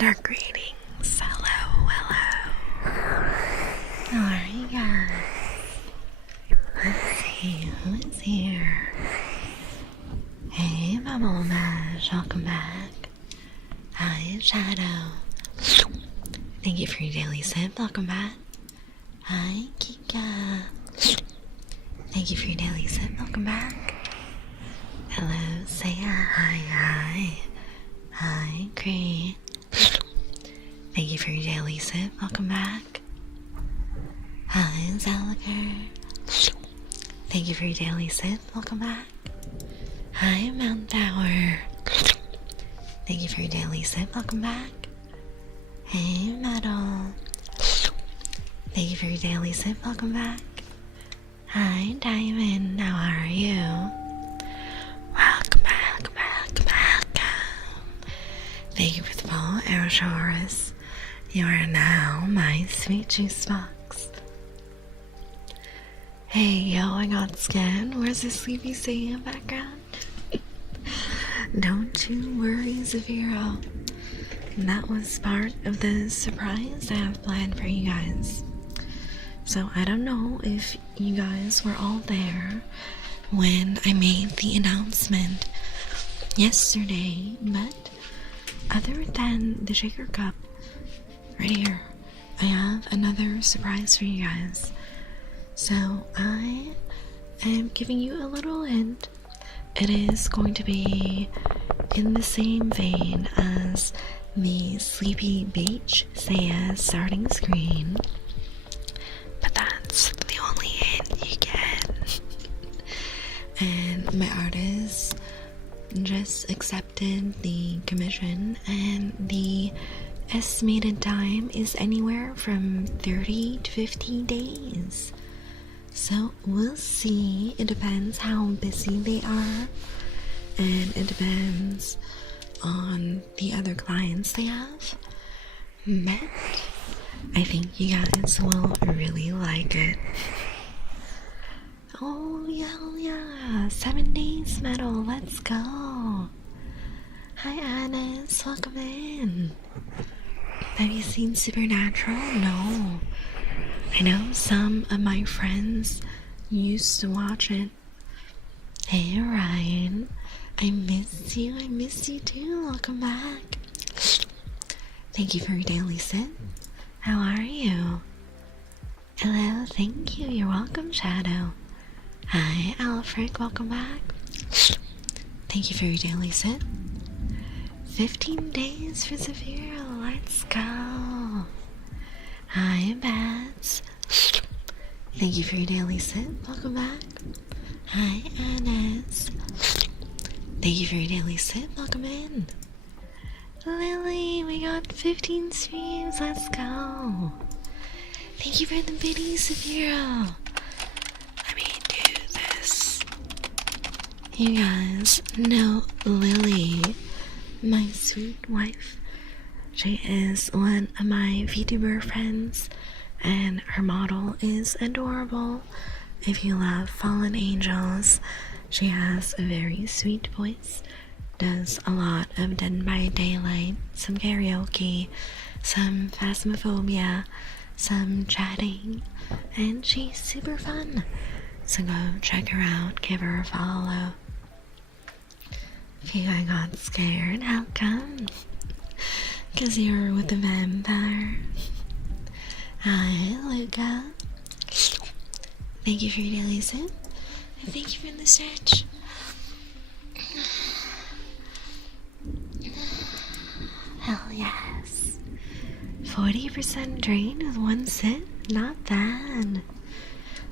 Dark greetings. Hello, hello. How are you guys? Let's see who is here. Hey, Bubble Bash, welcome back. Hi, Shadow. Thank you for your daily sip. Welcome back. Hi, Kika. Thank you for your daily sip. Welcome back. Hello, Saya. Hi. Hi, Cree. Thank you for your daily sip. Welcome back. Hi, Zalaker. Thank you for your daily sip. Welcome back. Hi, Mount Tower. Thank you for your daily sip. Welcome back. Hey, Metal. Thank you for your daily sip. Welcome back. Hi, Diamond. How are you? Welcome back, back. Thank you for the follow, Aerosaurus. You are now my sweet juice box. Hey, yo, I got scared. Where's the sleepy singing background? Don't you worry, Zafiro. That was part of the surprise I have planned for you guys. So I don't know if you guys were all there when I made the announcement yesterday, but other than the shaker cup right here, I have another surprise for you guys. So I am giving you a little hint. It is going to be in the same vein as the Sleepy Beach Saya starting screen, but that's the only hint you get. And my artist just accepted the commission, and the estimated time is anywhere from 30 to 50 days. So we'll see. It depends how busy they are, and it depends on the other clients they have. But I think you guys will really like it. Oh yeah, 7 days Metal, let's go. Hi Anis, welcome in. Have you seen Supernatural? No. I know some of my friends used to watch it. Hey Ryan, I miss you too, welcome back. Thank you for your daily sip. How are you? Hello, thank you, you're welcome, Shadow. Hi Alfred, welcome back. Thank you for your daily sip. 15 days for Zafiro, let's go. Hi Bats. Thank you for your daily sip, welcome back. Hi Anis. Thank you for your daily sip, welcome in. Lily, we got 15 streams, let's go. Thank you for the biddies, Zafiro. Let me do this. You guys know Lily, my sweet wife. She is one of my VTuber friends, and her model is adorable. If you love Fallen Angels, she has a very sweet voice, does a lot of Dead by Daylight, some karaoke, some Phasmophobia, some chatting, and she's super fun. So go check her out, give her a follow. If I got scared, how come? Cause you were with the vampire. Hi, Luca. Thank you for your daily sip. And thank you for the search. Hell yes. 40% drain with one sip? Not bad.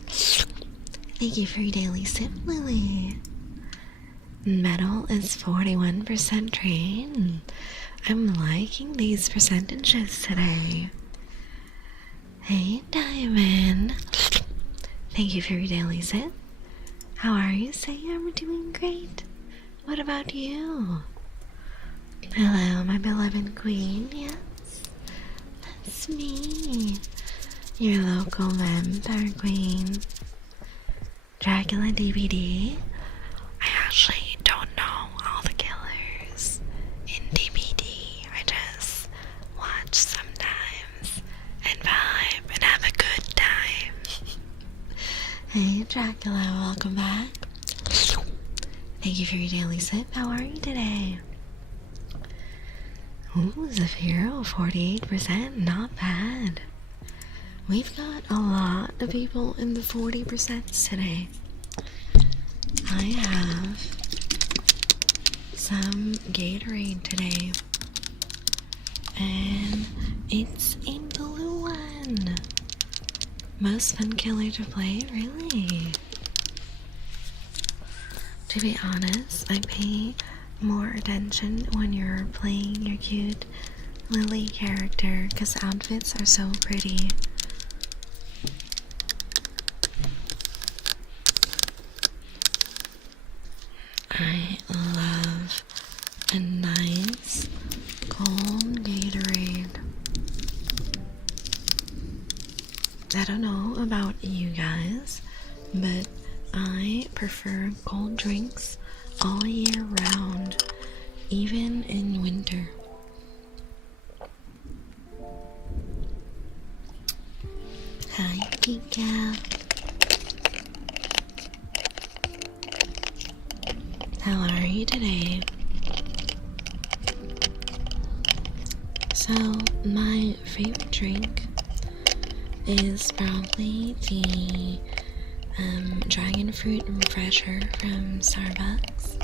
Thank you for your daily sip, Lily. Metal is 41% drain. I'm liking these percentages today. Hey, Diamond. Thank you for your daily sip. How are you, Sam? We're doing great. What about you? Hello, my beloved queen. Yes, that's me. Your local vampire queen. Dracula DVD. I actually don't know all the killers in DVD. I just Hey Dracula, welcome back. Thank you for your daily sip. How are you today? Ooh, Zafiro, 48%, not bad. We've got a lot of people in the 40% today. I have some Gatorade today, and it's a blue one. Most fun killer to play, really. To be honest, I pay more attention when you're playing your cute Lily character because the outfits are so pretty. I love a nice cold Gatorade. I don't know about you guys, but I prefer cold drinks all year round, even in winter. Hi, Kika. How are you today? So, my favorite drink is probably the dragon fruit refresher from Starbucks.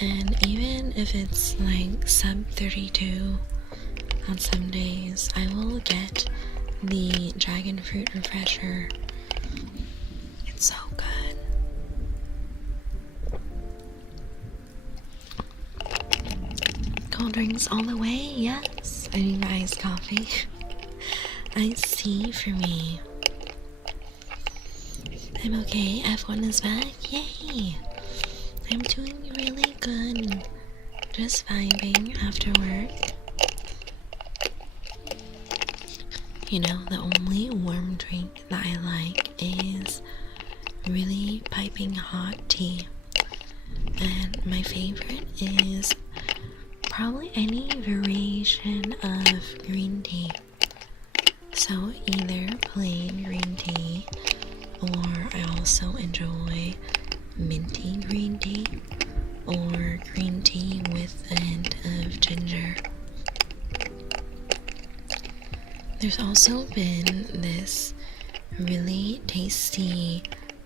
And even if it's like sub 32 on some days, I will get the dragon fruit refresher. It's so good. Cold drinks all the way, yes. I need my iced coffee. Iced tea for me. I'm okay, F1 is back, yay! I'm doing really good. Just vibing after work. You know, the only warm drink that I like is really piping hot tea. And my favorite is probably any variation of green tea. So either plain green tea, or I also enjoy minty green tea, or green tea with a hint of ginger. There's also been this really tasty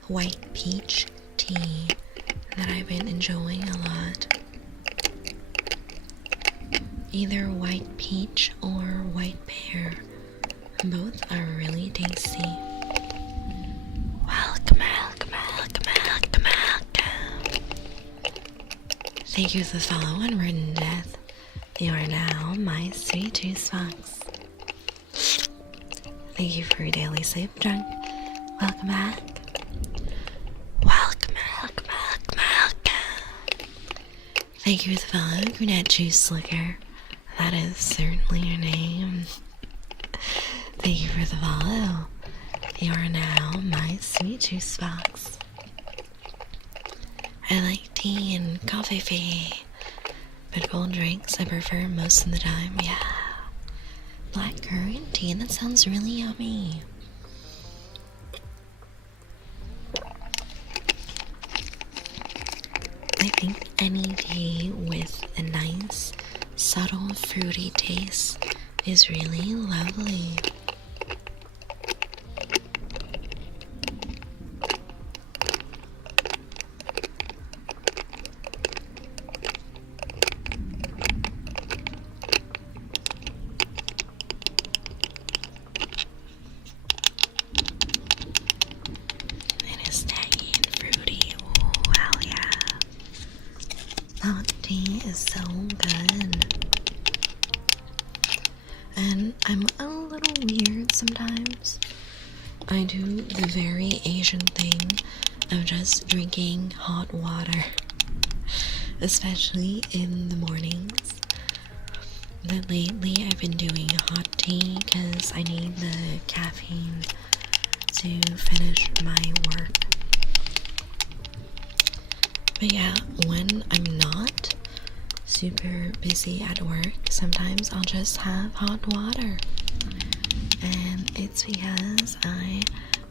white peach tea that I've been enjoying a lot. Either white peach or white pear. Both are really tasty. Welcome. Thank you for the follow and written death. You are now my sweet juice box. Thank you for your daily sleep, drunk. Welcome back. Welcome. Thank you for the follow, Brunette Juice Liquor. That is certainly your name. Thank you for the follow. You are now my sweet juice box. I like tea and coffee, but cold drinks I prefer most of the time, yeah. Black currant tea, that sounds really yummy. I think any tea with a nice, subtle, fruity taste is really lovely. Is so good. And I'm a little weird sometimes. I do the very Asian thing of just drinking hot water, especially in the mornings. But lately I've been doing hot tea because I need the caffeine to finish my work. But yeah, when I'm not super busy at work, sometimes I'll just have hot water. And it's because I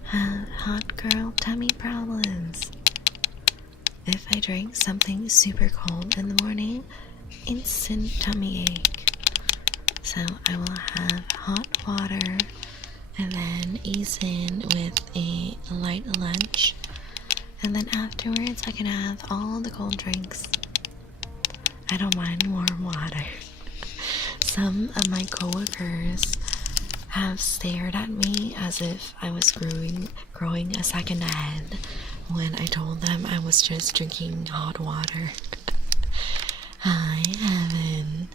have hot girl tummy problems. If I drink something super cold in the morning, instant tummy ache. So I will have hot water and then ease in with a light lunch. And then afterwards I can have all the cold drinks. I don't mind warm water. Some of my coworkers have stared at me as if I was growing a second head when I told them I was just drinking hot water. Hi, Evan.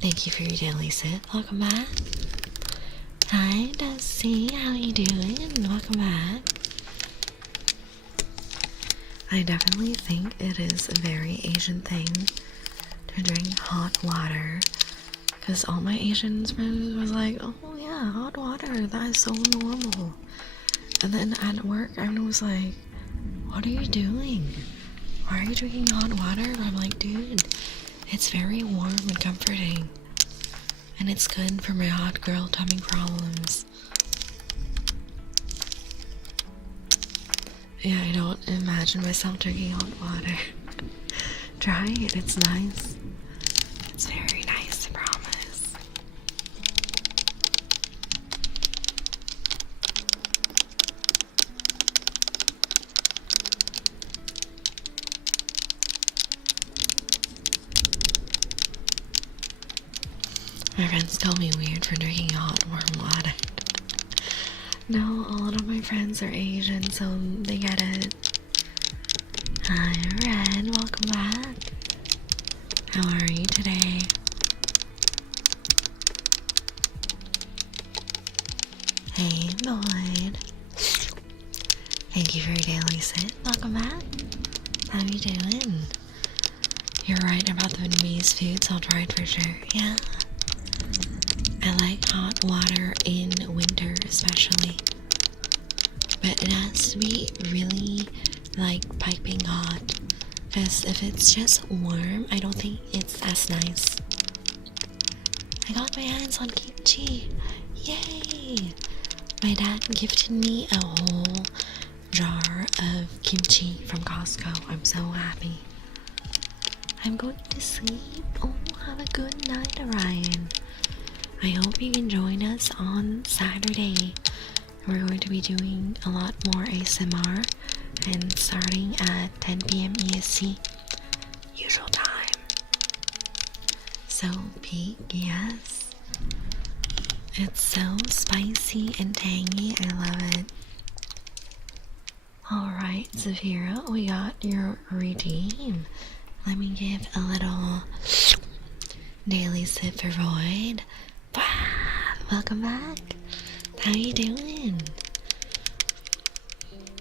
Thank you for your daily sip. Welcome back. Hi, Dusty. How you doing? Welcome back. I definitely think it is a very Asian thing to drink hot water, because all my Asian friends was like, oh yeah, hot water, that is so normal. And then at work everyone was like, what are you doing? Why are you drinking hot water? And I'm like, dude, it's very warm and comforting, and it's good for my hot girl tummy problems. Yeah, I don't imagine myself drinking hot water. Try it, it's nice. It's very nice, I promise. My friends call me weird for drinking hot, warm water. No, a lot of my friends are Asian, so they get it. Hi, Red. Welcome back. How are you today? Hey, Lloyd. Thank you for your daily sit. Welcome back. How you doing? You're right about the Vietnamese food, so I'll try it for sure. Yeah. I like hot water in winter especially, but it has to be really like piping hot, because if it's just warm I don't think it's as nice. I got my hands on kimchi. Yay! My dad gifted me a whole jar of kimchi from Costco. I'm so happy. I'm going to sleep. Oh, have a good night, Orion. I hope you can join us on Saturday. We're going to be doing a lot more ASMR, and starting at 10 p.m. EST, usual time. So peak, yes. It's so spicy and tangy. I love it. Alright, Zafira, we got your redeem. Let me give a little daily sip for Void. Welcome back. How you doing?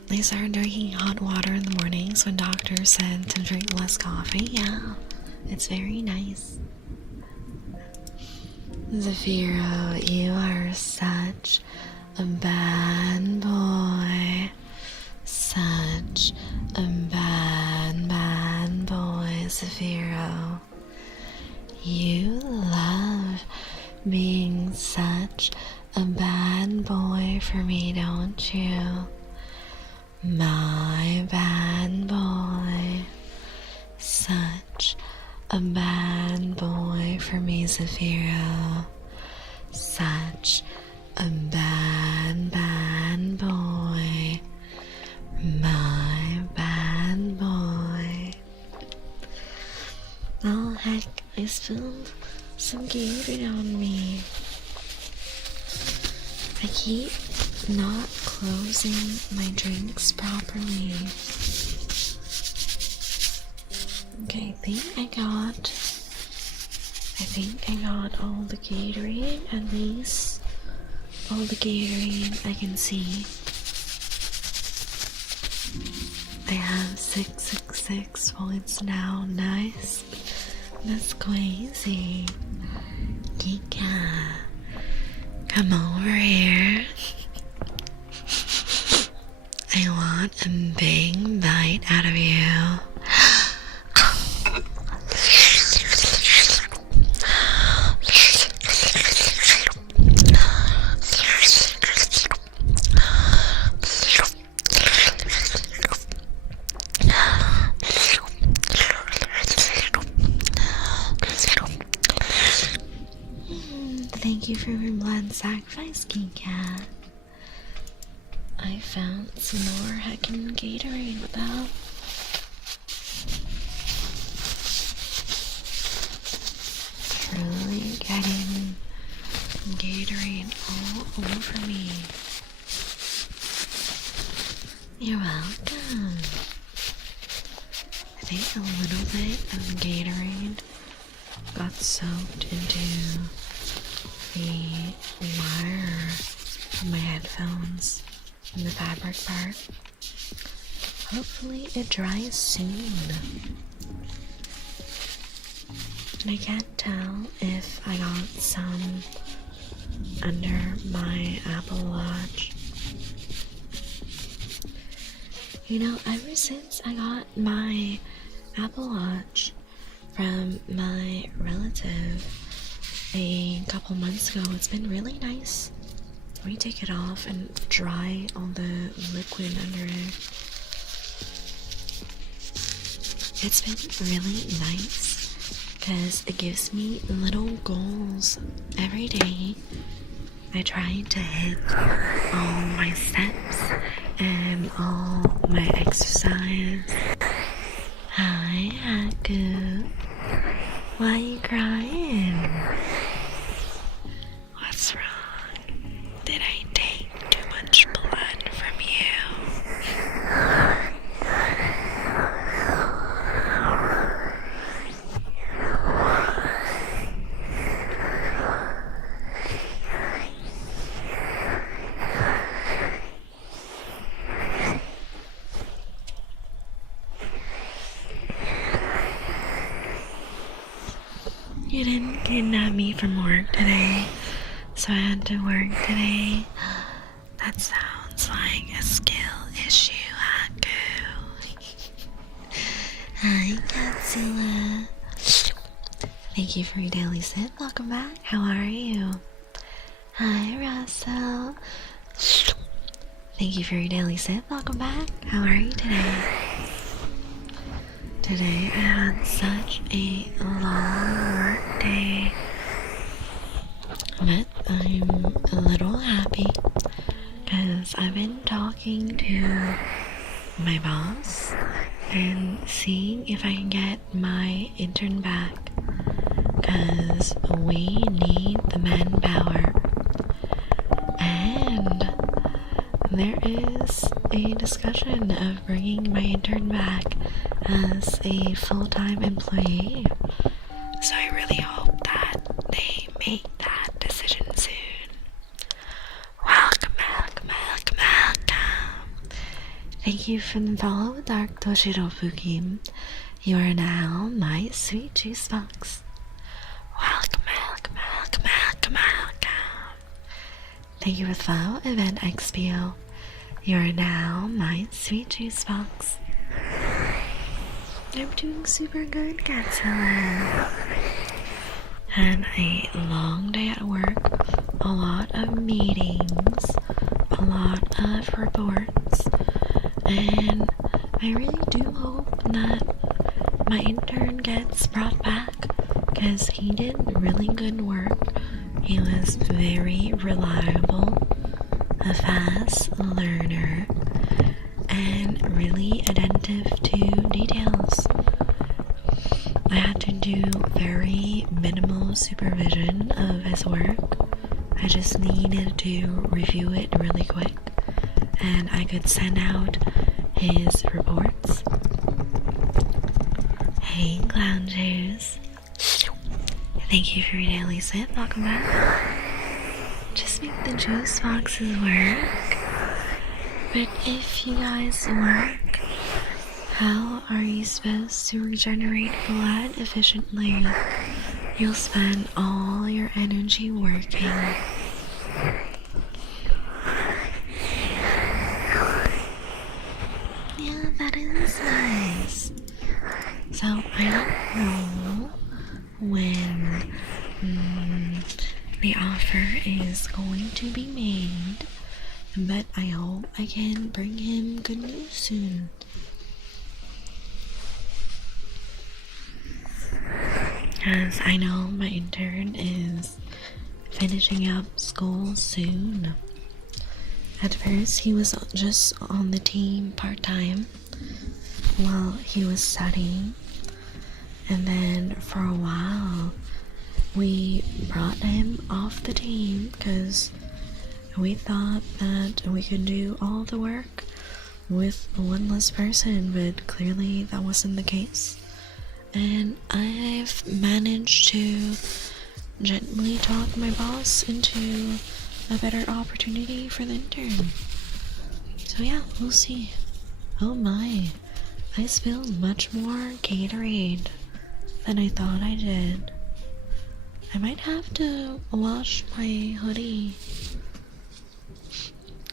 I started drinking hot water in the mornings when doctor said to drink less coffee. Yeah, it's very nice. Zafiro, you are such a bad boy. Such a bad boy, Zafiro. You love being such a bad boy for me, don't you? My bad boy. Such a bad boy for me, Zafiro. Such a bad boy. My bad boy. Oh heck, I spilled some Gatorade on me. I keep not closing my drinks properly. Okay, I think I got all the Gatorade, at least all the Gatorade I can see. I have 666 points now. Nice. That's crazy. Kika, come over here. I want a big bite out of you. for your blood sacrifice, Geekat. I found some more heckin' Gatorade though. Truly getting Gatorade all over me. You're welcome. I think a little bit of Gatorade got soaked into the wire of my headphones in the fabric part. Hopefully it dries soon. And I can't tell if I got some under my Apple Watch. You know, ever since I got my Apple Watch from my relative a couple months ago, it's been really nice. Let me take it off and dry all the liquid under it. It's been really nice because it gives me little goals every day. I try to hit all my steps and all my exercise. Hi, Haku. Why are you crying? What's wrong? Did I take too much blood from you? You didn't kidnap me from work today, so I had to work today. That sounds like a skill issue, Haku. Hi, Godzilla. Thank you for your daily sip. Welcome back. How are you? Hi, Russell. Thank you for your daily sip. Welcome back. How are you today? Today I had such a long work day, but I'm a little happy because I've been talking to my boss and seeing if I can get my intern back because we need the manpower. And there is a discussion of bringing my intern back as a full-time employee. So I really hope that they make that decision soon. Welcome, welcome, welcome, welcome. Thank you for the follow, Dark Toshiro Fukim. You are now my sweet juice box. Welcome, welcome, welcome, welcome, welcome. Thank you for the follow, Event XPO. You are now my sweet juice box. I'm doing super good, Godzilla. Had a long day at work, a lot of meetings, a lot of reports, and I really do hope that my intern gets brought back because he did really good work. He was very reliable, a fast learner, and really attentive to details. I had to do very minimal supervision of his work. I just needed to review it really quick, and I could send out his reports. Hey, Clown Juice. Thank you for your daily sip. Welcome back. Just make the juice boxes work. But if you guys work, how are you supposed to regenerate blood efficiently? You'll spend all your energy working. Yeah, that is nice. So I don't know when the offer is going to be made, but I hope I can bring him good news soon. Because I know my intern is finishing up school soon. At first, he was just on the team part-time while he was studying, and then for a while we brought him off the team because we thought that we could do all the work with one less person, but clearly that wasn't the case. And I've managed to gently talk my boss into a better opportunity for the intern. So yeah, we'll see. Oh my, I spilled much more Gatorade than I thought I did. I might have to wash my hoodie.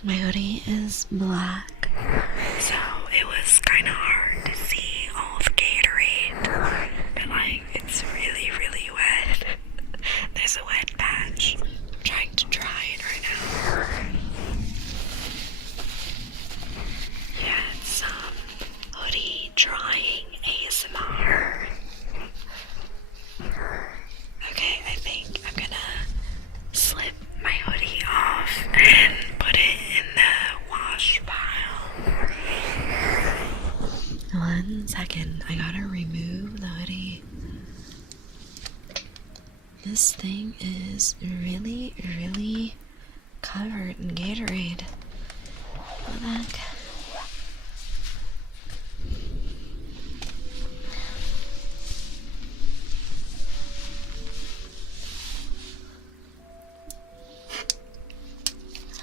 My hoodie is black, so it was kind of hard to see all the Gatorade. But like, it's really, really wet. There's a wet patch. I'm trying to dry it right now. Yeah, it's hoodie drying ASMR. Okay, I think I'm gonna slip my hoodie off and put it in the wash pile. 1 second, I gotta remove the hoodie. This thing is really, really covered in Gatorade. What the heck?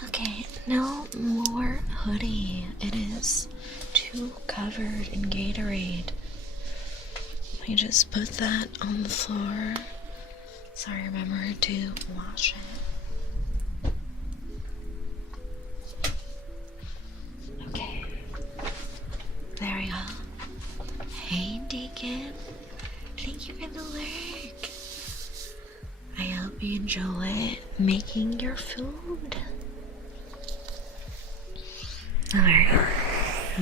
Okay, no more hoodie. It is too covered in Gatorade. Let me just put that on the floor. So I remember to wash it. Okay. There we go. Hey, Deacon. Thank you for the lurk. I hope you enjoy making your food. Alright,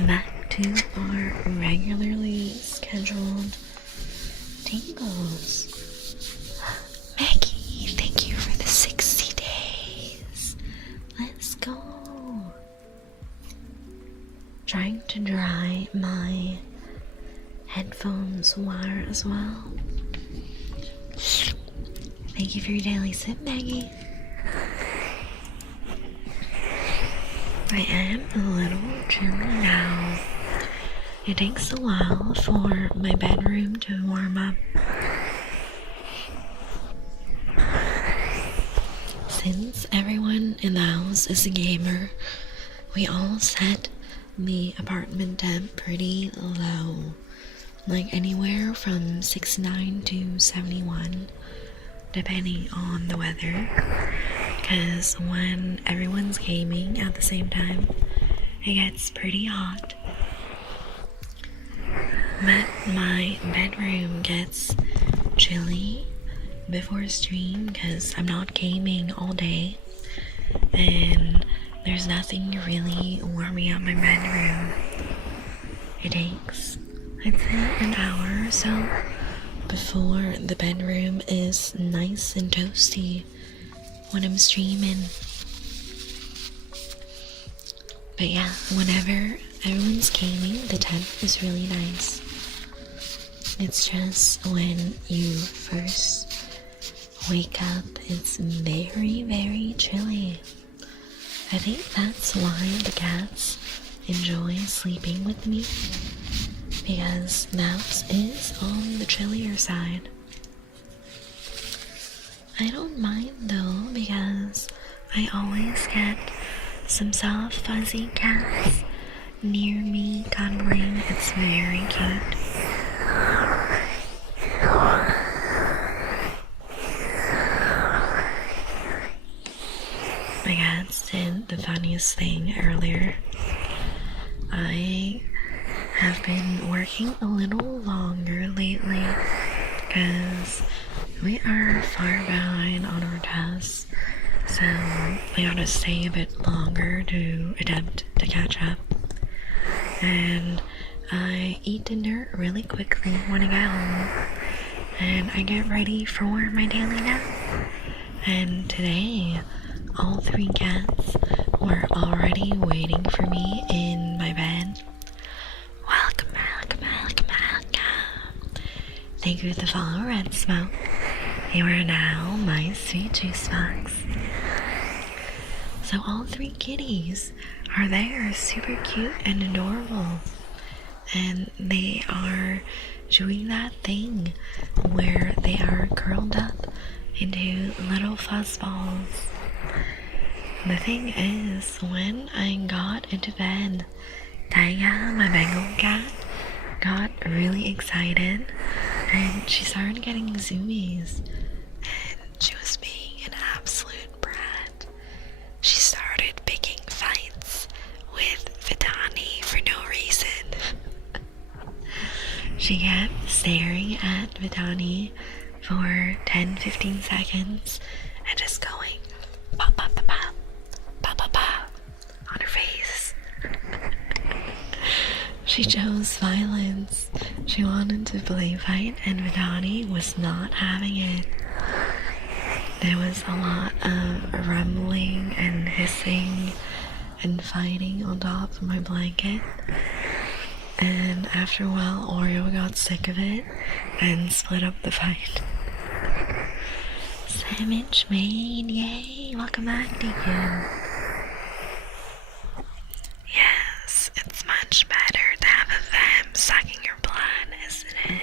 back to our regularly scheduled tingles. Maggie, thank you for the 60 days. Let's go. Trying to dry my headphones wire as well. Thank you for your daily sip, Maggie. I am a little chilly now. It takes a while for my bedroom to warm up. Since everyone in the house is a gamer, we all set the apartment temp pretty low. Like anywhere from 69 to 71, depending on the weather. Because when everyone's gaming at the same time, it gets pretty hot. But my bedroom gets chilly before stream because I'm not gaming all day, and there's nothing to really warm me up my bedroom. It takes, I'd say, an hour or so before the bedroom is nice and toasty when I'm streaming. But yeah, whenever everyone's gaming, the temp is really nice. It's just when you first wake up, it's very, very chilly. I think that's why the cats enjoy sleeping with me, because that is on the chillier side. I don't mind though, because I always get some soft fuzzy cats near me cuddling. It's very cute. My cats did the funniest thing earlier. I have been working a little longer lately because we are far behind on our tests, so we gotta stay a bit longer to attempt to catch up. And I eat dinner really quickly when I get home, and I get ready for my daily nap. And today, all three cats were already waiting for me in my bed. Welcome, welcome, welcome, welcome. Thank you for the follow, Red Smoke. You are now my sweet juice box. So all three kitties are there, super cute and adorable. And they are doing that thing where they are curled up into little fuzzballs. The thing is, when I got into bed, Taya, my Bengal cat, got really excited and she started getting zoomies. And she was being an absolute brat. She started picking fights with Vidani for no reason. She kept staring at Vidani for 10-15 seconds and just going pop, pop, pop, pop, pop, pop, pop on her face. She chose violence. She wanted to play fight and Vidani was not having it. There was a lot of rumbling and hissing and fighting on top of my blanket. And after a while, Oreo got sick of it and split up the fight. Sandwich made, yay! Welcome back, Deacon. Yes, it's much better to have a vamp sucking your blood, isn't it?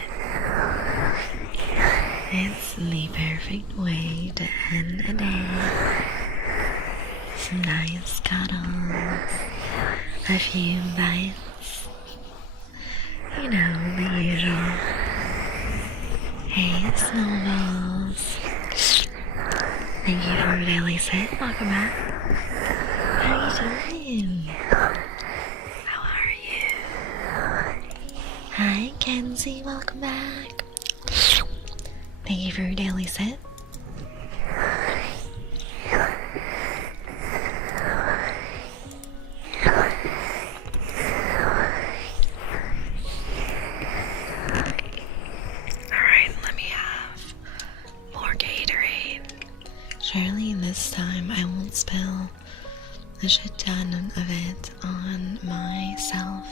It's the perfect way to end a day. Some nice cuddles, a few bites. You know, the usual. Hey, snowballs. Thank you for your daily sit. Welcome back. How are you doing? How are you? Hi, Kenzie. Welcome back. Thank you for your daily sit. Surely this time I won't spill a shit ton of it on myself.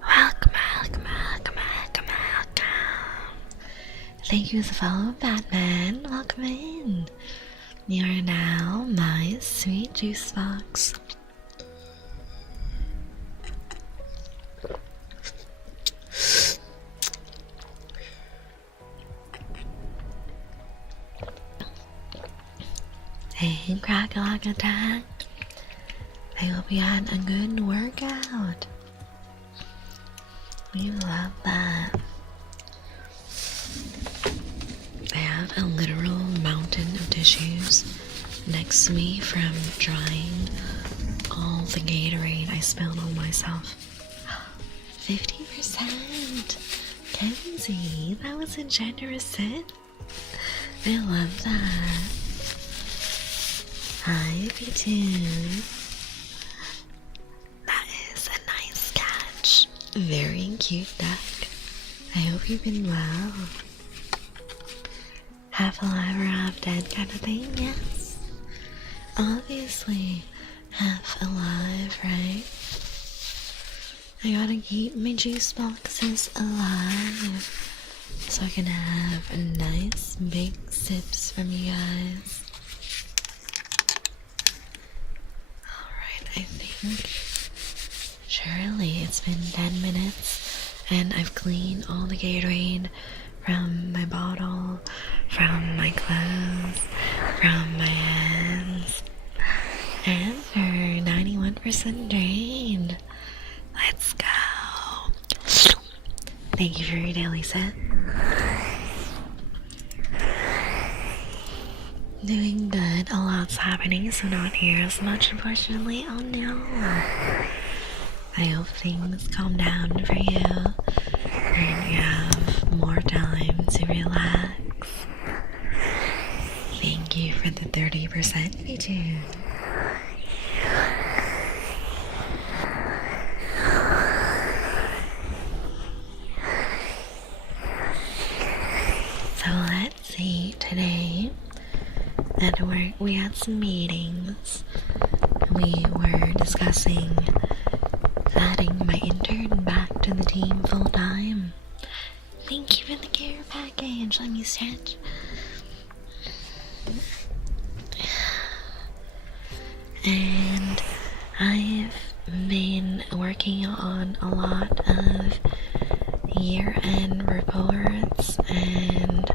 Welcome, welcome, welcome, welcome, welcome. Thank you for the follow, Batman. Welcome in. You are now my sweet juice box. Hey, Cracklock Attack. I hope you had a good workout. We love that. I have a literal mountain of tissues next to me from drying all the Gatorade I spilled on myself. 50%! Kenzie, that was a generous sip. I love that. Hi, B2. That is a nice catch. Very cute duck. I hope you've been well. Half alive or half dead kind of thing, yes? Obviously, half alive, right? I gotta keep my juice boxes alive so I can have nice big sips from you guys. I think surely it's been 10 minutes and I've cleaned all the Gatorade from my bottle, from my clothes, from my hands, and we're 91% drained. Let's go. Thank you for your daily set. Doing good. A lot's happening, so not here as much, unfortunately. Oh no. I hope things calm down for you and you have more time to relax. Thank you for the 30%, you too. So let's see, today at work, we had some meetings. We were discussing adding my intern back to the team full time. Thank you for the care package. Let me stretch. And I've been working on a lot of year-end reports and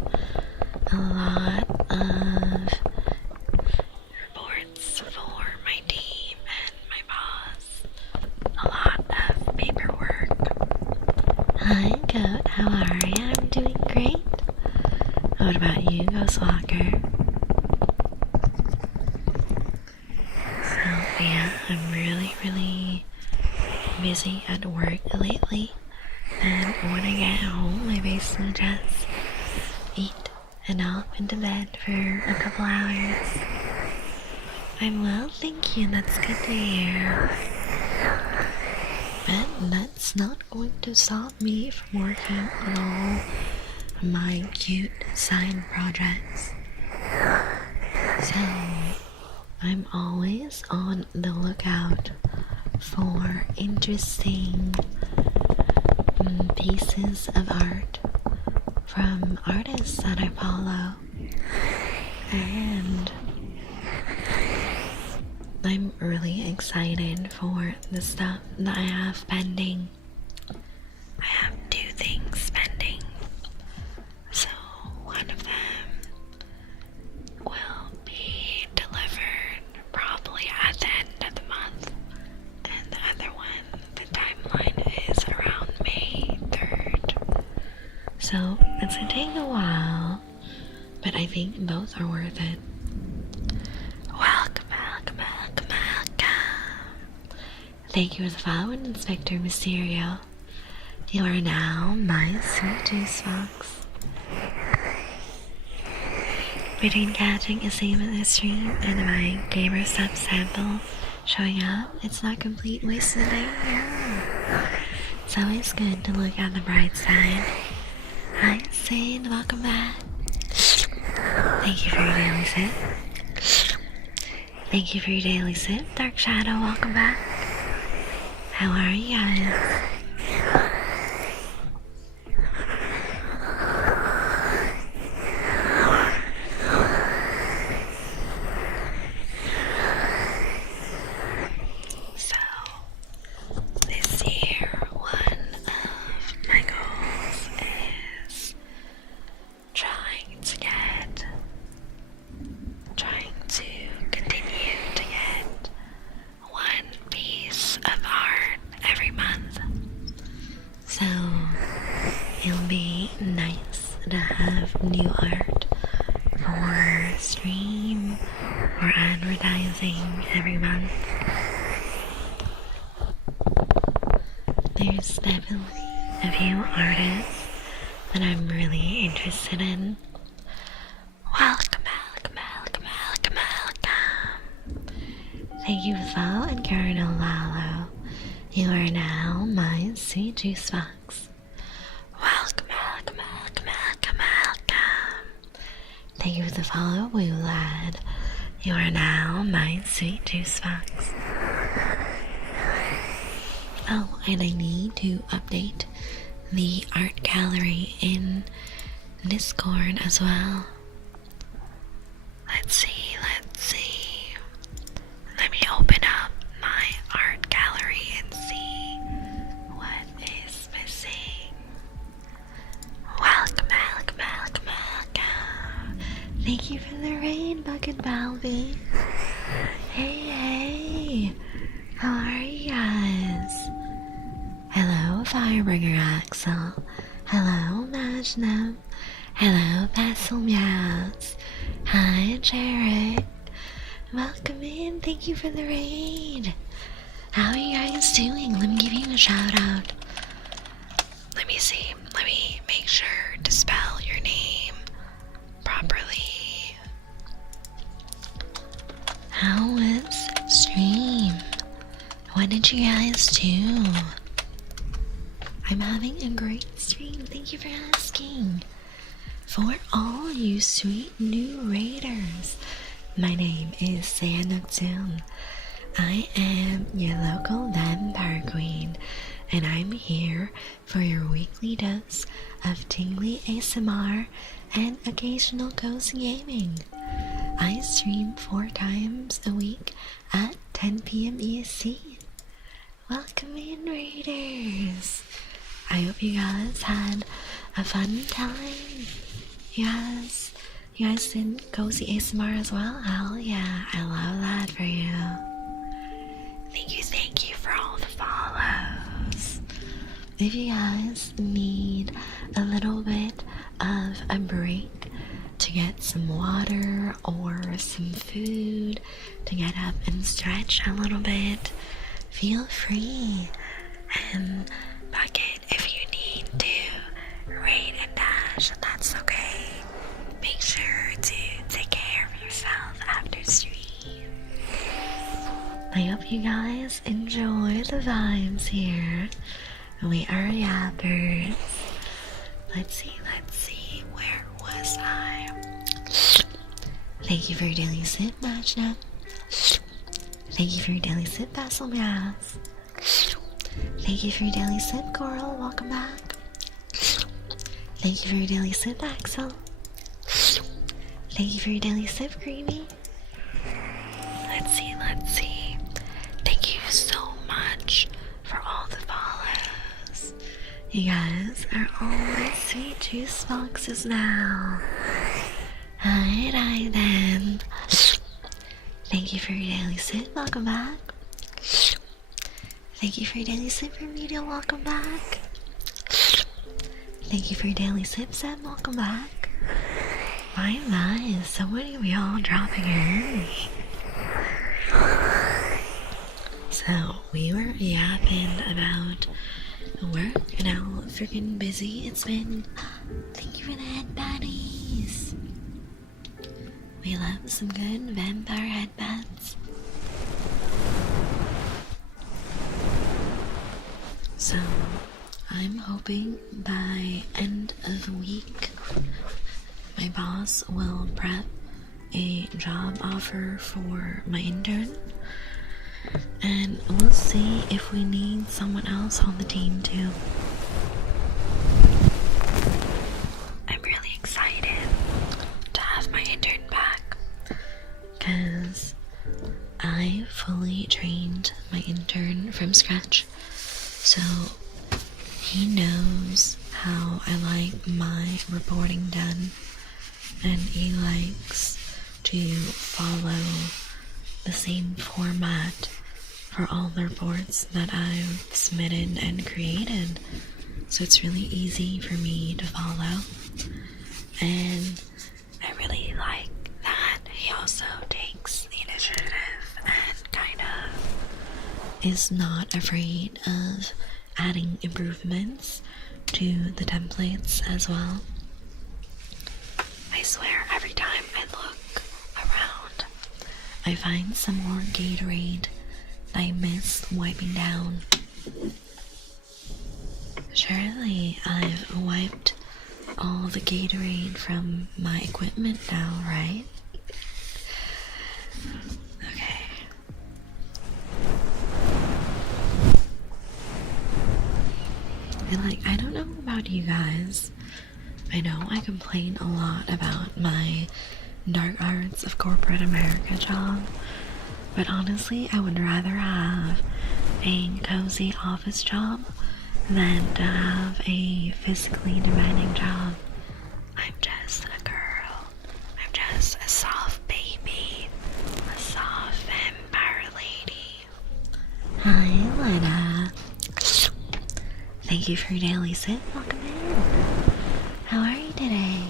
a lot of reports for my team and my boss. A lot of paperwork. Hi, Goat. How are you? I'm doing great. What about you, Ghost Walker? So, yeah, I'm really busy at work lately. And when I get home, I basically just eat and hop into bed for a couple hours. I'm well, thank you. That's good to hear. But that's not going to stop me from working on all my cute side projects. So, I'm always on the lookout for interesting pieces of art from artists that I follow. And I'm really excited for the stuff that I have pending. I have 2 things pending. So one of them will be delivered probably at the end of the month. And the other one, the timeline is around May 3rd. So it's gonna take a while, but I think both are worth it. Welcome. Thank you for the follow, Inspector Mysterio. You are now my sweet juice box. Between catching a scene in the stream and my gamer sub sample showing up, it's not complete waste of the day. Yeah. It's always good to look on the bright side. Hi, Sane, welcome back. Thank you for your daily sip. Thank you for your daily sip. Dark Shadow, welcome back. How are you guys? So, this year, one of my goals is trying to continue to get one piece of art every month. So it'll be nice to have new art for stream or advertising every month. There's definitely a few artists that I'm really interested in. Welcome. Thank you, Val and Colonel Lalo. You are now my sweet juice box. Welcome. Thank you for the follow, Woo Lad. You are now my sweet juice box. Oh, and I need to update the art gallery in Discord as well. Let's see. Let me open up my art gallery and see what is missing. Welcome. Thank you for the raid, Bucket Balby. Hey. How are you guys? Hello, Firebringer Axel. Hello, Majnum. Hello, Basil Meows. Hi, Jarek. Welcome in. Thank you for the raid. How are you guys doing? Let me give you a shout out. Let me see. Let me make sure to spell your name properly. How was stream? What did you guys do? I'm having a great stream. Thank you for asking. For all you sweet new raiders, My name is Saya Nocturne. I am your local vampire queen, and I'm here for your weekly dose of tingly ASMR and occasional cozy gaming. I stream 4 times a week at 10 p.m. EST. Welcome in, Raiders! I hope you guys had a fun time. You guys did cozy ASMR as well? Hell yeah, I love that for you. Thank you for all the follows. If you guys need a little bit of a break to get some water or some food, to get up and stretch a little bit, feel free. And Bucket, if you need to raid and dash, that's okay. Make sure to take care of yourself after stream. I hope you guys enjoy the vibes here. We are yappers. Let's see, where was I? Thank you for your daily sip, Matchnet. Thank you for your daily sip, Basil Mass. Thank you for your daily sip, Coral. Welcome back. Thank you for your daily sip, Axel. Thank you for your daily sip, Creamy. Let's see. Thank you so much for all the follows. You guys are all my sweet juice boxes now. Hi then. Thank you for your daily sip. Welcome back. Thank you for your daily sip, Remedial. Welcome back. Thank you for your daily sip, Sam. Welcome back. My, so many of y'all dropping in. So, we were yapping about work and how freaking busy it's been. Thank you for the head baddies. We love some good vampire headbands. So, I'm hoping by end of week, my boss will prep a job offer for my intern. And we'll see if we need someone else on the team too. I'm really excited to have my intern back, because I fully trained my intern from scratch. So he knows how I like my reporting done, and he likes to follow the same format for all the reports that I've submitted and created. So it's really easy for me to follow. And I really like that he also takes the initiative and kind of is not afraid of adding improvements to the templates as well. I swear, every time I look around, I find some more Gatorade that I missed wiping down. Surely I've wiped all the Gatorade from my equipment now, right? Okay. And I don't know about you guys. I know I complain a lot about my dark arts of corporate America job, but honestly, I would rather have a cozy office job than to have a physically demanding job. I'm just a girl. I'm just a soft baby. A soft vampire lady. Hi, Lena. Thank you for your daily sip. Welcome in. How are you today?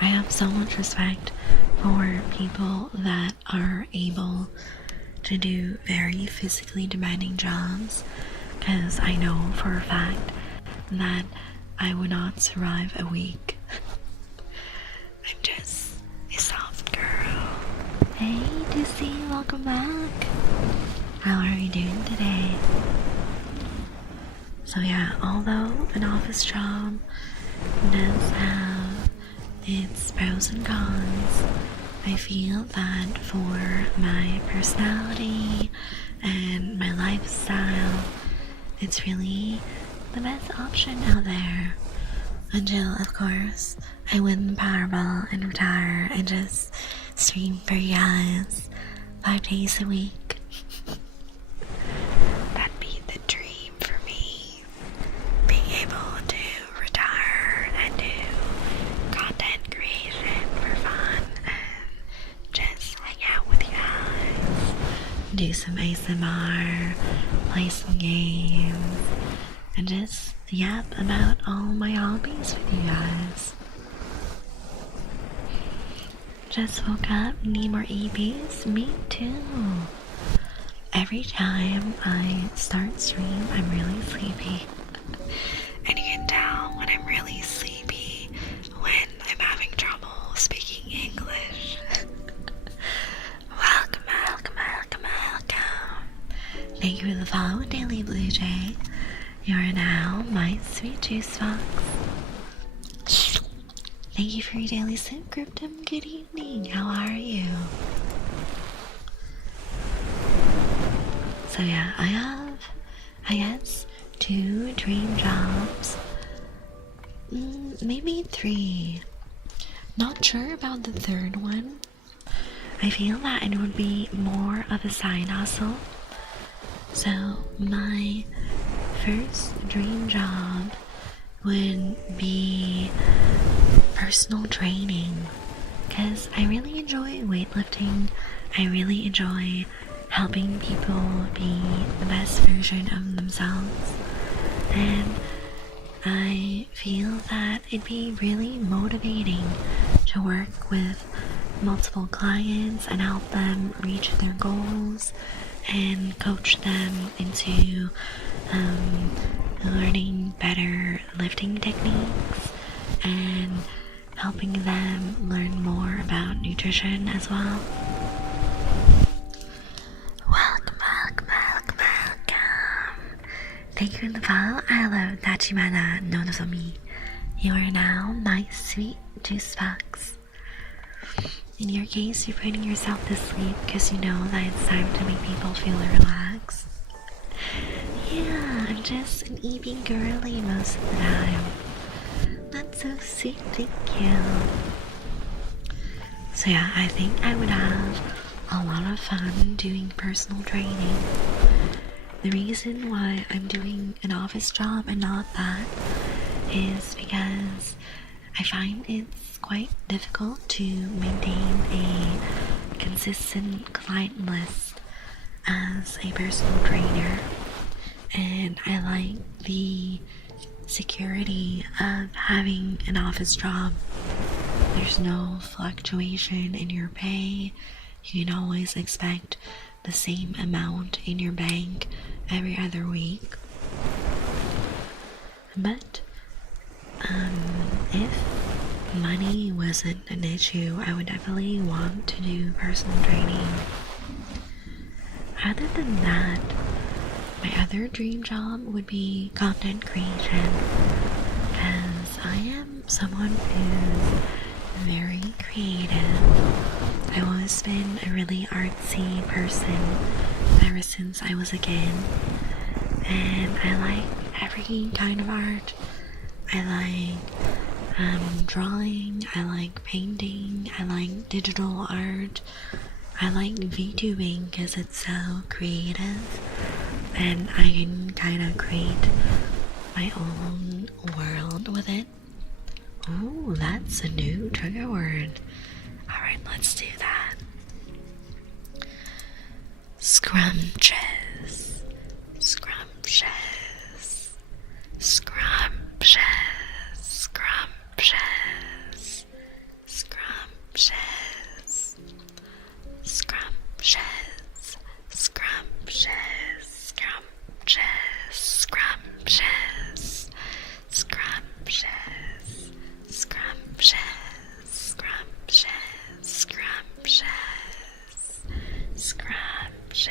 I have so much respect for people that are able to do very physically demanding jobs, because I know for a fact that I would not survive a week. I'm just a soft girl. Hey, Dizzy, welcome back. How are you doing today? So yeah, although an office job does have its pros and cons. I feel that for my personality and my lifestyle, it's really the best option out there. Until, of course, I win the Powerball and retire and just stream for you guys 5 days a week. That'd be the dream for me. Being able to retire and do content creation for fun and just hang out with you guys. Do some ASMR, play some games, and just yap about all my hobbies with you guys. Just woke up, need more EPs? Me too. Every time I start stream, I'm really sleepy. And you can tell when I'm really sleepy when I'm having trouble speaking English. Welcome. Thank you for the follow, Daily Blue Jay. You are now my sweet juice box. Thank you for your daily sip, Cryptum. Good evening. How are you? So yeah, I have, I guess, 2 dream jobs. Maybe 3. Not sure about the 3rd one. I feel that it would be more of a side hustle. So my first dream job would be personal training, because I really enjoy weightlifting. I really enjoy helping people be the best version of themselves, and I feel that it'd be really motivating to work with multiple clients and help them reach their goals and coach them into learning better lifting techniques and helping them learn more about nutrition as well. Welcome. Thank you for the follow. I love Tachimana Nonozomi. You are now my sweet juice box. In your case, you're putting yourself to sleep because you know that it's time to make people feel relaxed. Yeah, I'm just an eating girly most of the time. That's so sweet, thank you. So yeah, I think I would have a lot of fun doing personal training. The reason why I'm doing an office job and not that is because I find it's quite difficult to maintain a consistent client list as a personal trainer, and I like the security of having an office job. There's no fluctuation in your pay. You can always expect the same amount in your bank every other week. But if money wasn't an issue, I would definitely want to do personal training. Other than that, my other dream job would be content creation, as I am someone who's very creative. I've always been a really artsy person ever since I was a kid, and I like every kind of art. I like drawing, I like painting, I like digital art, I like VTubing because it's so creative and I can kind of create my own world with it. Ooh, that's a new trigger word. Alright, let's do that. Scrumptious. Scrumptious. Scrumptious. Scrumptious. Scrumptious. Scrumptious. Scrumptious. Scrumptious. Scrumptious. Scrumptious. Scrumptious. Scrumptious. Scrumptious. Scrumptious.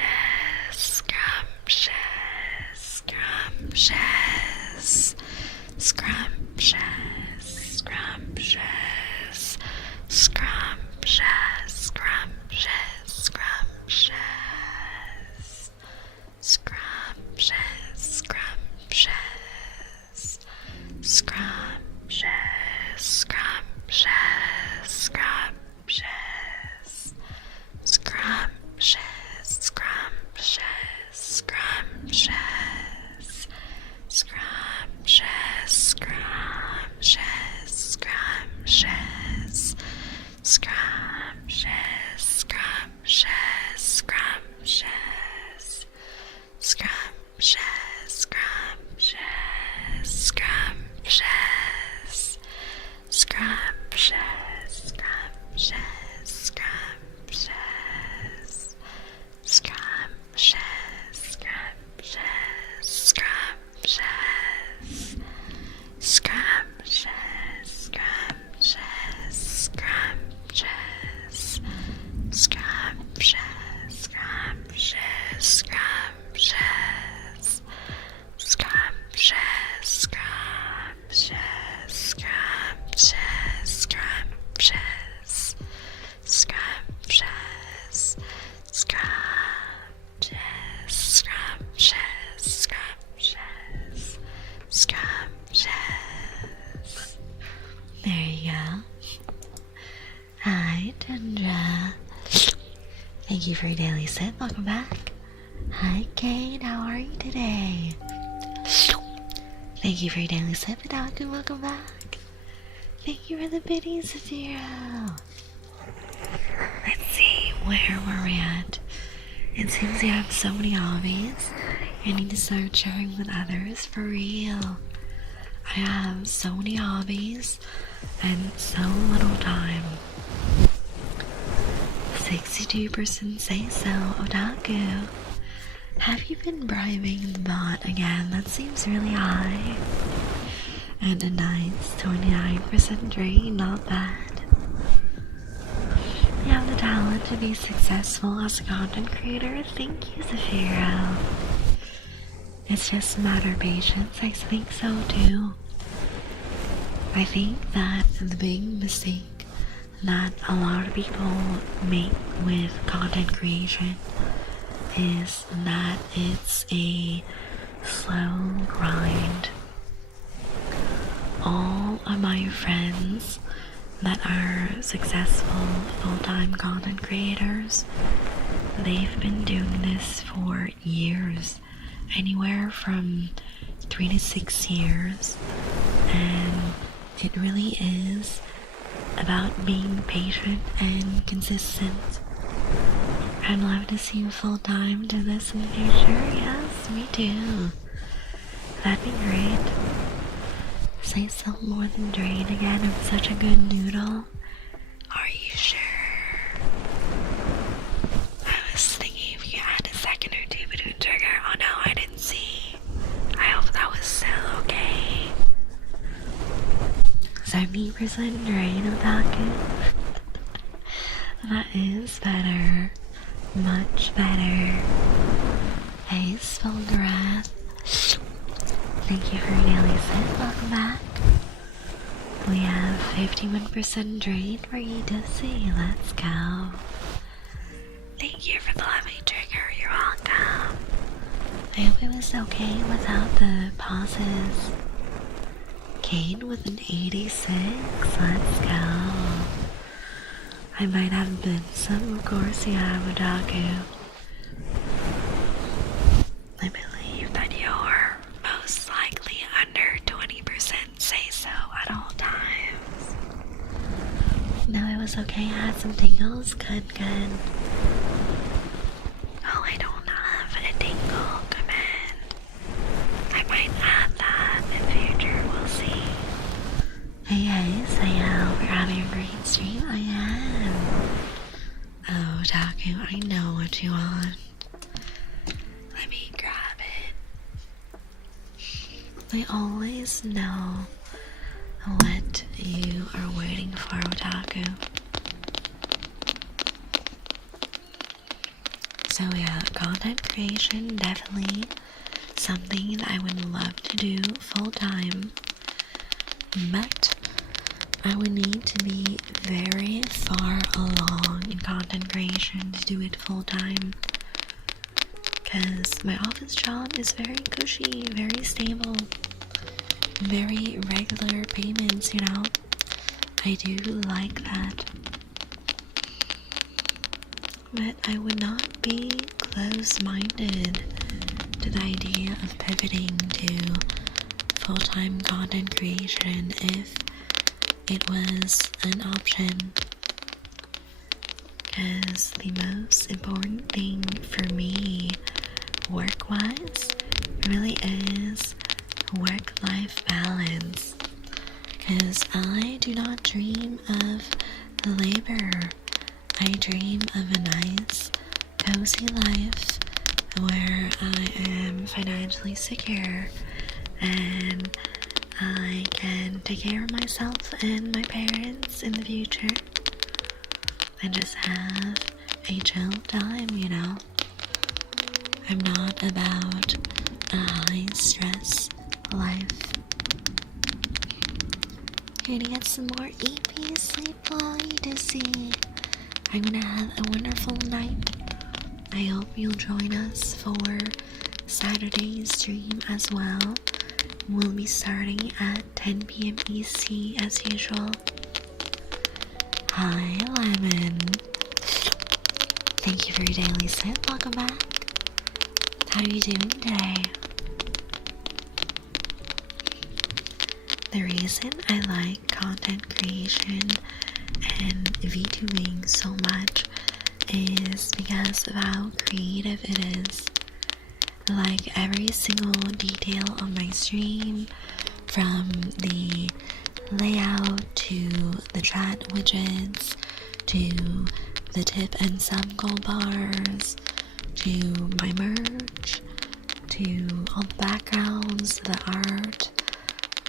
scrumptious, scrumptious, scrumptious, scrumptious, scrumptious, scrumptious, scrumptious, scrumptious, scrumptious, scrumptious, scrumptious. There you go. Hi, Tundra. Thank you for your daily sip. Welcome back. Hi, Kate. How are you today? Thank you for your daily sip, Otaku. Welcome back. Thank you for the biddies, Zero. Let's see, where were we at? It seems you have so many hobbies. You need to start sharing with others for real. I have so many hobbies and so little time. 62% say so, Otaku. Have you been bribing the bot again? That seems really high. And a nice 29% drain, not bad. You have the talent to be successful as a content creator. Thank you, Zafiro. It's just a matter of patience. I think so too. I think that the big mistake that a lot of people make with content creation is that it's a slow grind. All of my friends that are successful full-time content creators, they've been doing this for years, anywhere from 3 to 6 years, and it really is about being patient and consistent. I'd love to see you full-time do this in the future. Yes, me too. That'd be great. Say something more than drain again. I'm such a good noodle. Are you sure? I was thinking if you had a second or two between trigger. Oh no, I didn't see. I hope that was still okay. 70% drain of Taku. That is better. Much better. Hey, Spellgrath. Thank you for your daily sip. Welcome back. We have 51% drain for you to see. Let's go. Thank you for the lovely trigger. You're welcome. I hope it was okay without the pauses. Kate with an 86. Let's go. I might have been some, of course you have, Otaku. I believe that you're most likely under 20% say so at all times. No, it was okay, I had some tingles. Good, good. Oh, I don't have a tingle command. I might add that in future, we'll see. Hey, say hope you're having a great stream. I am. Oh, Taku, I know what you want. Let me grab it. I always know what you are waiting for, Otaku. So yeah, content creation, definitely something that I would love to do full time. But I would need to be very far along in content creation to do it full time. Because my office job is very cushy, very stable, very regular payments, you know. I do like that. But I would not be close-minded to the idea of pivoting to full-time content creation if it was an option. Because the most important thing for me, work-wise, really is work-life balance. Because I do not dream of labor. I dream of a nice, cozy life where I am financially secure and I can take care of myself and my parents in the future and just have a chill time, you know? I'm not about a high stress life. Here to get some more EP sleep while you dizzy. I'm gonna have a wonderful night. I hope you'll join us for Saturday's stream as well. We'll be starting at 10 p.m. EC as usual. Hi, Lemon. Thank you for your daily sip. Welcome back. How are you doing today? The reason I like content creation and VTubing so much is because of how creative it is. Like every single detail on my stream, from the layout to the chat widgets to the tip and sub gold bars to my merch to all the backgrounds, the art,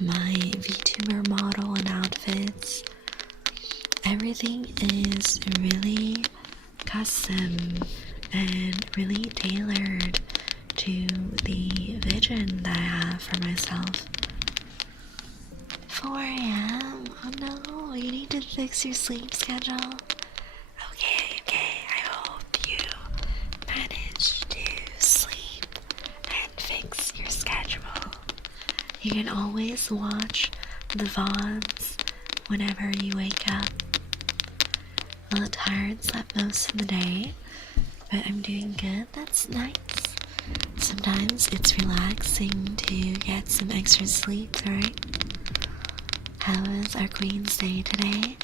my VTuber model and outfits. Everything is really custom and really tailored to the vision that I have for myself. 4 a.m. Oh no, you need to fix your sleep schedule. Okay, I hope you managed to sleep and fix your schedule. You can always watch the VODs whenever you wake up. A little tired, slept most of the day, but I'm doing good. That's nice. Sometimes it's relaxing to get some extra sleep, right? How was our Queen's Day today?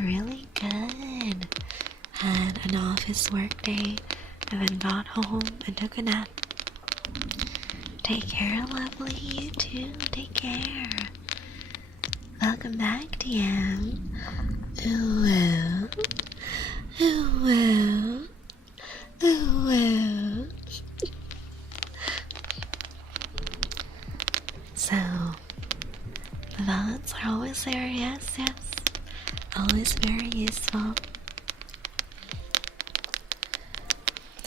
Really good. Had an office work day and then got home and took a nap. Take care, lovely. You too. Take care. Welcome back, DM. Ooh, wow. Ooh, wow. Ooh, wow. So, the VODs are always there, yes. Always very useful.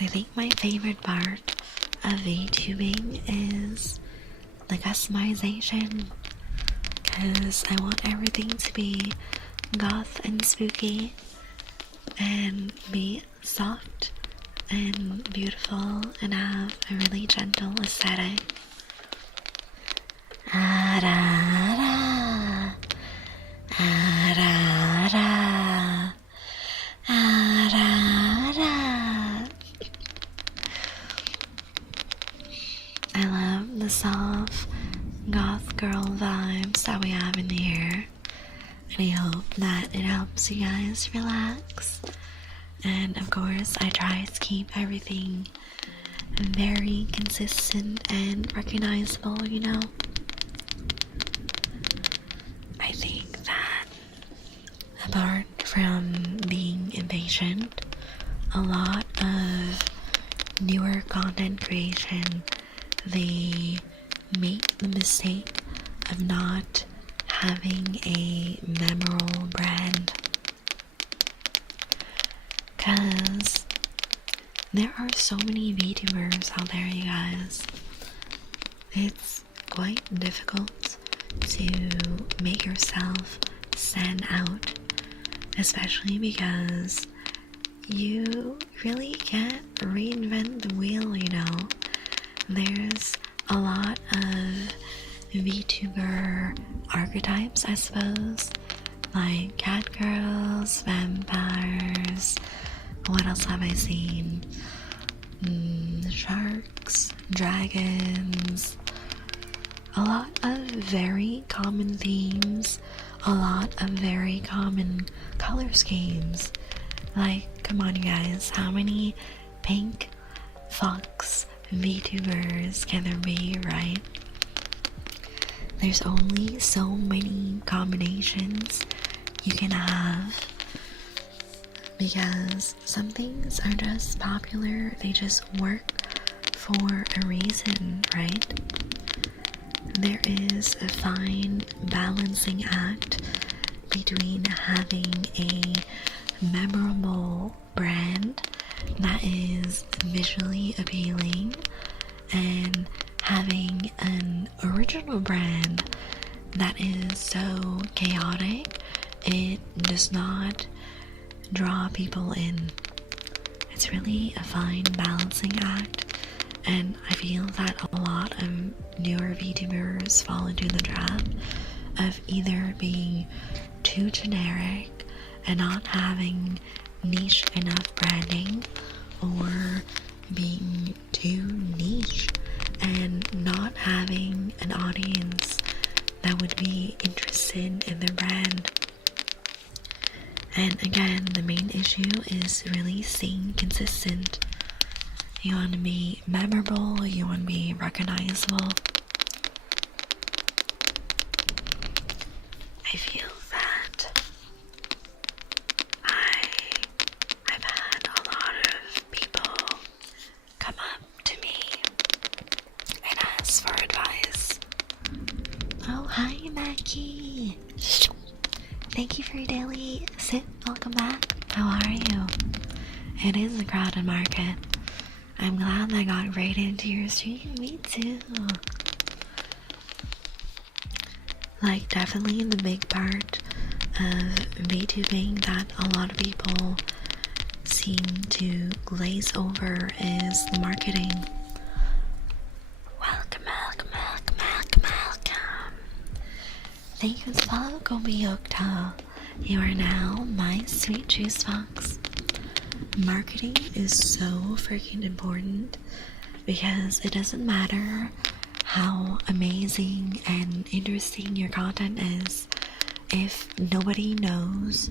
I think my favorite part of VTubing is the customization, because I want everything to be goth and spooky and be soft and beautiful and have a really gentle aesthetic. I love the soft goth girl vibes that we have in here, and I hope that it helps you guys relax. And of course, I try to keep everything very consistent and recognizable, you know? I think that apart from being impatient, a lot of newer content creation, they make the mistake of not having a memorable brand. Because there are so many VTubers out there, you guys. It's quite difficult to make yourself stand out, especially because you really can't reinvent the wheel, you know. There's a lot of VTuber archetypes, I suppose, like cat girls, vampires. What else have I seen? Sharks, dragons. A lot of very common themes, a lot of very common color schemes. Like, come on, you guys, how many pink fox VTubers can there be, right? There's only so many combinations you can have, because some things are just popular, they just work for a reason, right? There is a fine balancing act between having a memorable brand that is visually appealing and having an original brand that is so chaotic it does not draw people in. It's really a fine balancing act, and I feel that a lot of newer VTubers fall into the trap of either being too generic and not having niche enough branding, or being too niche and not having an audience that would be interested in their brand. And again, the main issue is really staying consistent. You want to be memorable, you want to be recognizable. I feel that I've had a lot of people come up to me and ask for advice. Oh, hi, Mackie. Thank you for your daily sit. Welcome back. How are you? It is a crowded market. I'm glad I got right into your stream. Me too. Like, definitely the big part of VTubing that a lot of people seem to glaze over is the marketing. Welcome. Thank you so Kobe-Yokta. You are now my sweet juice box. Marketing is so freaking important because it doesn't matter how amazing and interesting your content is if nobody knows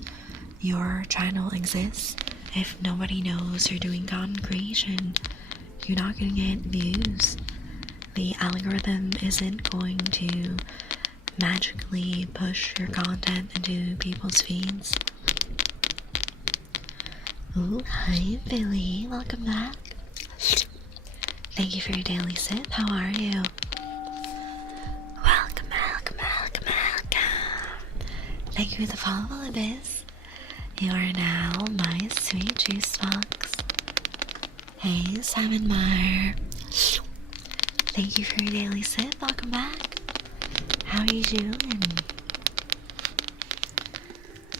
your channel exists. If nobody knows you're doing content creation, you're not gonna get views. The algorithm isn't going to magically push your content into people's feeds. Ooh, hi Billy, welcome back. Thank you for your daily sip. How are you? Welcome. Thank you for the follow, Abyss. You are now my sweet juice box. Hey, Simon Meyer. Thank you for your daily sip. Welcome back. How are you doing?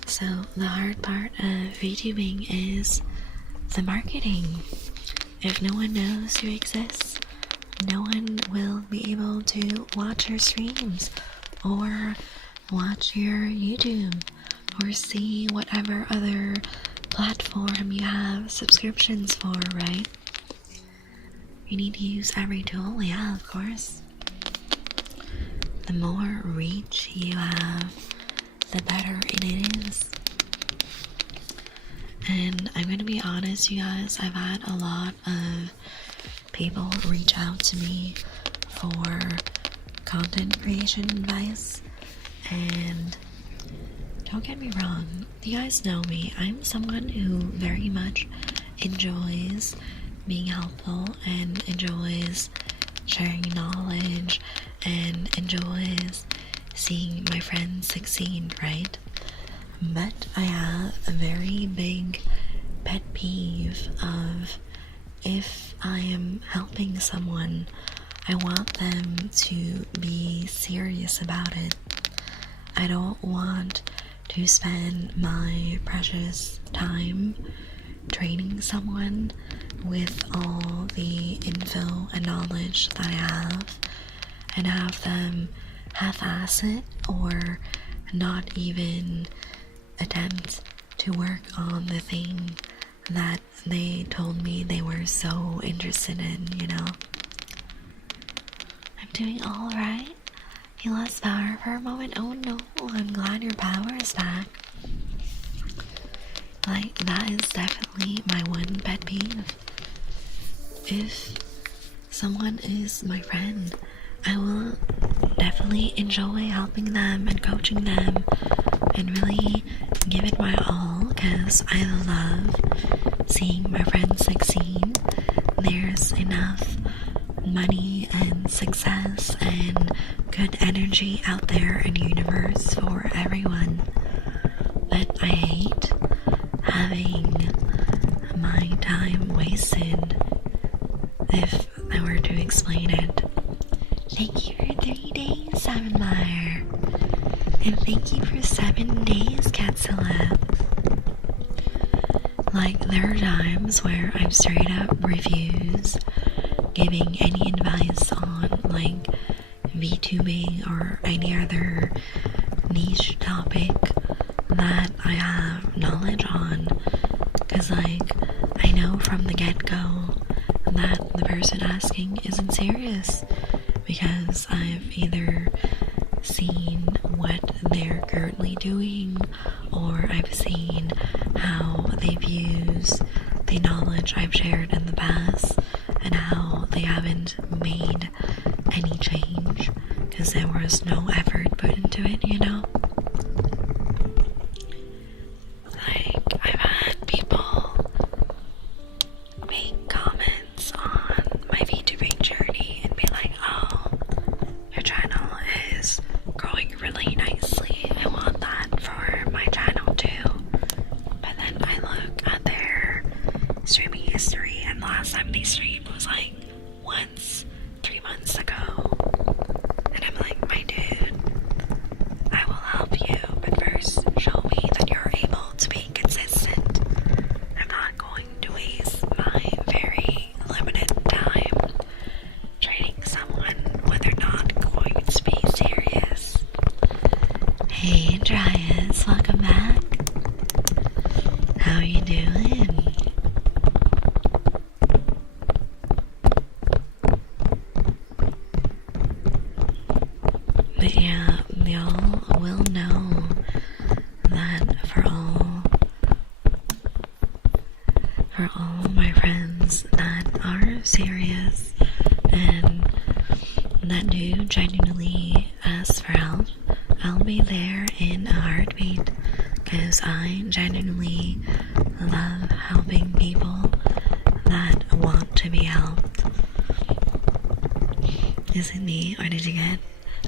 So, the hard part of VTubing is the marketing. If no one knows you exist, no one will be able to watch your streams, or watch your YouTube, or see whatever other platform you have subscriptions for, right? You need to use every tool, yeah, of course. The more reach you have, the better it is. And I'm gonna be honest, you guys, I've had a lot of people reach out to me for content creation advice, and don't get me wrong, you guys know me, I'm someone who very much enjoys being helpful and enjoys sharing knowledge and enjoys seeing my friends succeed, right? But I have a very big pet peeve of, if I am helping someone, I want them to be serious about it. I don't want to spend my precious time training someone with all the info and knowledge that I have, and have them half-ass it or not even attempt to work on the thing that they told me they were so interested in, you know? I'm doing alright. You lost power for a moment? Oh no, I'm glad your power is back. Like, that is definitely my one pet peeve. If someone is my friend, I will definitely enjoy helping them and coaching them and really give it my all, because I love seeing my friends succeed. There's enough money and success and good energy out there in the universe for everyone. But I hate having time wasted if I were to explain it. Thank you for 3 days, Savinmeyer. And thank you for 7 days, Catzilla. Like, there are times where I'm straight up refuse giving any advice on, like, VTubing or any other niche topic that I have knowledge on. Because, like, I know from the get-go that the person asking isn't serious. Because I've either seen what they're currently doing, or I've seen how they've used the knowledge I've shared in the past and how they haven't made any change because there was no effort put into it, you know? Like, I've had people make comments on my VTubing journey and be like, oh, your channel is growing really nicely. I want that for my channel too. But then I look at their streaming history, and the last time they streamed was like once 3 months ago. And I'm like, my dude, I will help you, but first show me that you're able to be consistent. I'm not going to waste my very limited time training someone when they're not going to be serious. Hey, Dryas, welcome back. How are you doing? But yeah, y'all will know that for all my friends that are serious and that do genuinely ask for help, I'll be there in a heartbeat because I genuinely love helping people that want to be helped. Is it me, or did you get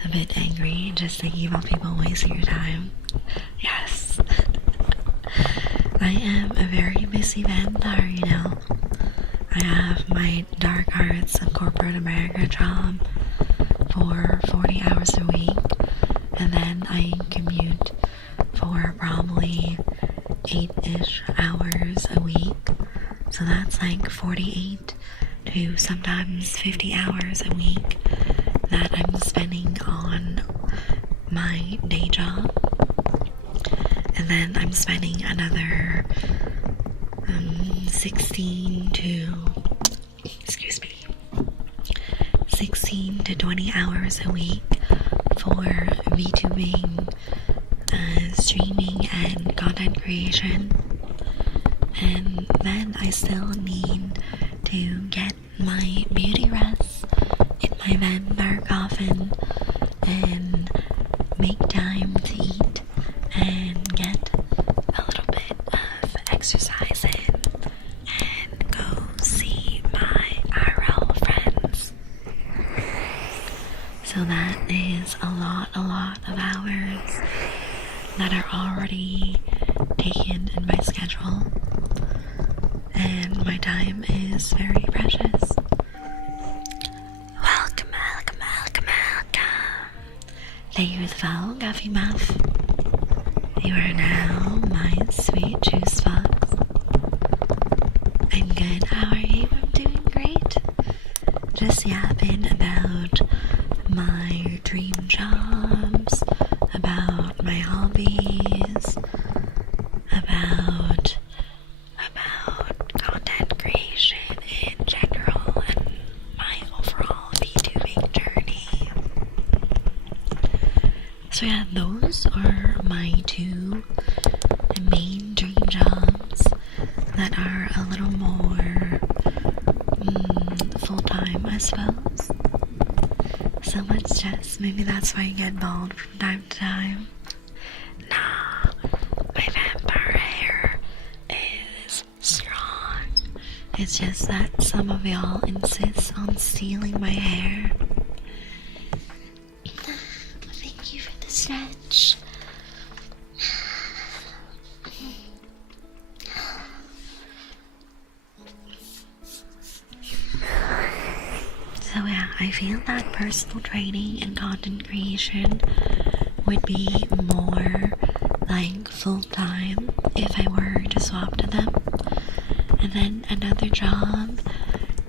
a bit angry just thinking about people wasting your time? Yes. I am a very busy vampire, you know. I have my dark arts of corporate America job for 40 hours a week, and then I commute for probably 8-ish hours a week. So that's like 48 to sometimes 50 hours a week that I'm spending on my day job. And then I'm spending another 16 to 20 hours a week for VTubing, streaming, and content creation. And then I still need to get my beauty rest in my vampire coffin and make time to eat and get a little bit of exercise in and go see my IRL friends. So that is a lot of hours that are already taken in my schedule, and my time is very precious. Welcome. Thank you for the follow, Guffy Muff. You are now my sweet juice box. I'm good. How are you? I'm doing great. Just yapping about my dream jobs, about my hobbies, about content creation in general, and my overall VTubing journey. So yeah, those are my two main dream jobs that are a little more full-time, I suppose. So much stress. Maybe that's why you get bald from time to time. Nah, my vampire hair is strong. It's just that some of y'all insist on stealing my hair. Thank you for the stretch. I feel that personal training and content creation would be more like full-time if I were to swap to them. And then another job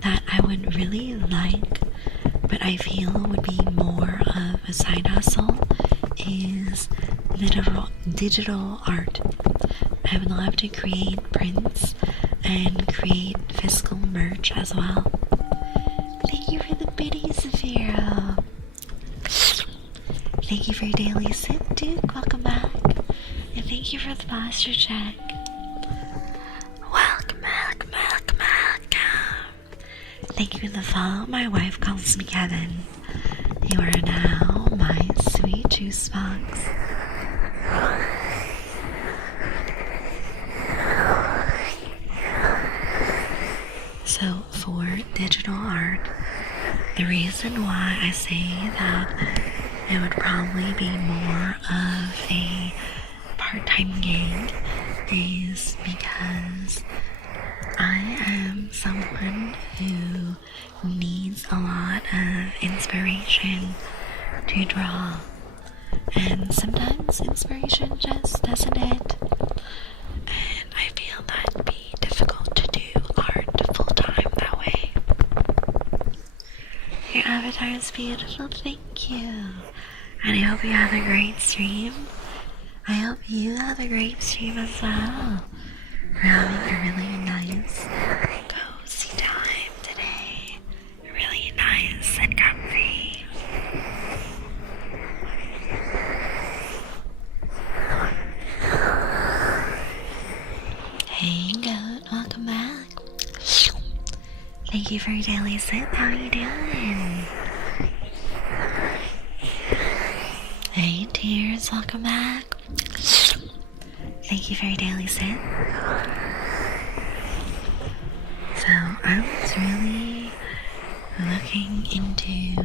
that I would really like, but I feel would be more of a side hustle, is digital art. I would love to create prints and create physical merch as well. Thank you for the biddies, Zafiro. Thank you for your daily sip, Duke. Welcome back. And thank you for the posture check. Welcome. Thank you for the follow. My wife calls me Kevin. You are now my sweet juice box. So for digital art, the reason why I say that it would probably be more of a part-time gig is because I am someone who needs a lot of inspiration to draw, and sometimes inspiration just doesn't hit, and I feel that'd be difficult to do art full-time that way. Your avatar is beautiful, thank you, and I hope you have a great stream. I hope you have a great stream as well. We're having a really nice cozy time today. Really nice and comfy. Hey goat, welcome back. Thank you for your daily sip. How are you doing? Hey Tears, welcome back. Thank you for your daily sip. So I was really looking into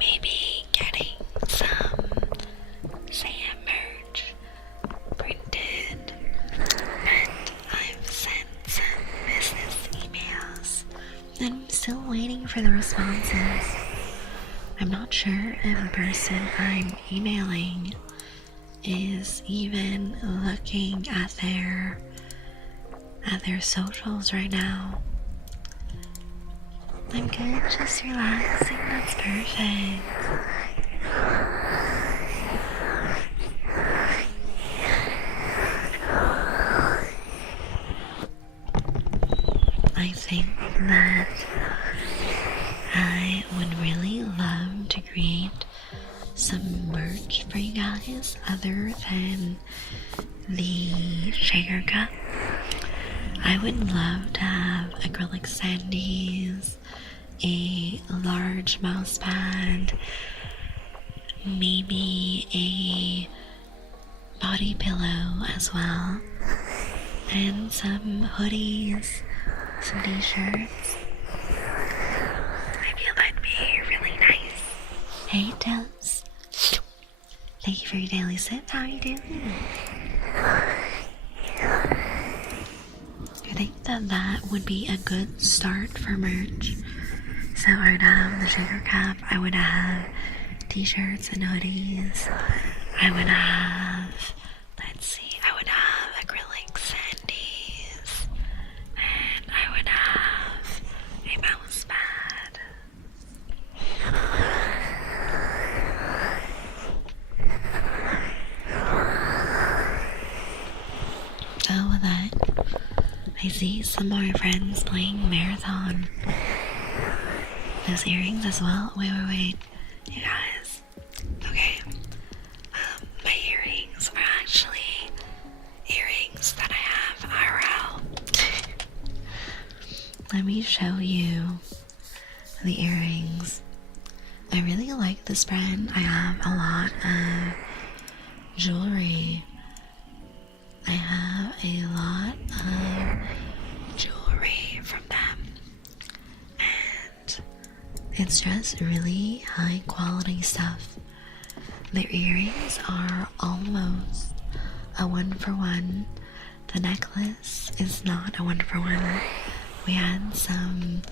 maybe getting some Sam merch printed, and I've sent some business emails and I'm still waiting for the responses. I'm not sure if the person I'm emailing is even looking at their socials right now. I'm good, just relaxing, that's perfect. I think that I would really love to create some merch for you guys other than the shaker cup. I would love to have acrylic sandies, a large mouse pad, maybe a body pillow as well, and some hoodies, some t-shirts. I feel that'd be really nice. Hey Toes, thank you for your daily sip. How are you doing? I think that would be a good start for merch. So I would have the shaker cap, I would have t-shirts and hoodies, I would have, let's see, I would have acrylic sandies, and I would have a mouse pad. So with that, I see some more friends playing Marathon. Those earrings as well? Wait. You guys. Okay. My earrings are actually earrings that I have IRL. Let me show you the earrings. I really like this brand. I have a lot of jewelry. I have a lot of jewelry from them, and it's just really high quality stuff. Their earrings are almost a 1-for-1. The necklace is not a 1-for-1. We had some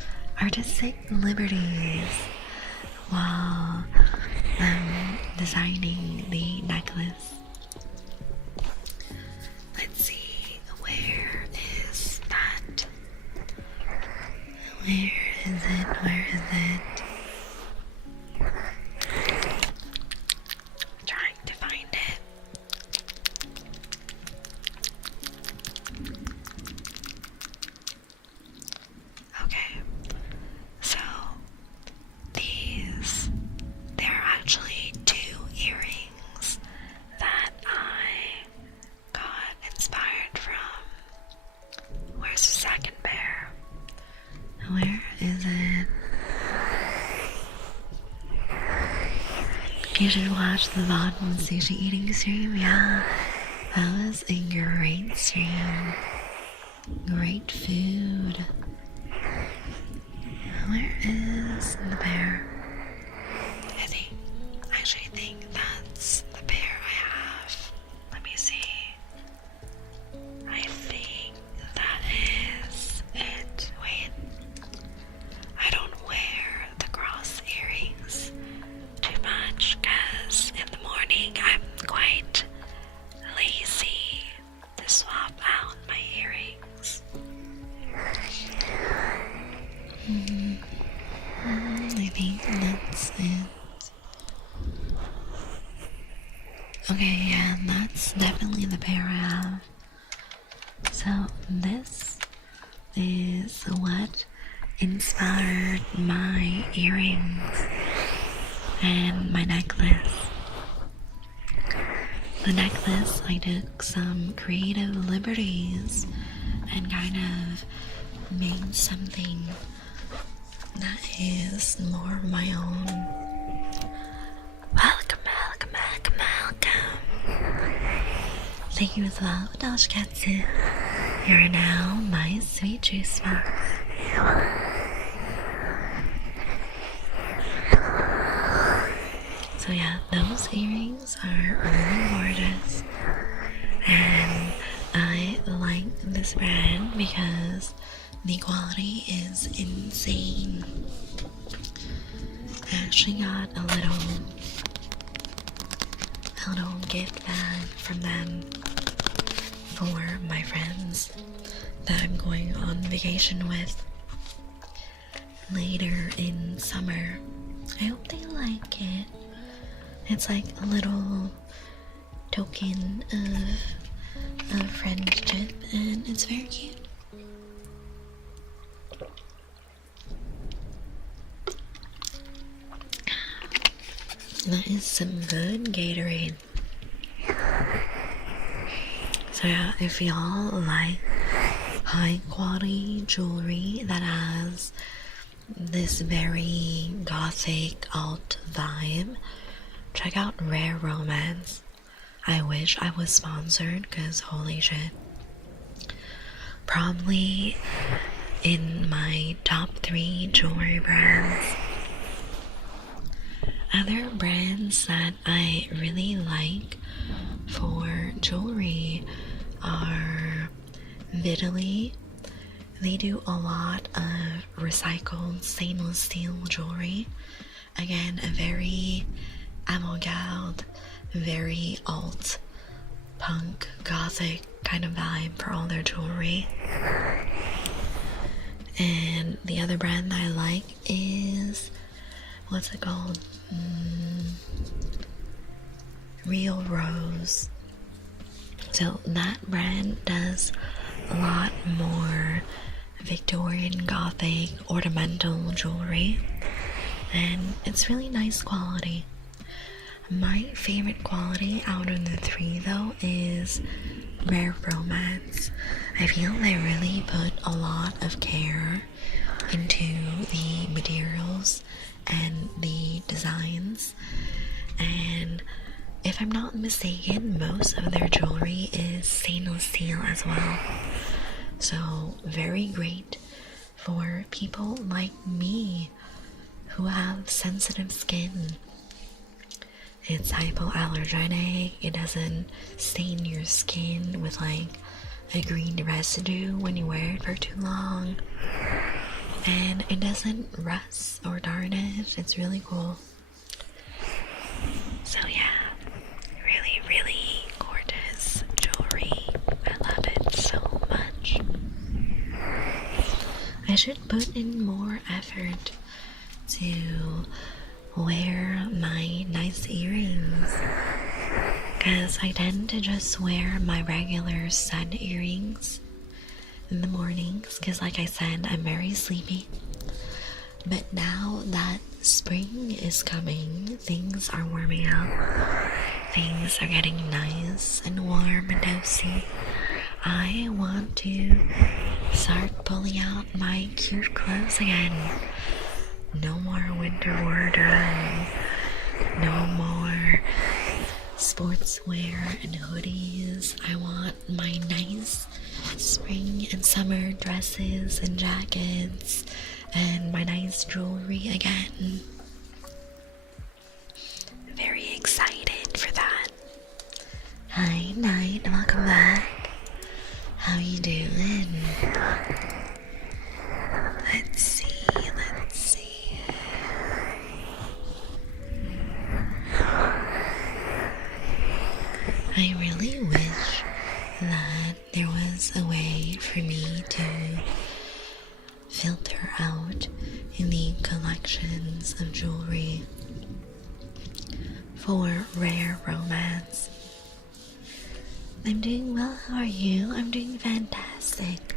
artistic liberties while designing the necklace. Let's see, where is that? Where is it? Where is it? Trying to find it. Okay, so there are actually 2 earrings that I got inspired from. Where's the second pair? Where is it? You should watch the Vodka sushi eating stream. Yeah, that was a great stream. Great food. Where is the bear? I think that's the bear I have. Let me see. I think that is it. Wait. I don't wear the cross earrings too much because in the morning I'm quite lazy to swap out my earrings. I think that's it. Okay, yeah, that's definitely the pair I have. So this is what inspired my earrings and my necklace. The necklace, I took some creative liberties and kind of made something that is more of my own. Welcome, welcome, welcome, welcome. Thank you as well, Doshkatsu. You're now my sweet juice box. So yeah, those earrings are really gorgeous. And I like this brand because the quality is insane. I actually got a little gift bag from them for my friends that I'm going on vacation with later in summer. I hope they like it. It's like a little token of friendship, and it's very cute. That is some good Gatorade. So yeah, if y'all like high quality jewelry that has this very gothic alt vibe, check out Rare Romance. I wish I was sponsored because holy shit. Probably in my top 3 jewelry brands. Other brands that I really like for jewelry are Vitaly. They do a lot of recycled stainless steel jewelry. Again, a very avant-garde, very alt, punk, gothic kind of vibe for all their jewelry. And the other brand that I like is, what's it called? Real Rose. So that brand does a lot more Victorian Gothic ornamental jewelry, and it's really nice quality. My favorite quality out of the 3 though is Rare Romance. I feel they really put a lot of care into the materials and the designs, and if I'm not mistaken, most of their jewelry is stainless steel as well. So very great for people like me who have sensitive skin. It's hypoallergenic, it doesn't stain your skin with like a green residue when you wear it for too long. and it doesn't rust or tarnish. It's really cool. So yeah, really, really gorgeous jewelry. I love it so much. I should put in more effort to wear my nice earrings, because I tend to just wear my regular stud earrings in the mornings, because like I said, I'm very sleepy. But now that spring is coming, things are warming up, things are getting nice and warm and toasty. I want to start pulling out my cute clothes again. No more winter wardrobe, no more sportswear and hoodies. I want my nice spring and summer dresses and jackets and my nice jewelry again. Very excited for that. Hi, Night, welcome back. How you doing? Let's see. I really wish that there was a way for me to filter out the collections of jewelry for rare romance. I'm doing well, how are you? I'm doing fantastic.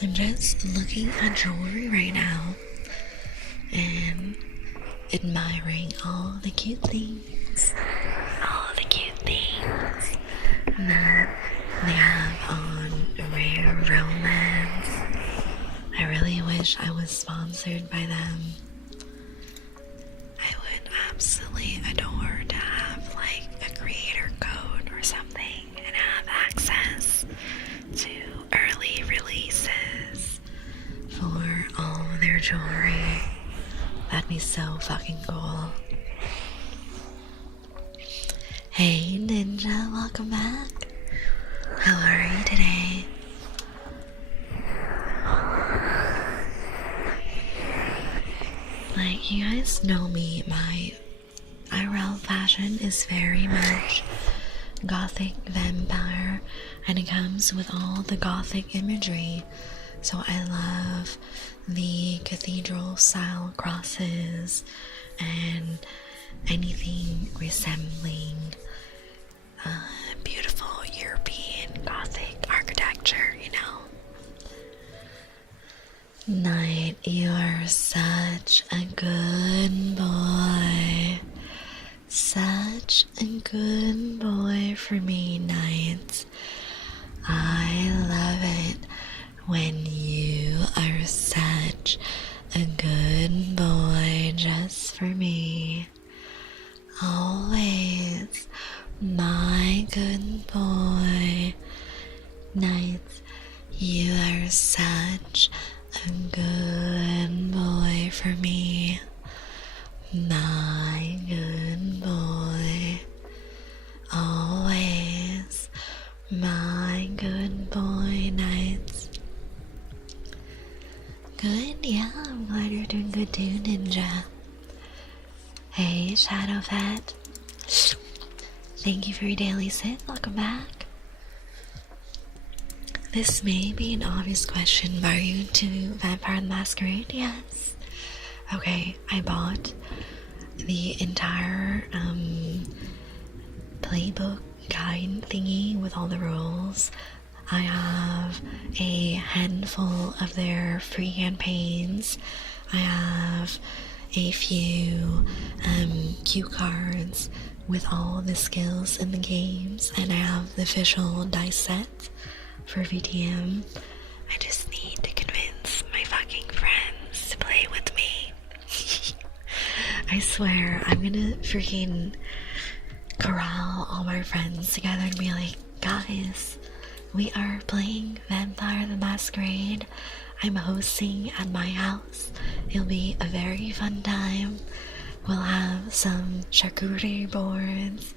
I'm just looking at jewelry right now and admiring all the cute things. That they have on Rare Romance. I really wish I was sponsored by them. I would absolutely adore to have like a creator code or something and have access to early releases for all of their jewelry. That'd be so fucking cool. Hey Ninja, welcome back. How are you today? Like, you guys know me, my IRL fashion is very much gothic vampire, and it comes with all the gothic imagery. So I love the cathedral style crosses and anything resembling beautiful European Gothic architecture, you know. Night, you are such a good boy. Such a good boy for me, Night. I love it when you are such a good boy just for me. Always my good boy. Nights, you are such a good boy for me. My good boy. Always my good boy. Nights. Good, yeah, I'm glad you're doing good too, Ninja. Hey, Shadow Fat. Thank you for your daily sip. Welcome back. This may be an obvious question, but are you into Vampire the Masquerade? Yes. Okay, I bought the entire playbook guide thingy with all the rules. I have a handful of their free campaigns. I have a few cue cards with all the skills in the games, and I have the official dice set for VTM. I just need to convince my fucking friends to play with me. I swear, I'm gonna freaking corral all my friends together and be like, guys, we are playing Vampire the Masquerade. I'm hosting at my house. It'll be a very fun time. We'll have some charcuterie boards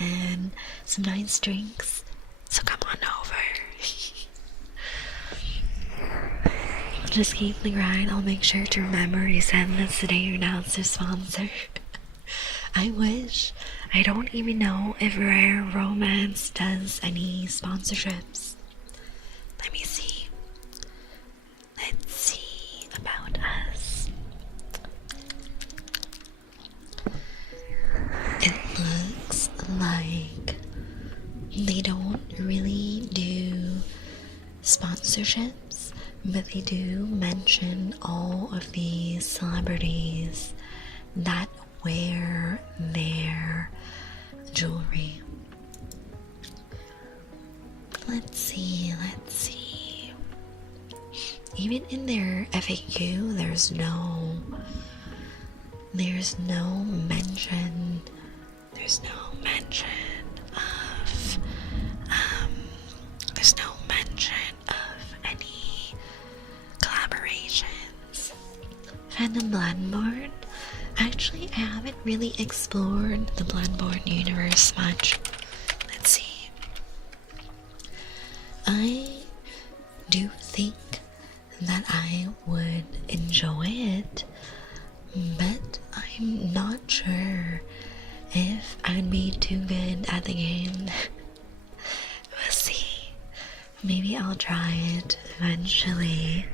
and some nice drinks. So come on over. Just keep the grind. I'll make sure to remember to send this today you're announced a sponsor. I wish. I don't even know if Rare Romance does any sponsorships. Let me see. Let's see about us. It looks like they don't really do sponsorships, but they do mention all of the celebrities that wear their jewelry. Let's see. Even in their FAQ, there's no mention. There's no mention of any collaborations. Fandom Bloodborne. Actually, I haven't really explored the Bloodborne universe much. Let's see. I do think that I would enjoy it, but I'm not sure if I'd be too good at the game. We'll see. Maybe I'll try it eventually.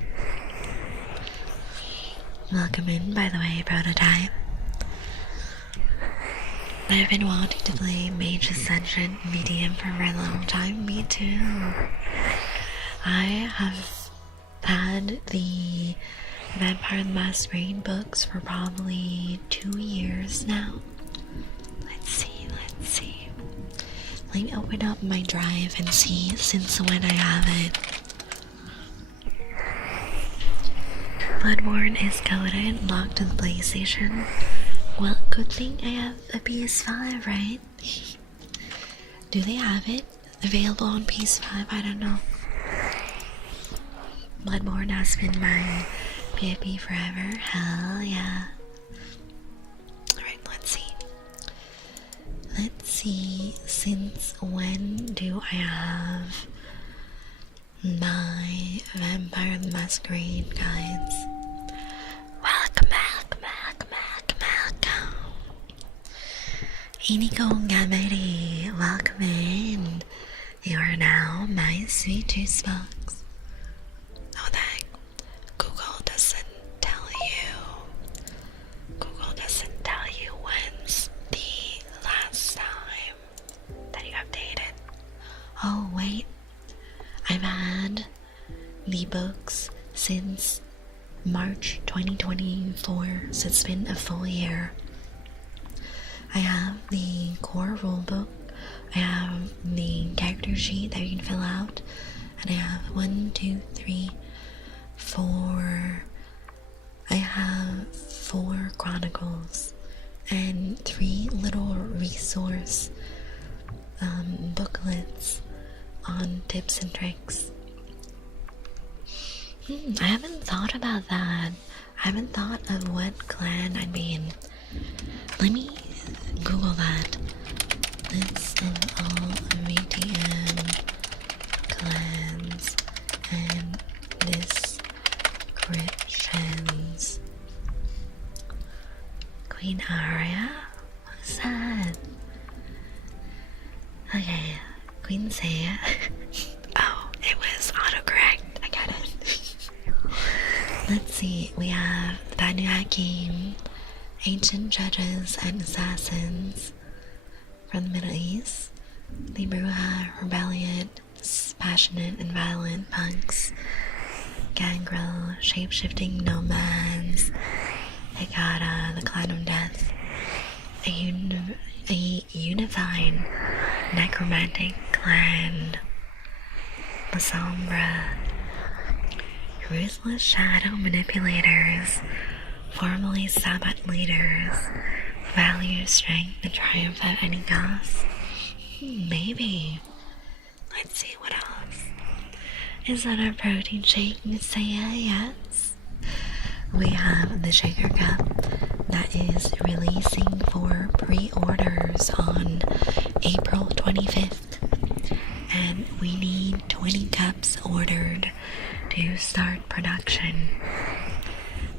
Welcome in, by the way, Prototype. I've been wanting to play Mage Ascension medium for a very long time. Me too. I have had the Vampire the Masquerade books for probably 2 years now. Let's see. Let me open up my drive and see since when I have it. Bloodborne is coded, locked to the PlayStation. Well, good thing I have a PS5, right? Do they have it available on PS5? I don't know. Bloodborne has been my PvP forever. Hell yeah. Alright, let's see. Since when do I have my Vampire the Masquerade guides? Welcome back. Iniko Gameri, welcome in. You are now my sweet juice box. Oh, that Google doesn't tell you when's the last time that you updated. Oh wait, I've had the books since March 2024, so it's been a full year. I have the core rulebook, I have the character sheet that you can fill out, and I have 1, 2, 3, 4. I have 4 chronicles and 3 little resource booklets on tips and tricks. I haven't thought about that. I haven't thought of what clan I'd be in. Let me Google that. List of all VTM clans and descriptions. Queen Aria? What's that? Okay, Queen Saya. Oh, it was autocorrect. I got it. Let's see, we have the Banu Hakim, Ancient Judges and Assassins from the Middle East, the Bruja, rebellion, passionate and violent punks, Gangrel, shape-shifting nomads, Hekata, the Clan of Death, a unified necromantic clan, La Sombra, ruthless shadow manipulators, formerly Sabbath leaders, value, strength, the triumph at any cost. Maybe. Let's see what else. Is that our protein shake? Say yes. We have the shaker cup, that is releasing for pre-orders on April 25th, and we need 20 cups ordered to start production.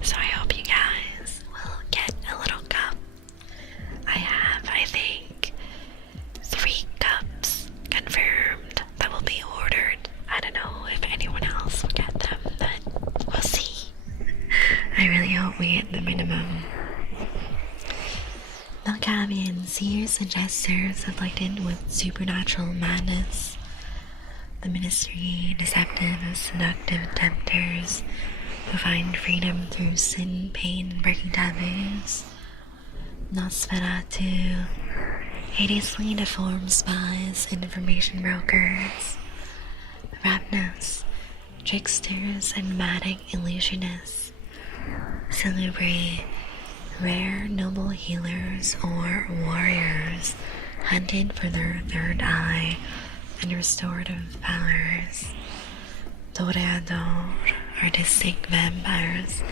So I hope you guys will get a little cup. I have, I think, 3 cups confirmed that will be ordered. I don't know if anyone else will get them, but we'll see. I really hope we get the minimum. Malkavian, seers and jesters afflicted with supernatural madness. The ministry, deceptive, seductive tempters who find freedom through sin, pain, and breaking taboos. Nosferatu, hideously deformed spies and information brokers. Rapnos, tricksters and magic illusionists. Celebri, rare noble healers or warriors hunted for their third eye and restorative powers. Toreador, artistic vampires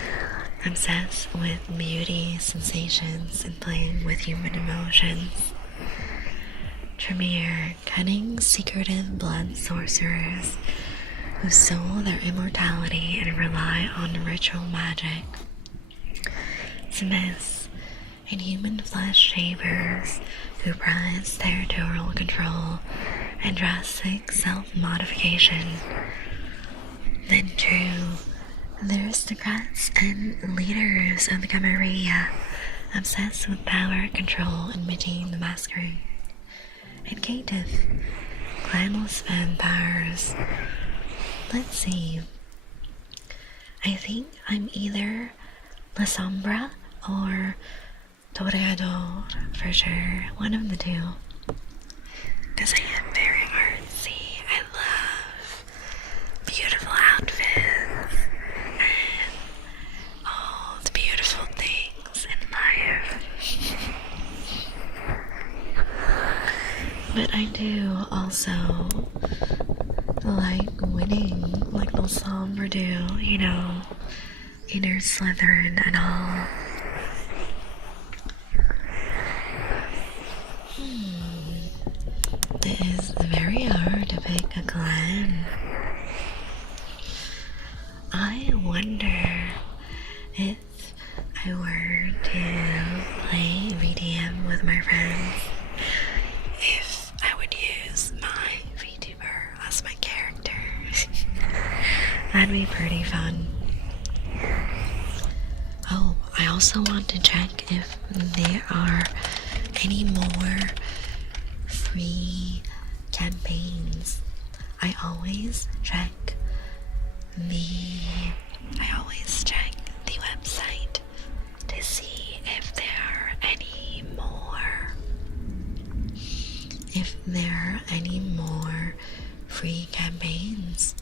obsessed with beauty, sensations, and playing with human emotions. Tremere, cunning, secretive blood sorcerers who soul their immortality and rely on ritual magic. Smiths, inhuman flesh shavers who prize territorial control and drastic self-modification. Then true, the aristocrats and leaders of the Camarilla, obsessed with power, control, and imitating the masquerade. And caitiff, clanless vampires. Let's see. I think I'm either La Sombra or Toreador for sure. One of the two. Because I am very artsy. I love beautiful outfits and all the beautiful things in life. But I do also like winning, like the Sombra do, you know, inner Slytherin and all. It is very hard to pick a clan. I wonder if I were to play VDM with my friends, if I would use my VTuber as my character. That'd be pretty fun. Oh, I also want to check if there are any more free campaigns. I always check the website to see if there are any more. If there are any more free campaigns.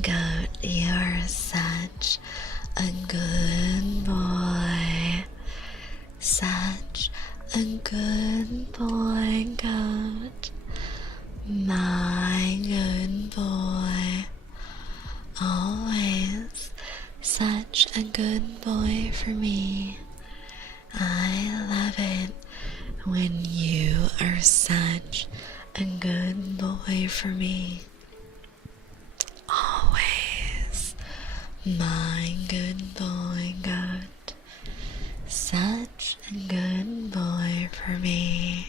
Goat, you're such a good boy. Such a good boy, Goat. My good boy. Always such a good boy for me. I love it when you are such a good boy for me. Always my good boy, Goat. Such a good boy for me.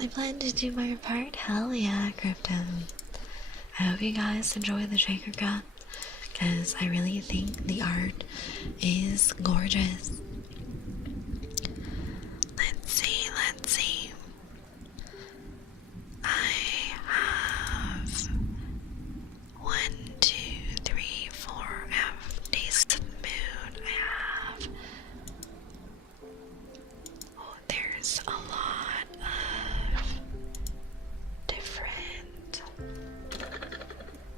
I plan to do my part. Hell yeah, Crypto. I hope you guys enjoy the shaker cup, because I really think the art is gorgeous. Let's see. I have 1, 2, 3, 4. I have Days of the Moon. I have. Oh, there's a lot of different.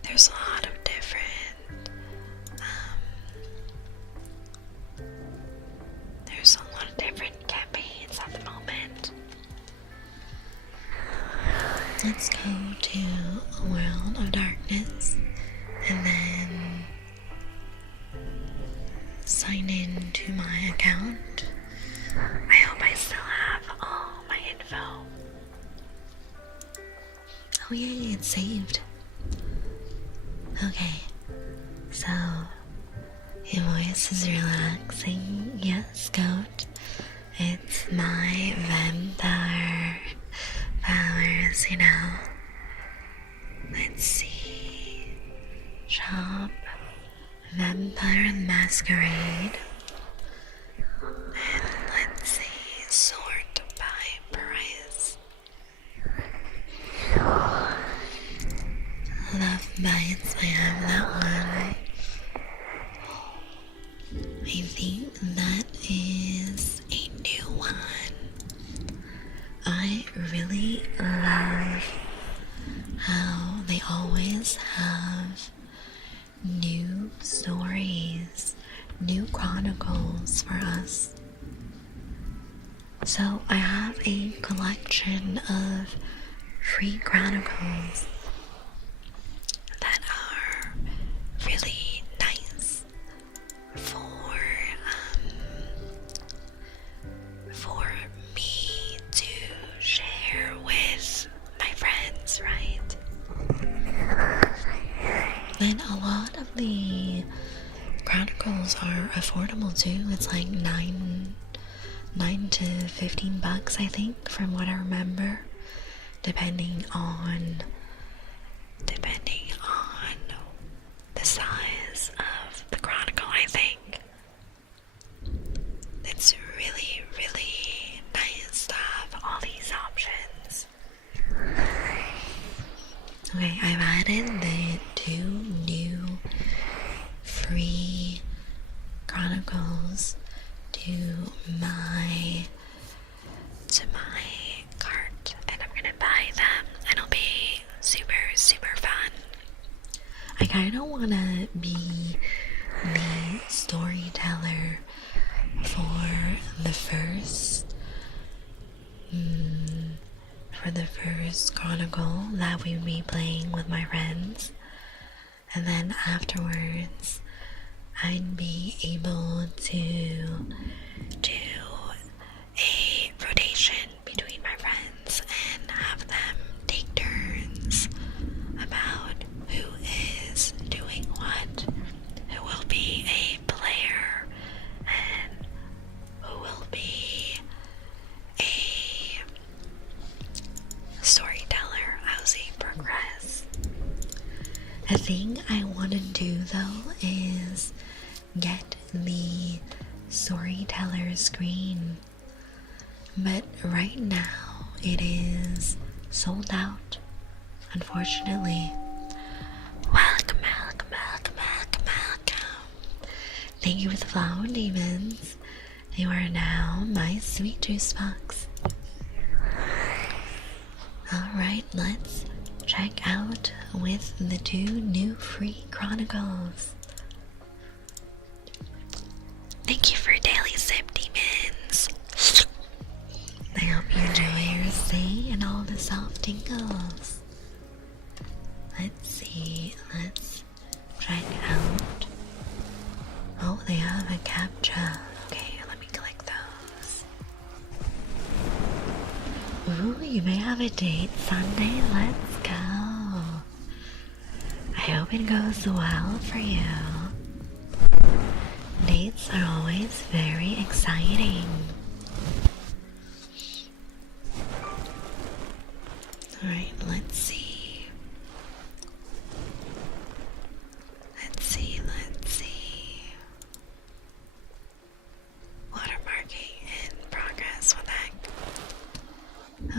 There's a lot of different. There's a lot of different campaigns at the moment. Let's go to a World of Darkness, and then sign in to my account. I hope I still have all my info. Oh yeah, it's saved. Okay, so your voice is relaxing. Yes, goat. It's my vampire powers, you know. Let's see. Shop Vampire Masquerade. And let's see. Sort by price. Love Bites, I have that one. I think that is a new one. I really love how they always have new stories, new chronicles for us. So I have a collection of free chronicles that are really nice for me to share with my friends, right? And a lot of the chronicles are affordable too. It's like 9 to 15 bucks, I think, from what I remember, depending on the size of the chronicle, I think. It's really, really nice to have all these options. Okay, I've added the 2 new free chronicles to my cart, and I'm gonna buy them, and it'll be super, super fun. I kind of want to be the storyteller for the first chronicle that we would be playing with my friends, and then afterwards I'd be able to do a rotation between my friends and have them take turns about who is doing what, who will be a player, and who will be a storyteller as we progress. The thing I want to do though is get the storyteller screen, but right now it is sold out, unfortunately. Welcome. Thank you for the flower demons. You are now my sweet juice box. Alright, let's check out with the 2 new free chronicles. Thank you for daily sip, demons. I hope you enjoy your stay and all the soft tingles. Let's see, let's check out. Oh, they have a captcha. Okay, let me click those. Ooh, you may have a date Sunday. Let's go. I hope it goes well for you. Dates are always very exciting. Alright, let's see. Watermarking in progress. What the heck?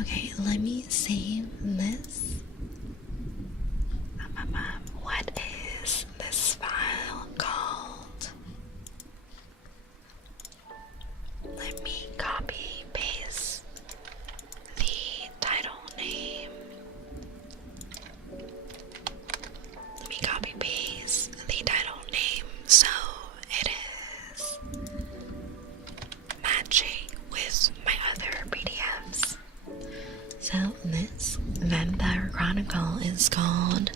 Okay, let me save this. What is this file called? Let me copy paste the title name. Let me copy paste the title name so it is matching with my other PDFs. So this Vampire Chronicle is called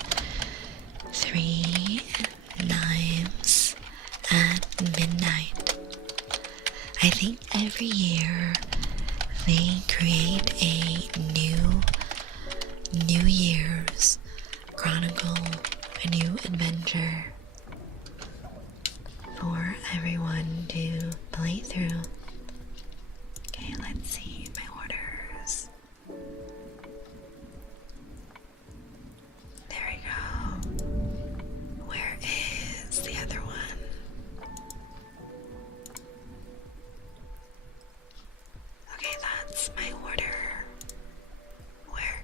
3 Knives at Midnight. I think every year they create a New Year's Chronicle, a new adventure for everyone to play through. Okay, let's see my orders. There we go. Where is the other one? Okay, that's my order. Where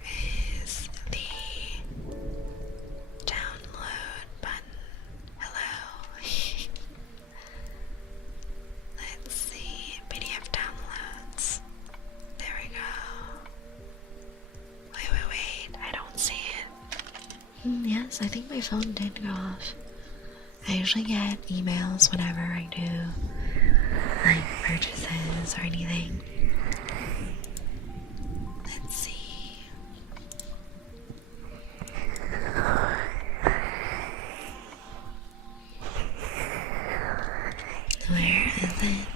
is the download button? Hello. Let's see. PDF downloads. There we go. Wait. I don't see it. Yes, I think my phone did go off. I usually get emails whenever I do like purchases or anything. Let's see. Where is it?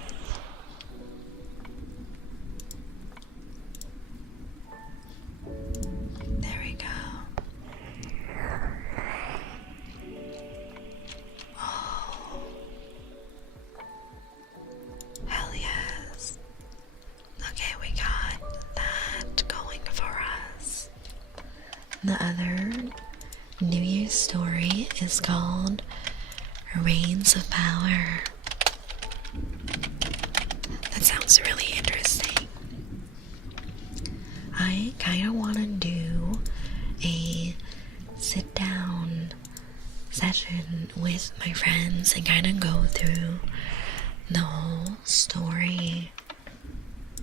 There we go. Oh. Hell yes. Okay, we got that going for us. The other New Year's story is called Reigns of Power. That sounds really interesting. I kind of want to do a sit down session with my friends and kind of go through the whole story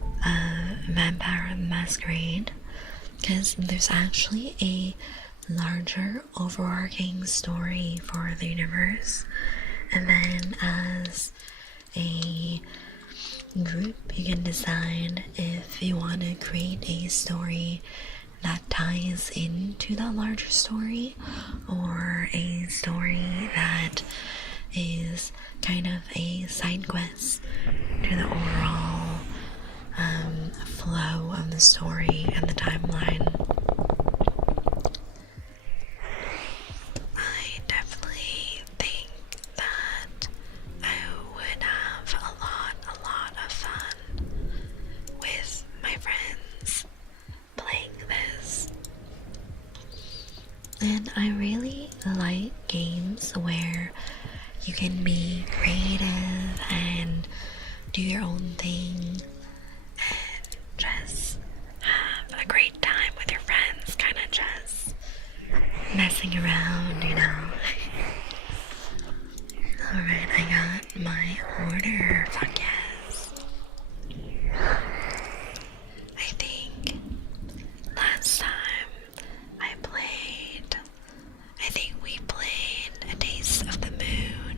of Vampire the Masquerade, because there's actually a larger overarching story for the universe, and then as a group you can decide if you want to create a story that ties into that larger story, or a story that is kind of a side quest to the overall flow of the story and the timeline. I definitely think that I would have a lot of fun with my friends playing this. And I really like games where you can be creative and do your own thing and just have a great time with your friends, kind of just messing around, you know. Alright, I got my order. Fuck yes. I think last time we played A Taste of the Moon,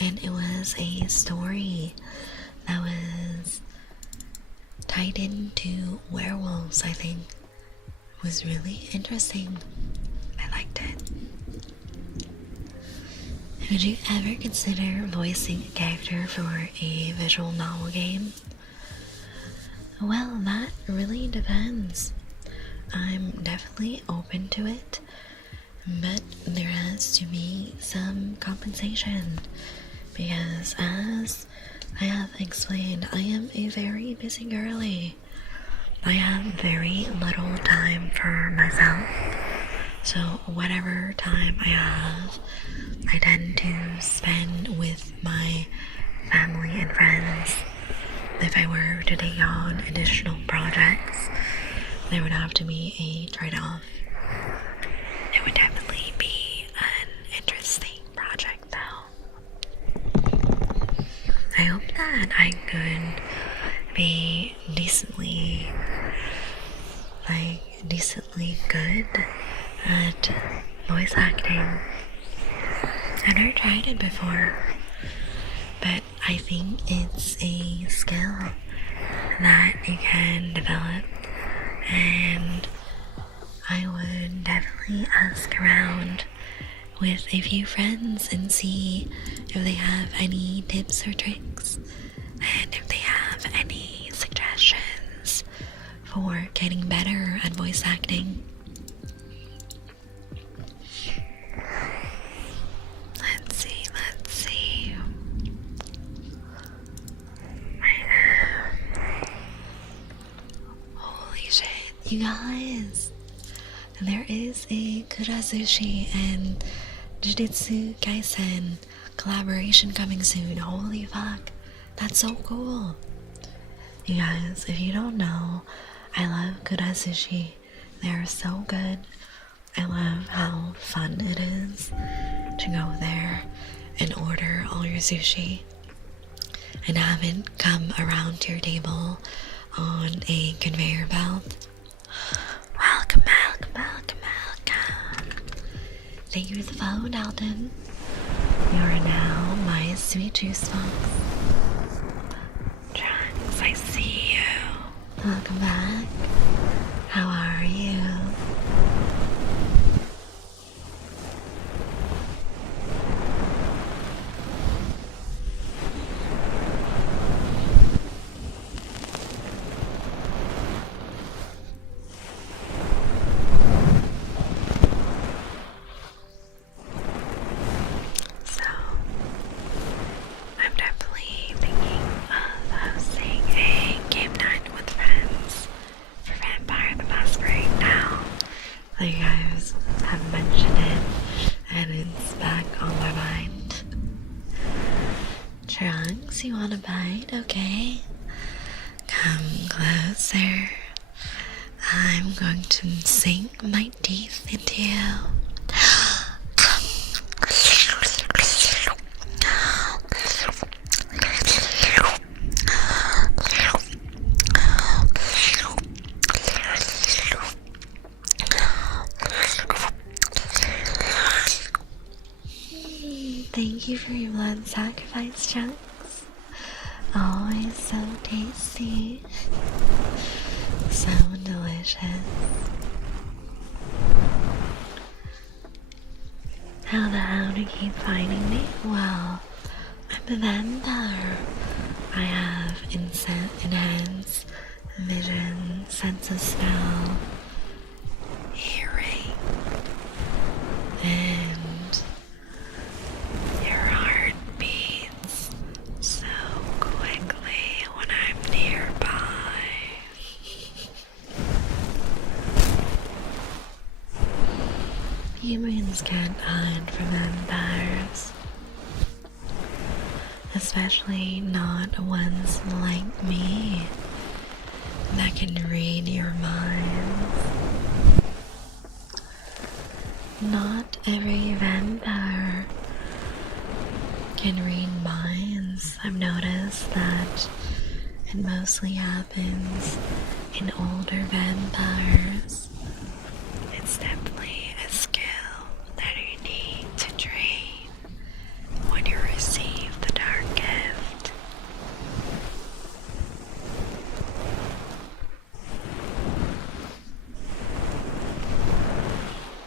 and it was a story that was tied into werewolves. I think it was really interesting. I liked it. Would you ever consider voicing a character for a visual novel game? Well, that really depends. I'm definitely open to it, but there has to be some compensation, because as I have explained, I am a very busy girly. I have very little time for myself, so whatever time I have, I tend to spend with my family and friends. If I were to take on additional projects, there would have to be a trade-off. It would definitely be an interesting project though. I hope that I could be decently good at voice acting. I've never tried it before, but I think it's a skill that you can develop, and I would definitely ask around with a few friends and see if they have any tips or tricks, and if they for getting better at voice acting. Let's see. Holy shit, you guys. There is a Kurazushi and Jujutsu Kaisen collaboration coming soon. Holy fuck. That's so cool. You guys, if you don't know, I love Kurazushi. They're so good. I love how fun it is to go there and order all your sushi and have it come around to your table on a conveyor belt. Welcome. Thank you for the follow, Dalton. You are now my sweet juice box. Trunks, I see you. Welcome back. How are you? You guys have mentioned it, and it's back on my mind. Trunks, you want a bite? Okay. Come closer. I'm going to sink my teeth into you. Thank you for your blood sacrifice, Chunks. Always so tasty. So delicious. How the hell do you keep finding me? Well, I'm a vampire. I have enhanced vision, sense of smell, hearing, and your heart beats so quickly when I'm nearby. Humans can't hide from vampires, especially not ones like me that can read your minds. Not every vampire can read minds. I've noticed that it mostly happens in older vampires. It's definitely a skill that you need to train when you receive the dark gift.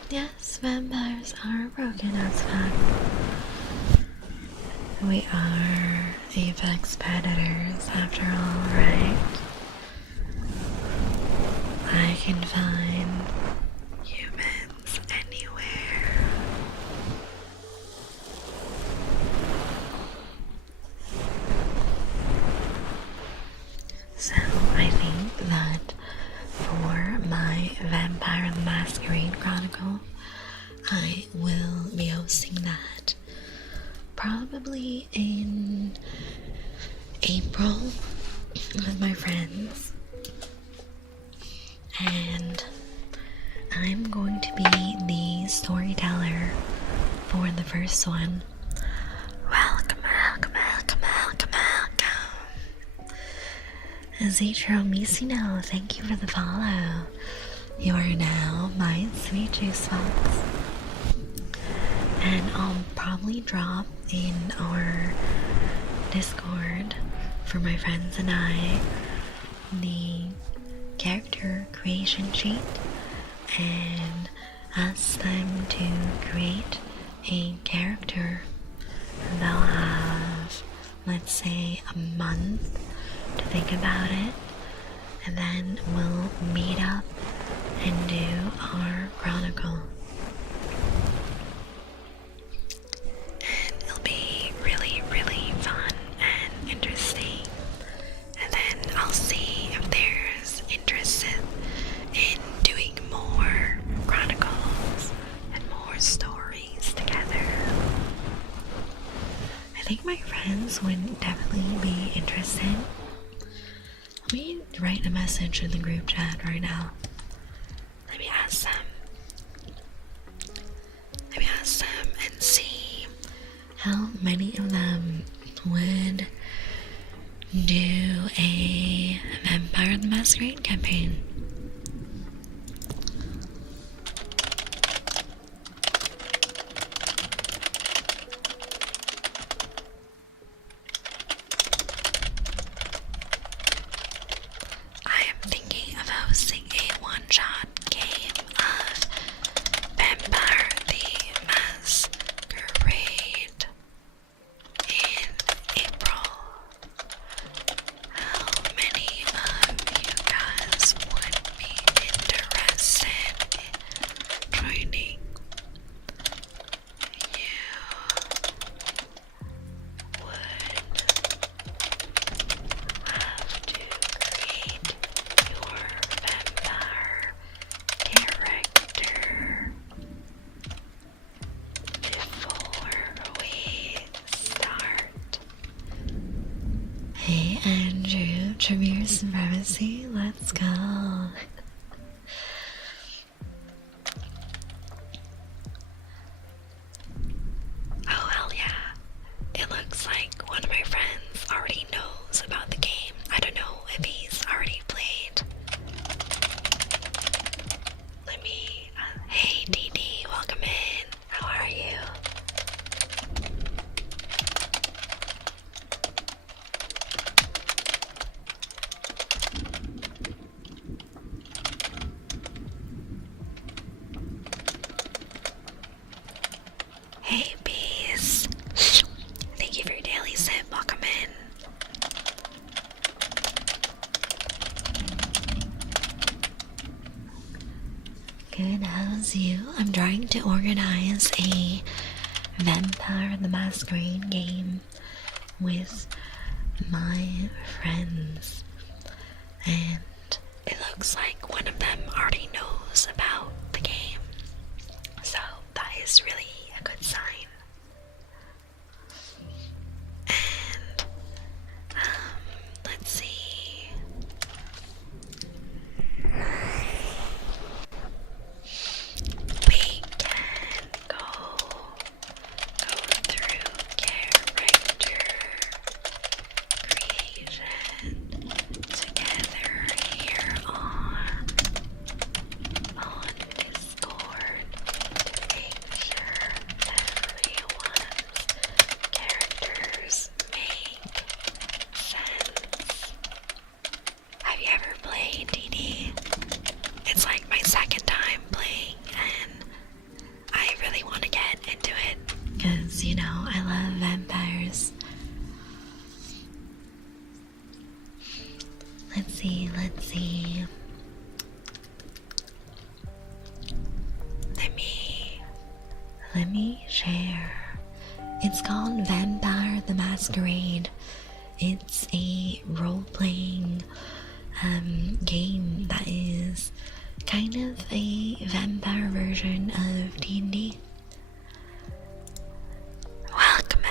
Yes, vampires are broken as fuck. We are apex predators after all, right? I can find humans anywhere. So I think that for my Vampire the Masquerade Chronicle, I will be hosting that probably in April with my friends, and I'm going to be the storyteller for the first one. Welcome. Zitro Misino, thank you for the follow. You are now my sweet juice box. And I'll probably drop in our Discord for my friends and I the character creation sheet and ask them to create a character. They'll have, let's say, a month to think about it, and then we'll meet up and do our chronicle. And it'll be really, really fun and interesting. And then I'll see if there's interest in doing more chronicles and more stories together. I think my friends would definitely be interested. Let me write a message in the group chat right now. Let me ask them. And see how many of them would do a Vampire the Masquerade campaign. I am thinking of hosting a one-shot game of Vampire the Masquerade in April. How many of you guys would be interested in joining? You would have to create your vampire character before we start. Hey Andrew, Tremere Supremacy, let's go. Oh hell yeah. It looks like one of my friends already knows about the game. I don't know if he's already played. Let me, hey DD, welcome in. How are you? Hey bees. Thank you for your daily sip. Welcome in. Good, how's you? I'm trying to organize a Vampire the Masquerade game with my friends, and it looks like one of them already knows about the game, so that is really a good sign. And let's see. We can go through character creation together here on Discord to make sure everyone's characters make sense. Have you ever played DD? It's like my second time playing, and I really want to get into it because, you know, I love vampires. Let's see. Let me share. It's called Vampire the Masquerade. It's a role-playing game that is kind of a vampire version of D&D. Welcome.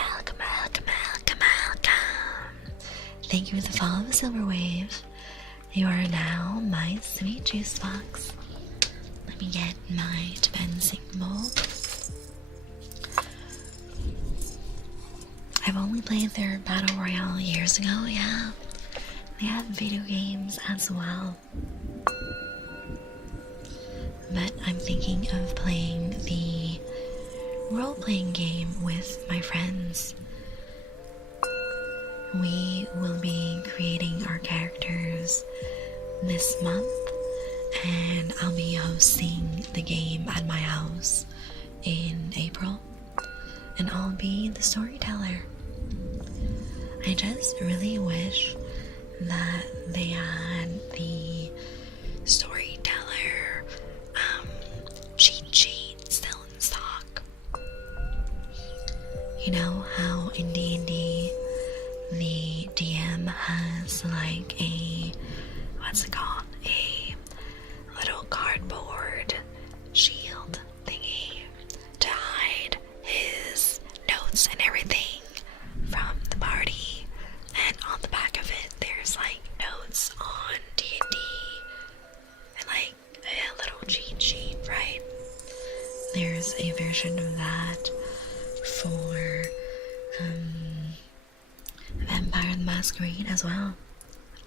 Thank you for the follow, Silverwave. You are now my sweet juice box. Let me get my dispensing bowl. I've only played their Battle Royale years ago, yeah. They have video games as well. But I'm thinking of playing the role-playing game with my friends. We will be creating our characters this month, and I'll be hosting the game at my house in April, and I'll be the storyteller. I just really wish that they had the storyteller cheat sheet still in stock. You know how in D&D the DM has like a, what's it called, a little cardboard shield thingy to hide his notes and everything from the party, and on the back of it there's like notes on D&D and like a little cheat sheet, right? There's a version of that for Vampire the Masquerade as well.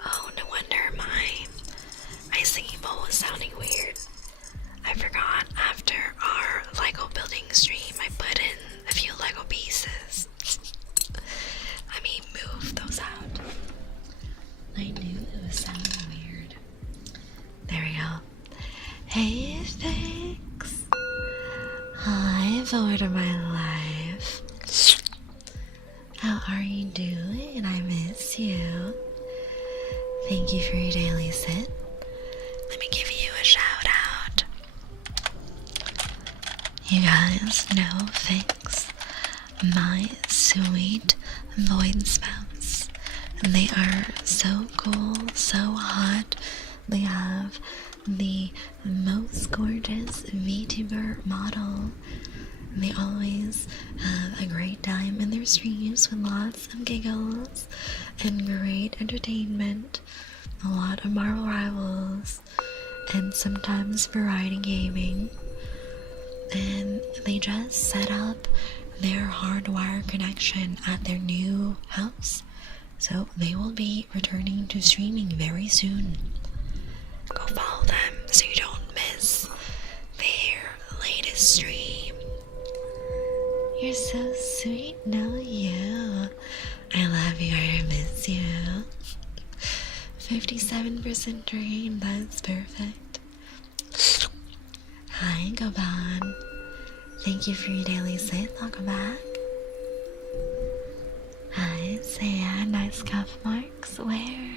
Oh, no wonder my singing bowl was sounding weird. I forgot after our Lego building stream I put in a few Lego pieces. Let me move those out. I knew it was sounding weird. There we go. Hey, thanks. Hi, void of my life. How are you doing? I miss you. Thank you for your daily sit. Let me give you a shout out. You guys know Fix, my sweet void spouse. They are so cool, so hot. They have the most gorgeous VTuber model. They always have a great time in their streams with lots of giggles and great entertainment, a lot of Marvel Rivals, and sometimes variety gaming. And they just set up their hardwire connection at their new house, so they will be returning to streaming very soon. Go follow them so you don't miss their latest stream. You're so sweet, no you. I love you, I miss you. 57% drain, that's perfect. Hi, Goban. Thank you for your daily sit, welcome back. Hi, Saya, nice cuff marks, where?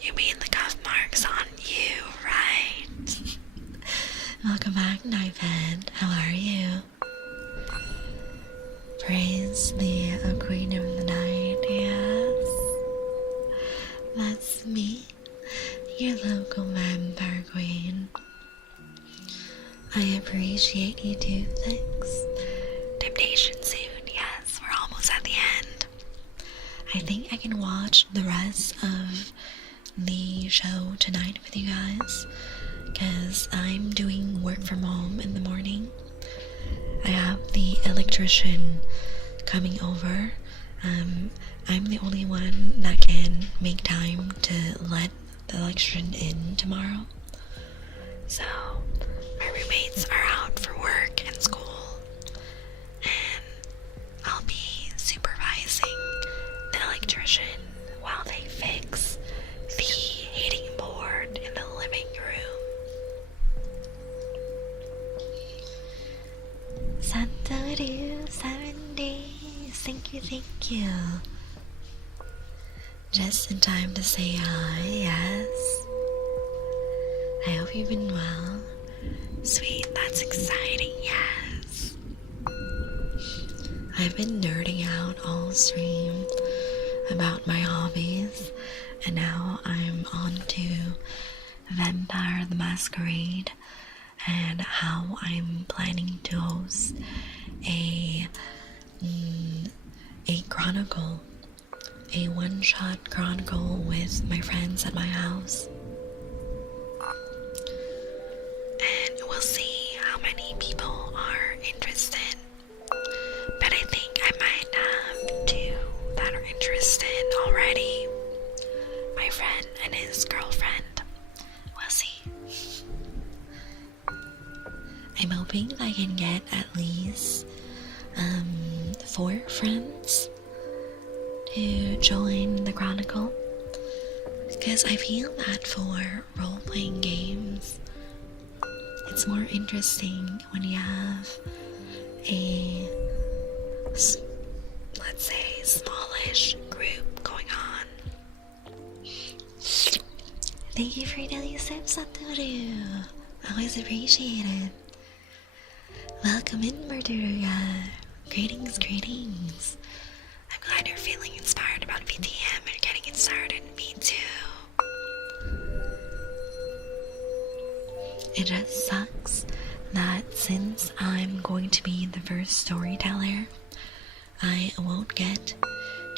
You mean the cuff marks on you, right? Welcome back, Nightbed, how are you? Praise the Queen of the Night, yes. That's me, your local vampire queen. I appreciate you too, thanks. Temptation soon, yes, we're almost at the end. I think I can watch the rest of the show tonight with you guys, because I'm doing work from home in the morning. I have the electrician coming over. I'm the only one that can make time to let the electrician in tomorrow. So, my roommates are out for work and school, and I'll be supervising the electrician while they fix the heating board in the living room. Santoru, 7 days. Thank you, thank you. Just in time to say hi, yes. I hope you've been well. Sweet, that's exciting, yes. I've been nerding out all stream about my hobbies, and now I'm on to Vampire the Masquerade and how I'm planning to host a chronicle, a one-shot chronicle with my friends at my house. And we'll see how many people are interested. But I think I might have 2 that are interested already. My friend and his girlfriend. We'll see. I'm hoping I can get at least 4 friends to join the chronicle, because I feel that for role-playing games it's more interesting when you have a, let's say, smallish group going on. Thank you for daily subs, Satoru. Always appreciate it. Welcome in, Murderuga. Greetings, greetings. I'm glad you're feeling inspired about VTM and getting it started. Me too. It just sucks that since I'm going to be the first storyteller, I won't get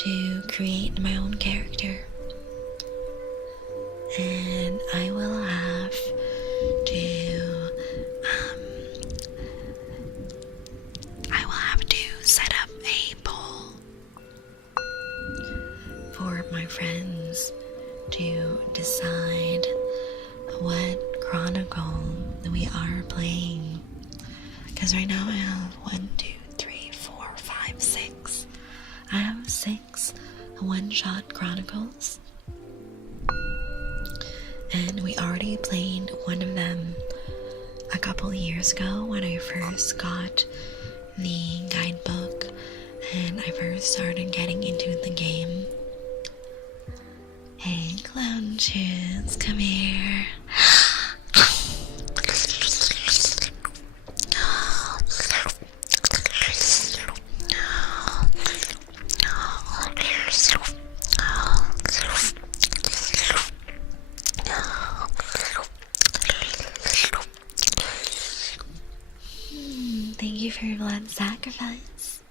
to create my own character. And I will have to set up a poll for my friends to decide what chronicle we are playing. Because right now I have 1, 2, 3, 4, 5, 6. I have 6 one-shot chronicles. And we already played one of them a couple years ago when I first got the guidebook and I first started getting into the game. Hey, Clown Shoes, come here. Thank you for your blood sacrifice.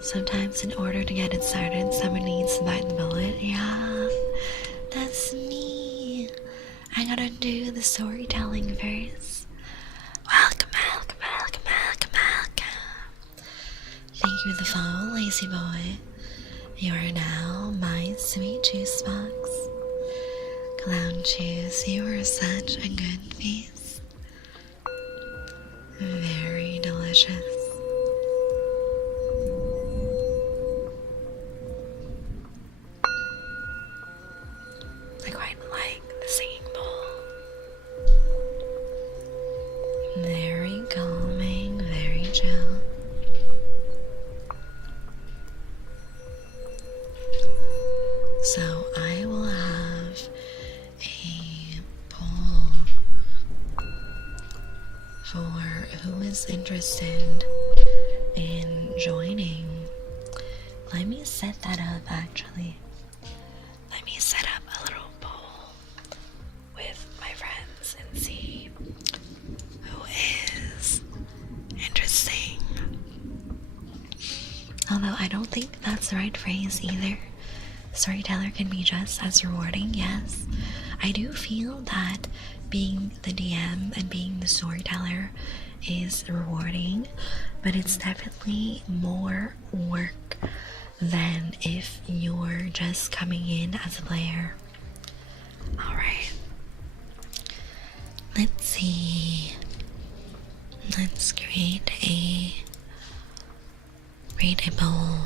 Sometimes in order to get it started, someone needs to bite the bullet. Yeah, that's me. I gotta do the storytelling first. Welcome. Thank you for the follow, lazy boy. You are now my sweet juice box. Clown Juice, you are such a good piece. Very delicious. I quite like the singing bowl. Very calming, very chill. So I will have a poll for who is interested in joining. Let me set that up actually. Let me set up a little poll with my friends and see who is interesting. Although I don't think that's the right phrase either. Storyteller can be just as rewarding, yes. I do feel that being the DM and being the storyteller is rewarding, but it's definitely more work than if you're just coming in as a player. Alright. Let's see. Let's create a poll.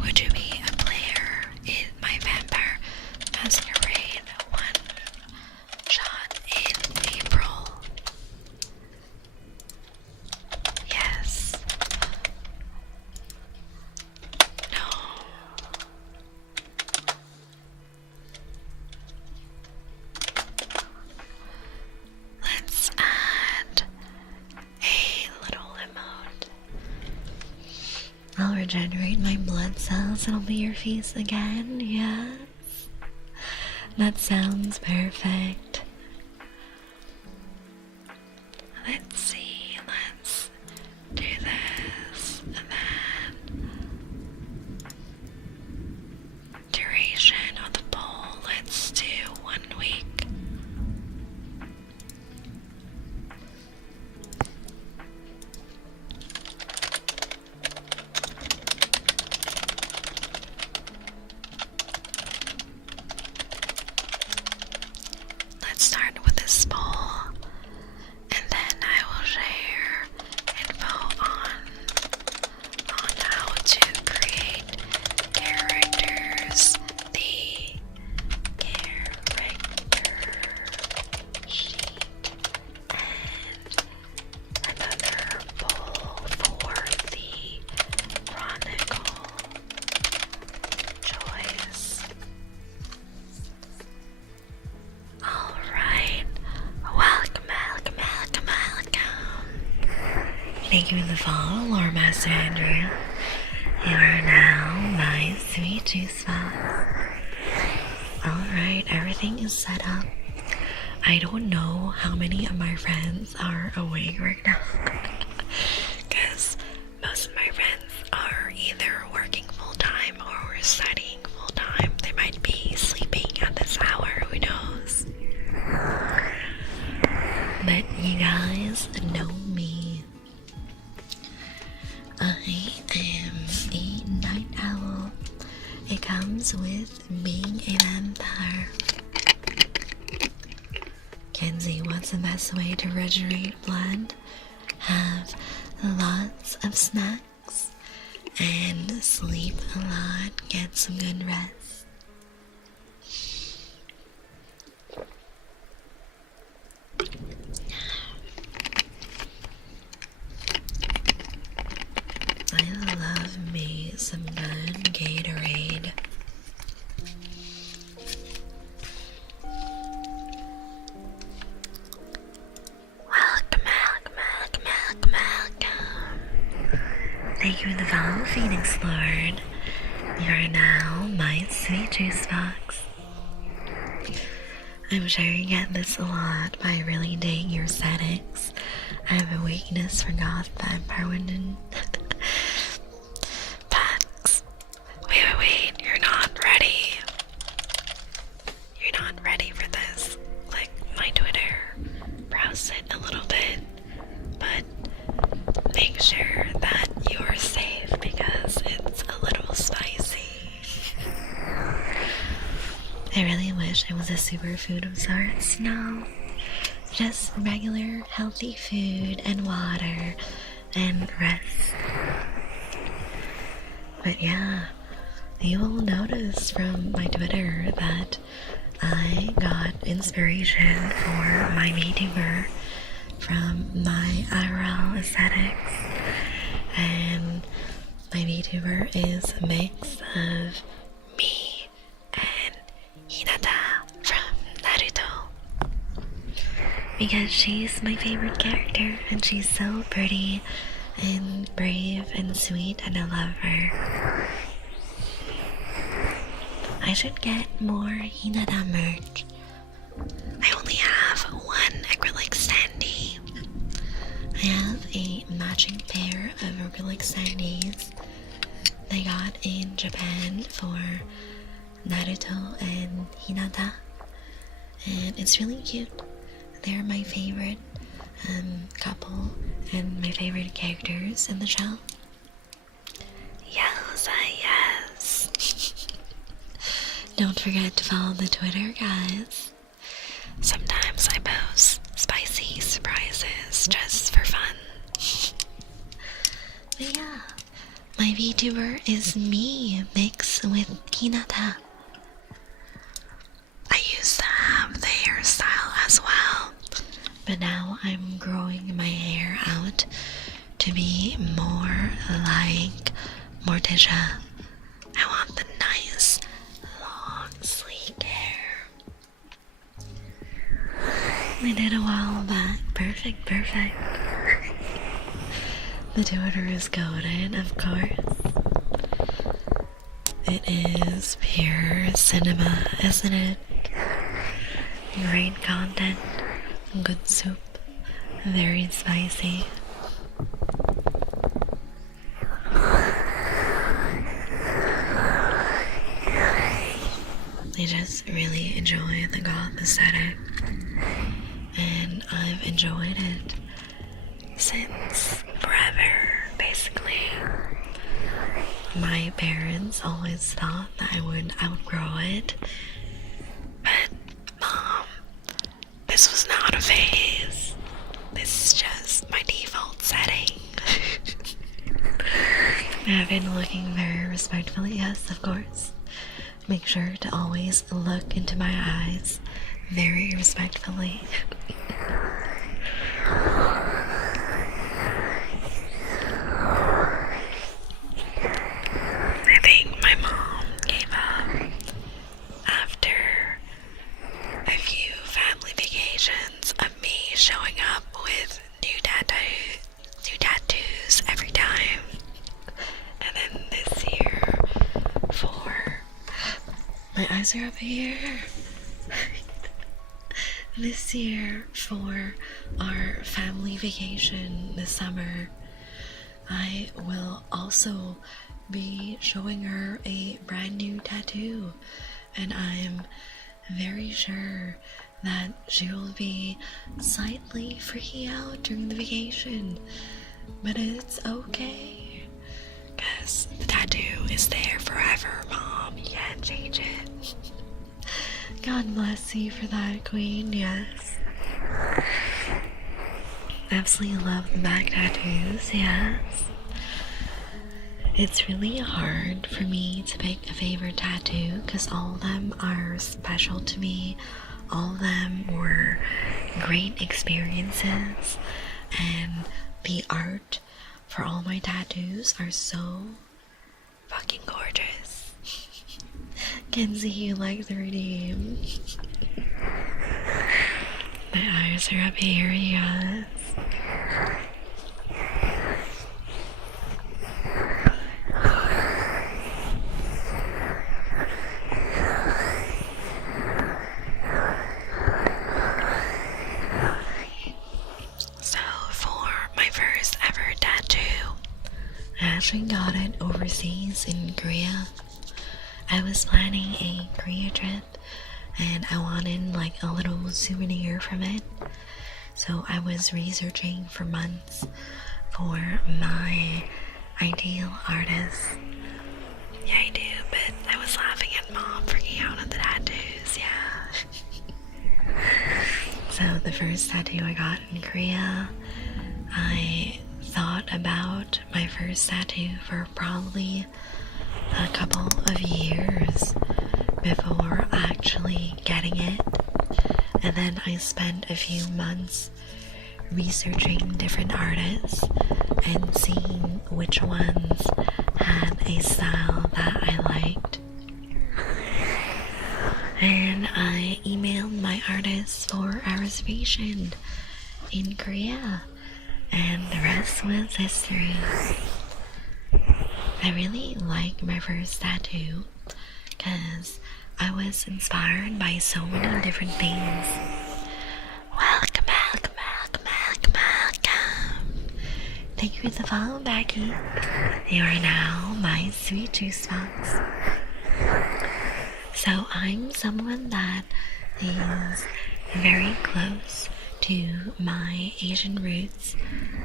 Would you be a player in my Vampire Masquerade one shot in April? Yes. No. Let's add a little emote. I'll regenerate my blood cells and I'll be your face again. Yes. That sounds perfect. Let's see. Let's do this and then duration of the poll. Let's do 1 week. Thank you for the follow, Lord Master Andrew. You are now my sweet juice box. Alright, everything is set up. I don't know how many of my friends are awake right now. Because most of my friends are either working full-time or studying full-time. They might be sleeping at this hour, who knows. But you guys know me. I am a night owl. It comes with being a vampire. Kenzie, what's the best way to regenerate blood? Have lots of snacks and sleep a lot. Get some good rest. I love me some good Gatorade. Welcome. Thank you for the follow, Phoenix Lord. You are now my sweet juice box. I'm sure you get this a lot, but I really dig your aesthetics. I have a weakness for goth vampire women. Pax. Wait, you're not ready. You're not ready for this. Like my Twitter, browse it a little bit, but make sure that you're safe because it's a little spicy. I really wish it was a superfood of sorts. No, just regular healthy food and water and rest. But yeah, you will notice from my Twitter that I got inspiration for my VTuber from my IRL aesthetics, and my VTuber is a mix of me and Hinata from Naruto, because she's my favorite character and she's so pretty and brave and sweet and I love her. I should get more Hinata merch. I only have one acrylic sandy. I have a matching pair of acrylic sandies I got in Japan for Naruto and Hinata, and it's really cute. They're my favorite couple and my favorite characters in the show. Yes. Don't forget to follow the Twitter, guys. Sometimes I post spicy surprises just for fun. But yeah, my VTuber is me mixed with Hinata. I used to have the hairstyle as well, but now I'm growing my hair out to be more like Morticia. I want the nice, long, sleek hair. I did a while back. Perfect. The Twitter is golden, of course. It is pure cinema, isn't it? Great content, good soup, very spicy. I just really enjoy the goth aesthetic, and I've enjoyed it since forever, basically. My parents always thought that I would outgrow it, but Mom, this was not a phase. This is just my default setting. I've been looking very respectfully, yes, of course. Make sure to always look into my eyes very respectfully. I think my mom gave up after a few family vacations of me showing up with new tattoos My eyes are up here. This year, for our family vacation this summer, I will also be showing her a brand new tattoo, and I'm very sure that she will be slightly freaking out during the vacation, but it's okay, because the tattoo is there forever, Mom. You can't change it. God bless you for that, Queen. Yes. Absolutely love the back tattoos, yes. It's really hard for me to pick a favorite tattoo because all of them are special to me. All of them were great experiences, and the art for all my tattoos are so fucking gorgeous. Kenzie, you like the redeem. My eyes are up here, you guys. So, for my first ever tattoo, I actually got it overseas in Korea. I was planning a Korea trip and I wanted like a little souvenir from it. So I was researching for months for my ideal artist. Yeah, I do, but I was laughing at Mom freaking out at the tattoos, yeah. So the first tattoo I got in Korea, I thought about my first tattoo for probably a couple of years before actually getting it, and then I spent a few months researching different artists and seeing which ones had a style that I liked, and I emailed my artist for a reservation in Korea, and the rest was history. I really like my first tattoo because I was inspired by so many different things. Welcome. Thank you for the follow, Becky. You are now my sweet juice box. So I'm someone that is very close to my Asian roots.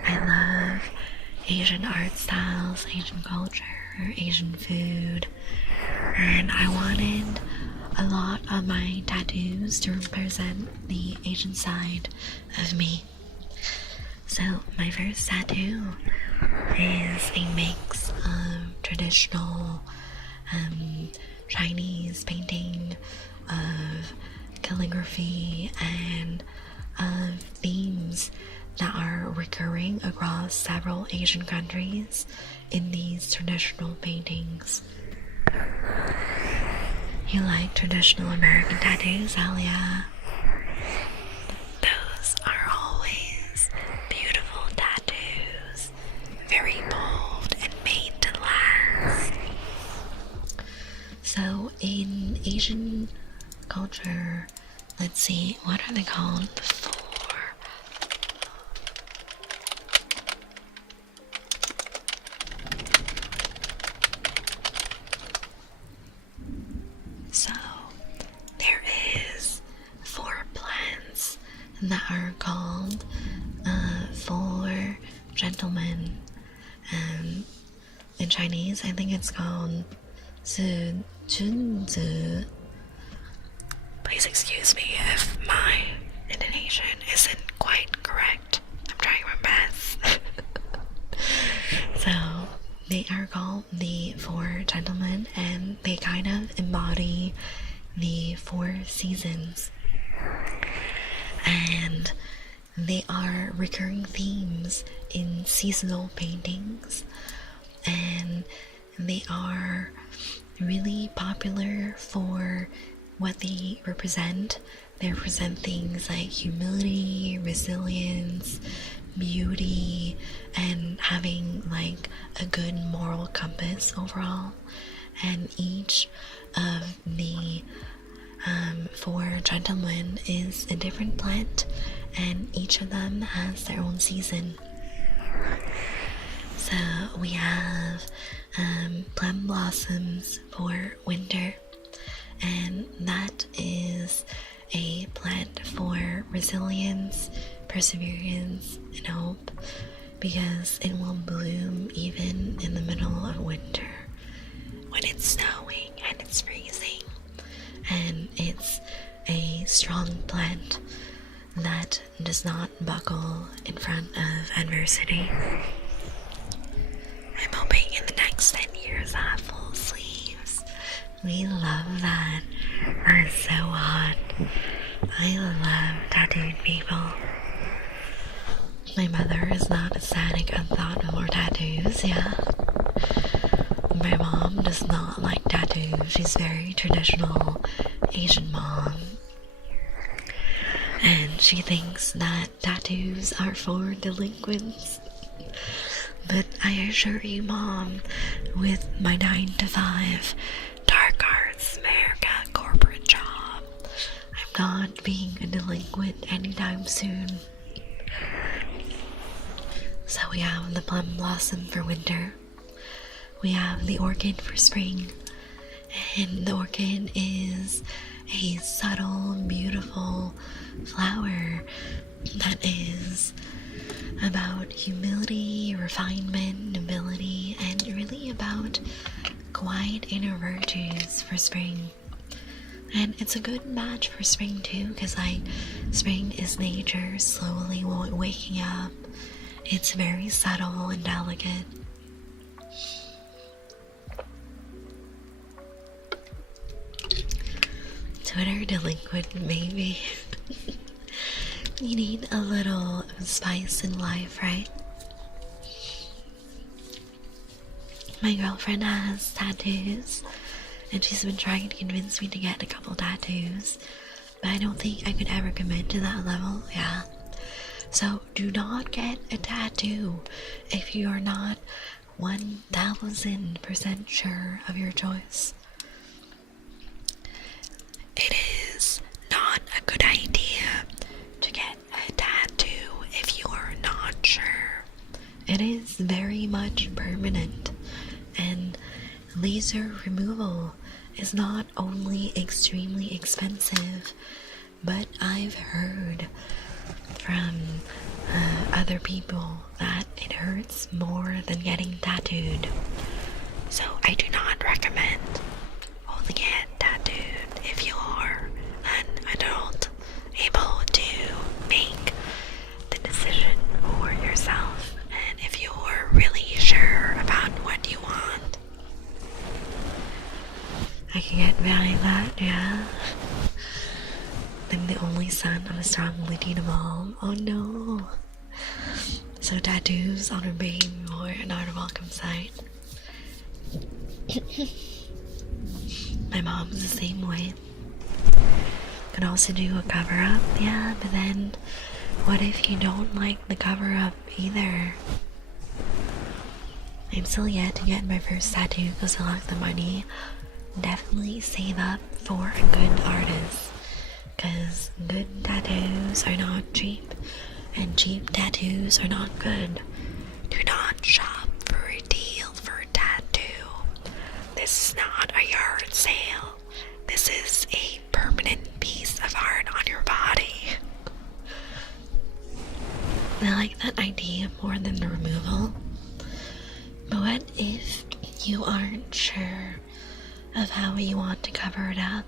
I love Asian art styles, Asian culture, Asian food, and I wanted a lot of my tattoos to represent the Asian side of me. So my first tattoo is a mix of traditional Chinese painting, of calligraphy, and of themes that are recurring across several Asian countries in these traditional paintings. You like traditional American tattoos, Alia? Those are always beautiful tattoos, very bold and made to last. So in Asian culture, let's see, what are they called? So there is 4 plants that are called 4 gentlemen, and in Chinese I think it's called 子君子. Please excuse me if my Indonesian isn't quite correct. I'm trying my best. So they are called the 4 gentlemen, and they kind of embody the 4 seasons, and they are recurring themes in seasonal paintings, and they are really popular for what they represent. They represent things like humility, resilience, beauty, and having like a good moral compass overall. And each of the 4 gentlemen is a different plant, and each of them has their own season. So we have plum blossoms for winter, and that is a plant for resilience, perseverance, and hope, because it will bloom even in the middle of winter when it's snowing and it's freezing. And it's a strong plant that does not buckle in front of adversity. I'm hoping in the next 10 years I have full sleeves. We love that. We're so hot. I love tattooed people. My mother is not ecstatic at thought of more tattoos, yeah. My mom does not like tattoos. She's very traditional Asian mom. And she thinks that tattoos are for delinquents. But I assure you, Mom, with my 9 to 5 dark arts America corporate job, I'm not being a delinquent anytime soon. So we have the plum blossom for winter. We have the orchid for spring. And the orchid is a subtle, beautiful flower that is about humility, refinement, nobility, and really about quiet inner virtues for spring. And it's a good match for spring too, because spring is nature slowly waking up. It's very subtle and delicate. Twitter delinquent, maybe. You need a little spice in life, right? My girlfriend has tattoos, and she's been trying to convince me to get a couple tattoos, but I don't think I could ever commit to that level, yeah. So do not get a tattoo if you are not 1000% sure of your choice. It is not a good idea to get a tattoo if you are not sure. It is very much permanent, and laser removal is not only extremely expensive, but I've heard from other people that it hurts more than getting tattooed. So I do not recommend only get tattooed if you are an adult able to make the decision for yourself, and if you are really sure about what you want. I can get behind that, yeah. I'm the only son of a strong Latina mom. Oh no. So tattoos on her baby boy are not a welcome sight. My mom's the same way. Could also do a cover up, yeah, but then what if you don't like the cover up either? I'm still yet to get my first tattoo because I lack the money. Definitely save up for a good artist, because good tattoos are not cheap, and cheap tattoos are not good. Do not shop for a deal for a tattoo. This is not a yard sale. This is a permanent piece of art on your body. I like that idea more than the removal. But what if you aren't sure of how you want to cover it up?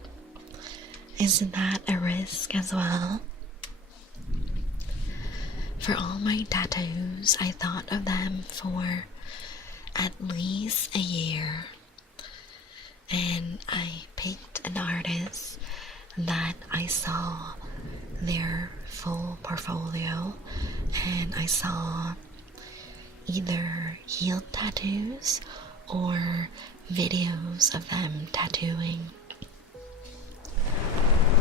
Isn't that a risk as well? For all my tattoos, I thought of them for at least a year. And I picked an artist that I saw their full portfolio, and I saw either healed tattoos or videos of them tattooing.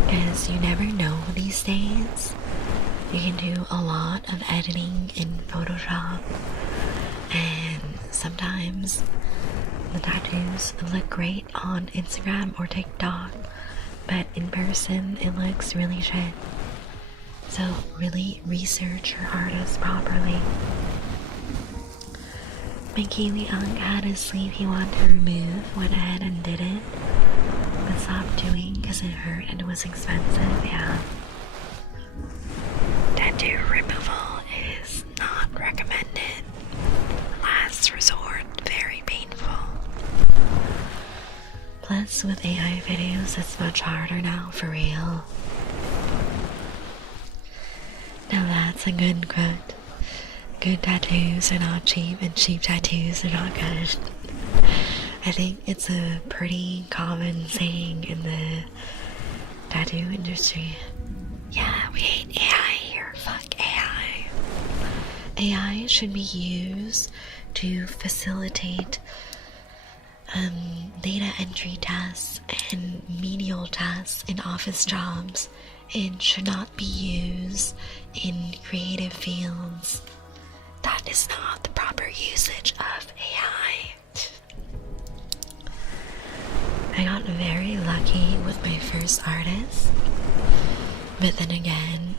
Because you never know these days. You can do a lot of editing in Photoshop, and sometimes the tattoos look great on Instagram or TikTok, but in person it looks really shit. So really research your artist properly. Mickey Young had a sleeve he wanted to remove, went ahead and did it, but stopped doing because it hurt and it was expensive, yeah. Tattoo removal is not recommended. Last resort, very painful. Plus, with AI videos, it's much harder now, for real. Now that's a good quote. Good tattoos are not cheap, and cheap tattoos are not good. I think it's a pretty common saying in the tattoo industry. Yeah, we hate AI here. Fuck AI. AI should be used to facilitate data entry tasks and menial tasks in office jobs. It should not be used in creative fields. That is not the proper usage of AI. I got very lucky with my first artist, but then again,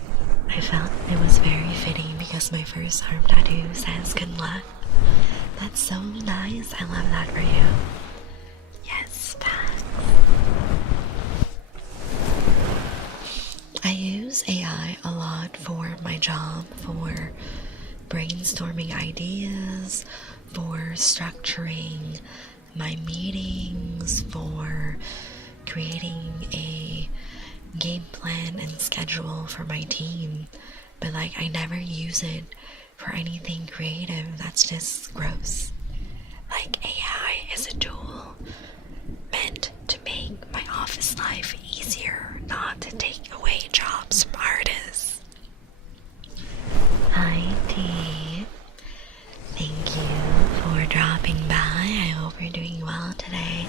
I felt it was very fitting because my first arm tattoo says good luck. That's so nice. I love that for you. Yes, facts. I use AI a lot for my job, for brainstorming ideas, for structuring my meetings, for creating a game plan and schedule for my team. But like, I never use it for anything creative. That's just gross. Like, AI is a tool meant to make my office life easier, not to take away jobs from artists. Hi T. Thank you for dropping by. I hope you're doing well today.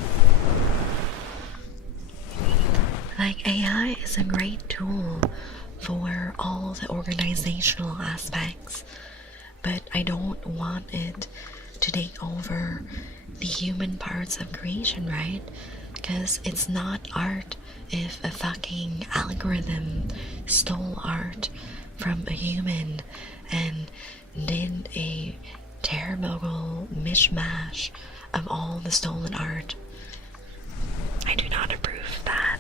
Like, AI is a great tool for all the organizational aspects, but I don't want it to take over the human parts of creation, right? Because it's not art if a fucking algorithm stole art from a human and did a terrible mishmash of all the stolen art. I do not approve of that.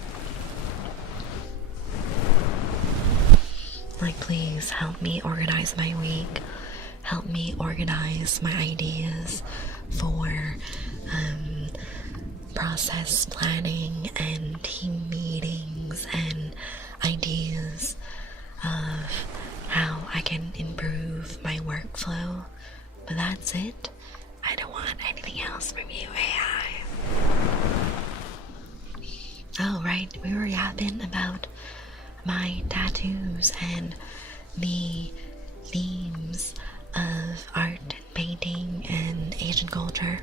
Like, please help me organize my week. Help me organize my ideas for process planning and team meetings and ideas of how I can improve my workflow. But that's it. I don't want anything else from you, AI. Oh, right, we were yapping about my tattoos and the themes of art and painting and Asian culture.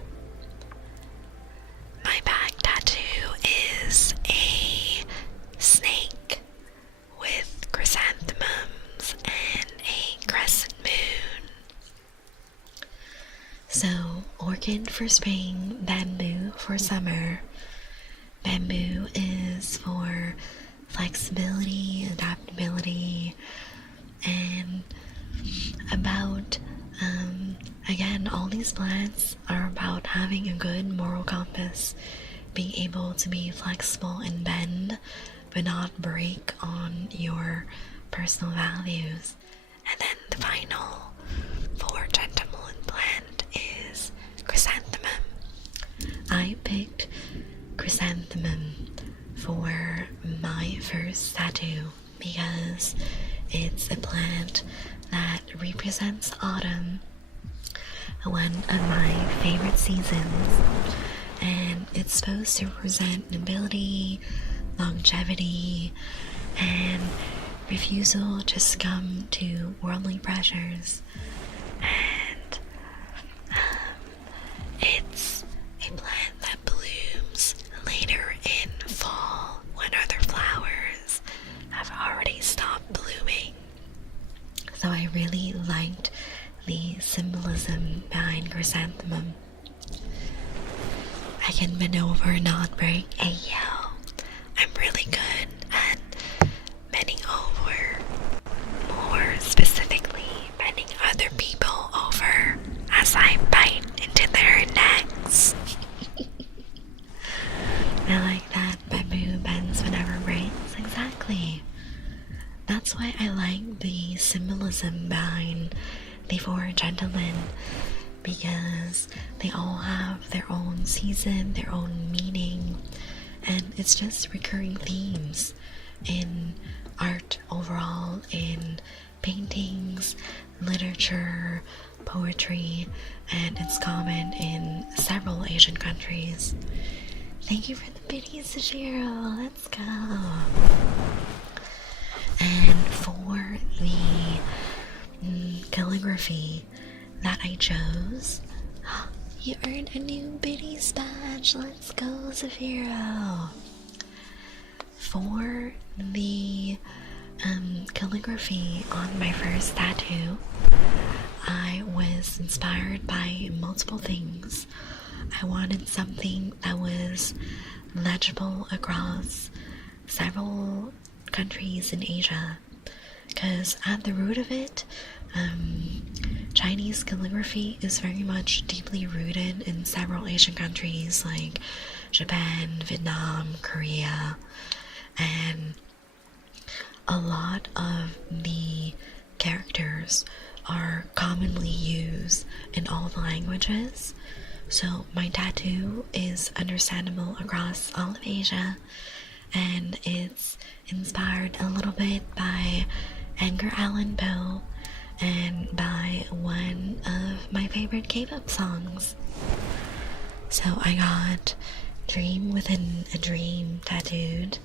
My back tattoo is a snake with chrysanthemums and a crescent moon. So, orchid for spring, bamboo for summer. Bamboo is for flexibility, adaptability, and about again, all these plants are about having a good moral compass, being able to be flexible and bend but not break on your personal values. And then the final for gentleman plant is chrysanthemum. I picked chrysanthemum for my first tattoo because it's a plant that represents autumn, one of my favorite seasons, and it's supposed to represent nobility, longevity, and refusal to succumb to worldly pressures. And it's a plant that blooms later in fall when other flowers have already stopped blooming. So I really liked the symbolism behind chrysanthemum. I can bend over and not break. Hey yo, I'm really good at bending over. More specifically, bending other people over as I bite into their necks. I like that bamboo bends but never breaks. Exactly. That's why I like the symbolism behind the four gentlemen, because they all have their own season, their own meaning, and it's just recurring themes in art overall, in paintings, literature, poetry, and it's common in several Asian countries. Thank you for the biddies, Shiro. Let's go. And for the calligraphy that I chose, you earned a new biddies badge. Let's go, Zafiro. For the calligraphy on my first tattoo, I was inspired by multiple things. I wanted something that was legible across several countries in Asia, because at the root of it, Chinese calligraphy is very much deeply rooted in several Asian countries like Japan, Vietnam, Korea, and a lot of the characters are commonly used in all the languages. So my tattoo is understandable across all of Asia, and it's inspired a little bit by Edgar Allan Poe and by one of my favorite K-pop songs. So I got Dream Within a Dream tattooed,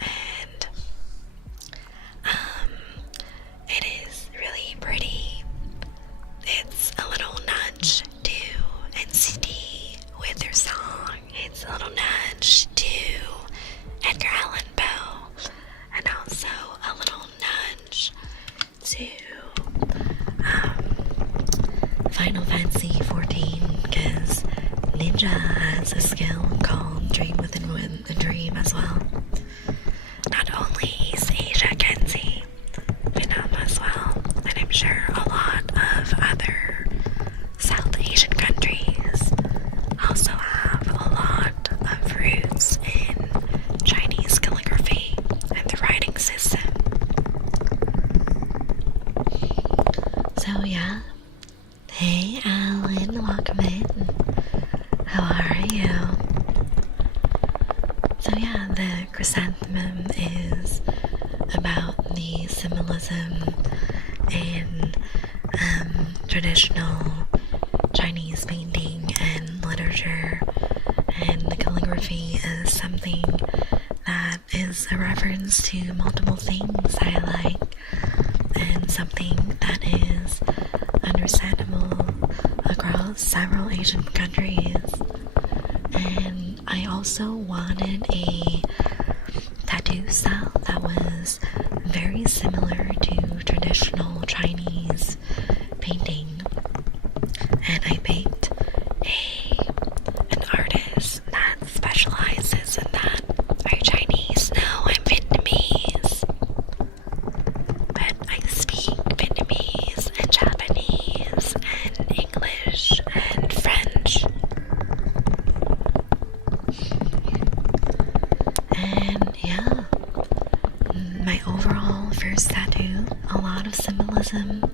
and it is really pretty. It's a little nudge to NCT with their song. It's a little nudge to Edgar Allan Poe, and also a little nudge to Final Fantasy 14, because Ninja has a skill called Dream Within a Dream as well. Not only East Asia can see, Vietnam as well, and I'm sure a lot of other South Asian countries also have a lot of roots in Chinese calligraphy and the writing system. So yeah. Hey Alan, welcome in. How are you? So yeah, the chrysanthemum is about the symbolism in traditional Chinese painting and literature, and the calligraphy is something that is a reference to multiple things I like, and something that is understandable across several Asian countries. And I also wanted a tattoo style that was very similar to traditional Chinese painting, and I picked an artist that specializes in that. Are you Chinese? No, I'm Vietnamese, but I speak Vietnamese and Japanese and English and French. And yeah, my overall first tattoo, a lot of symbolism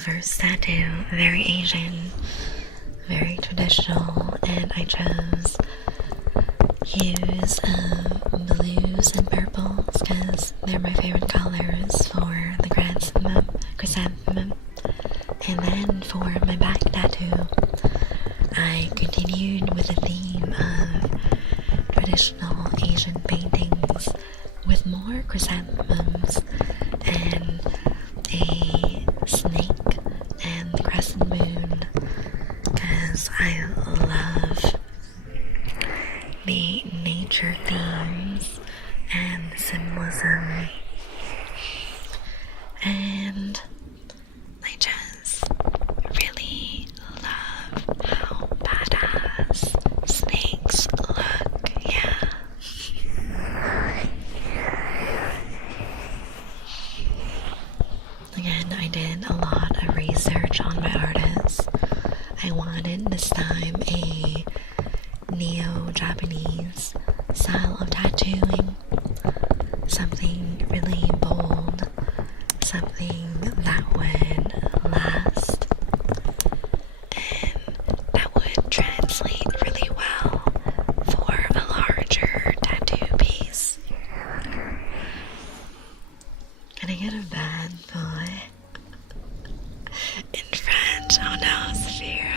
first tattoo, very Asian, very traditional, and I chose hues of blues and purples because they're my favorite colors for the chrysanthemum. And then for my back tattoo, I continued with the theme of traditional Asian paintings with more chrysanthemums and a snake and the crescent moon, because I love the nature themes and symbolism, and I just really love how badass snakes look. Yeah. Again, I did a lot of research on my artists. I wanted this time a neo-Japanese style of tattooing, something really bold, something that would last, and that would translate really well for a larger tattoo piece. Can I get a bad boy? In French, oh no, Sophia,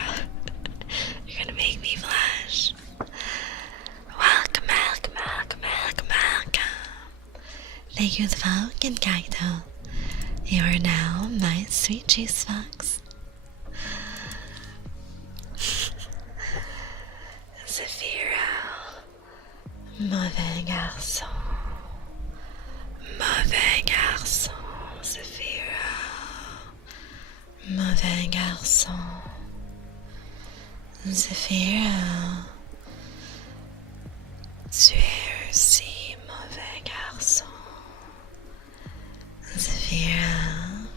you're gonna make me blush. Welcome, welcome, welcome, welcome, welcome. Thank you, the Falk and Kaito. You are now my sweet juice box. Sophia, mauvais garçon. Mauvais garçon, Sophia. Mauvais garçon. Sophia. Tu es aussi mauvais garçon. Sophia.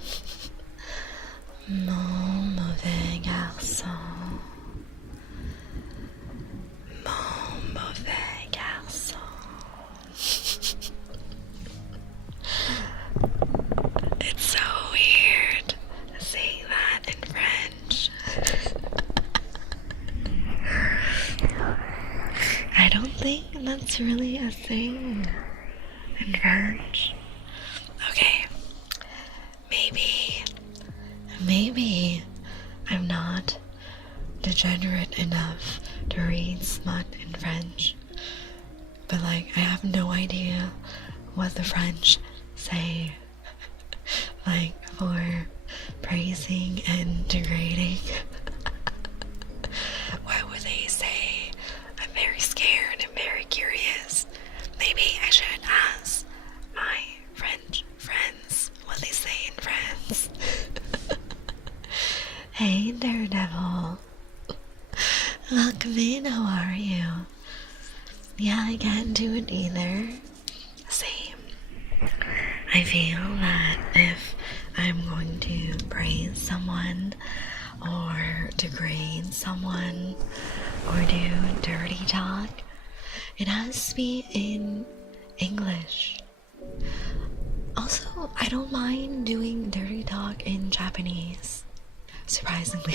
Mon mauvais garçon. Mon mauvais garçon. It's so weird saying that in French. I don't think that's really a thing in French. Okay, maybe I'm not degenerate enough to read smut in French, but like I have no idea what the French say like for praising and degrading. What would they say? I'm very scared and very curious. Maybe I should ask my French friends what they say in France. Hey Daredevil, welcome in, how are you? Yeah, I can't do it either. Same. I feel that if I'm going to praise someone or degrade someone or do dirty talk, it has to be in English. Also, I don't mind doing dirty talk in Japanese, surprisingly.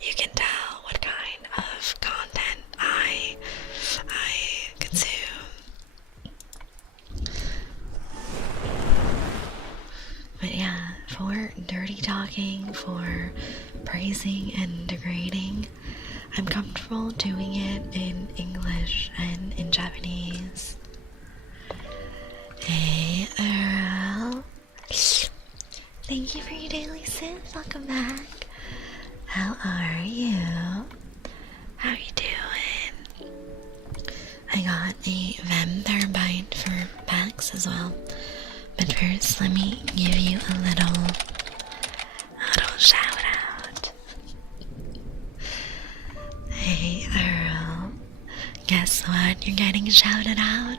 You can tell what kind of content I consume. But yeah, for dirty talking, for praising and degrading, I'm comfortable doing it in English and in Japanese. Hey Earl, thank you for your daily sip, welcome back. How are you? How are you doing? I got a vampire bite for Pax as well. But first, let me give you a little shout out. Hey Earl, guess what? You're getting shouted out.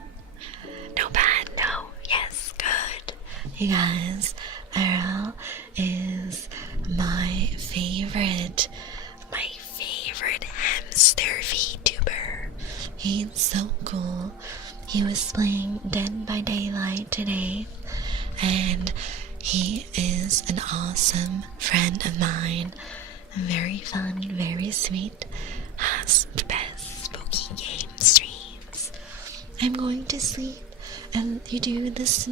No bad, no, yes, good. You guys, Earl is my favorite hamster VTuber. He's so cool. He was playing Dead by Daylight today, and He is an awesome friend of mine. Very fun, very sweet. Has the best spooky game streams. I'm going to sleep, and you do this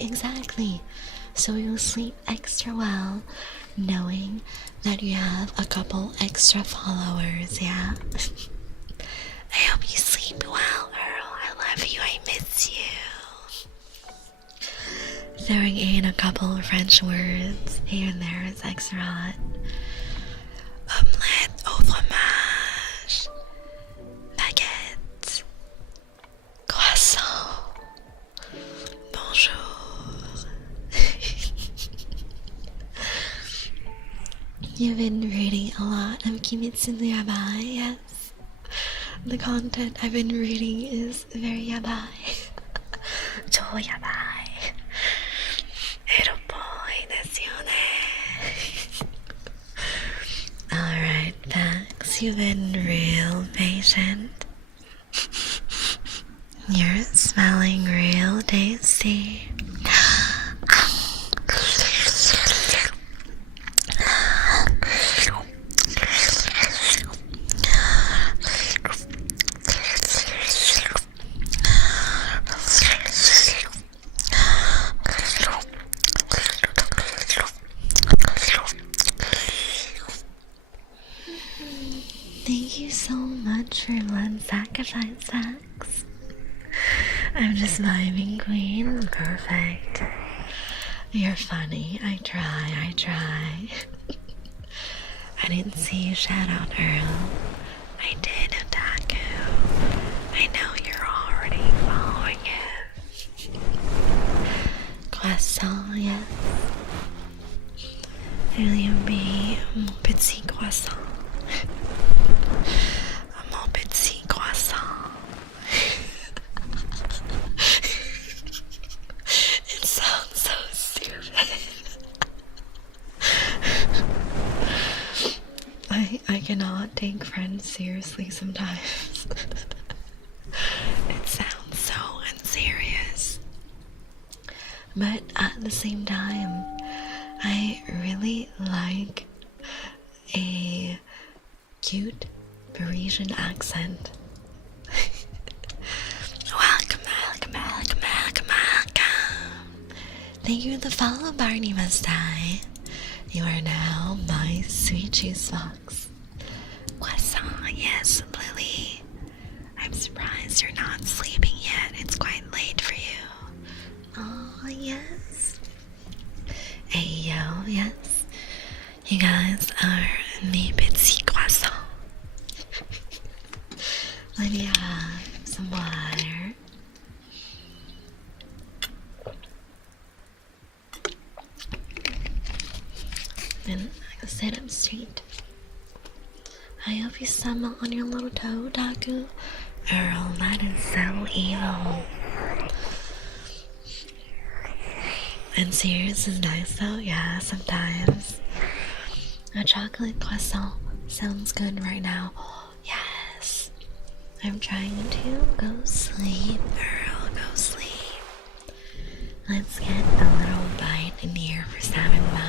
exactly. So you'll sleep extra well, knowing that you have a couple extra followers, yeah? I hope you sleep well, Earl. I love you, I miss you. Throwing in a couple French words here and there is extra hot. Omelette au fromage, baguette, croissant, bonjour. You've been reading a lot of Kimetsu no Yaiba, yes? The content I've been reading is very yabai. 超yabai. エロっぽいですよね. Alright, Pax, you've been real patient. You're smelling real tasty. Thank you so much for blood sacrifice packs. I'm just vibing, queen. Perfect. You're funny. I try. I didn't see you shout out, Earl. I did, Otaku. I know you're already following him. Croissant, yes. Really be mon petit croissant. Mon petit croissant. It sounds so stupid. I cannot take friends seriously sometimes. It sounds so unserious. But at the same time, I really like a cute Parisian accent. Welcome. Thank you for the follow, Barney Mustai. You are now my sweet juice box. Croissant, yes, Lily. I'm surprised you're not sleeping yet. It's quite late for you. Oh, yes. Ayo, yes. You guys are mes petits croissants. Let me have some water. And I can sit up straight. I hope you stumble on your little toe, Daku. Earl, that is so evil. And serious is nice though, yeah, sometimes. A chocolate croissant sounds good right now. Yes. I'm trying to go sleep, Earl, go sleep. Let's get a little bite in here for Salmon Bar.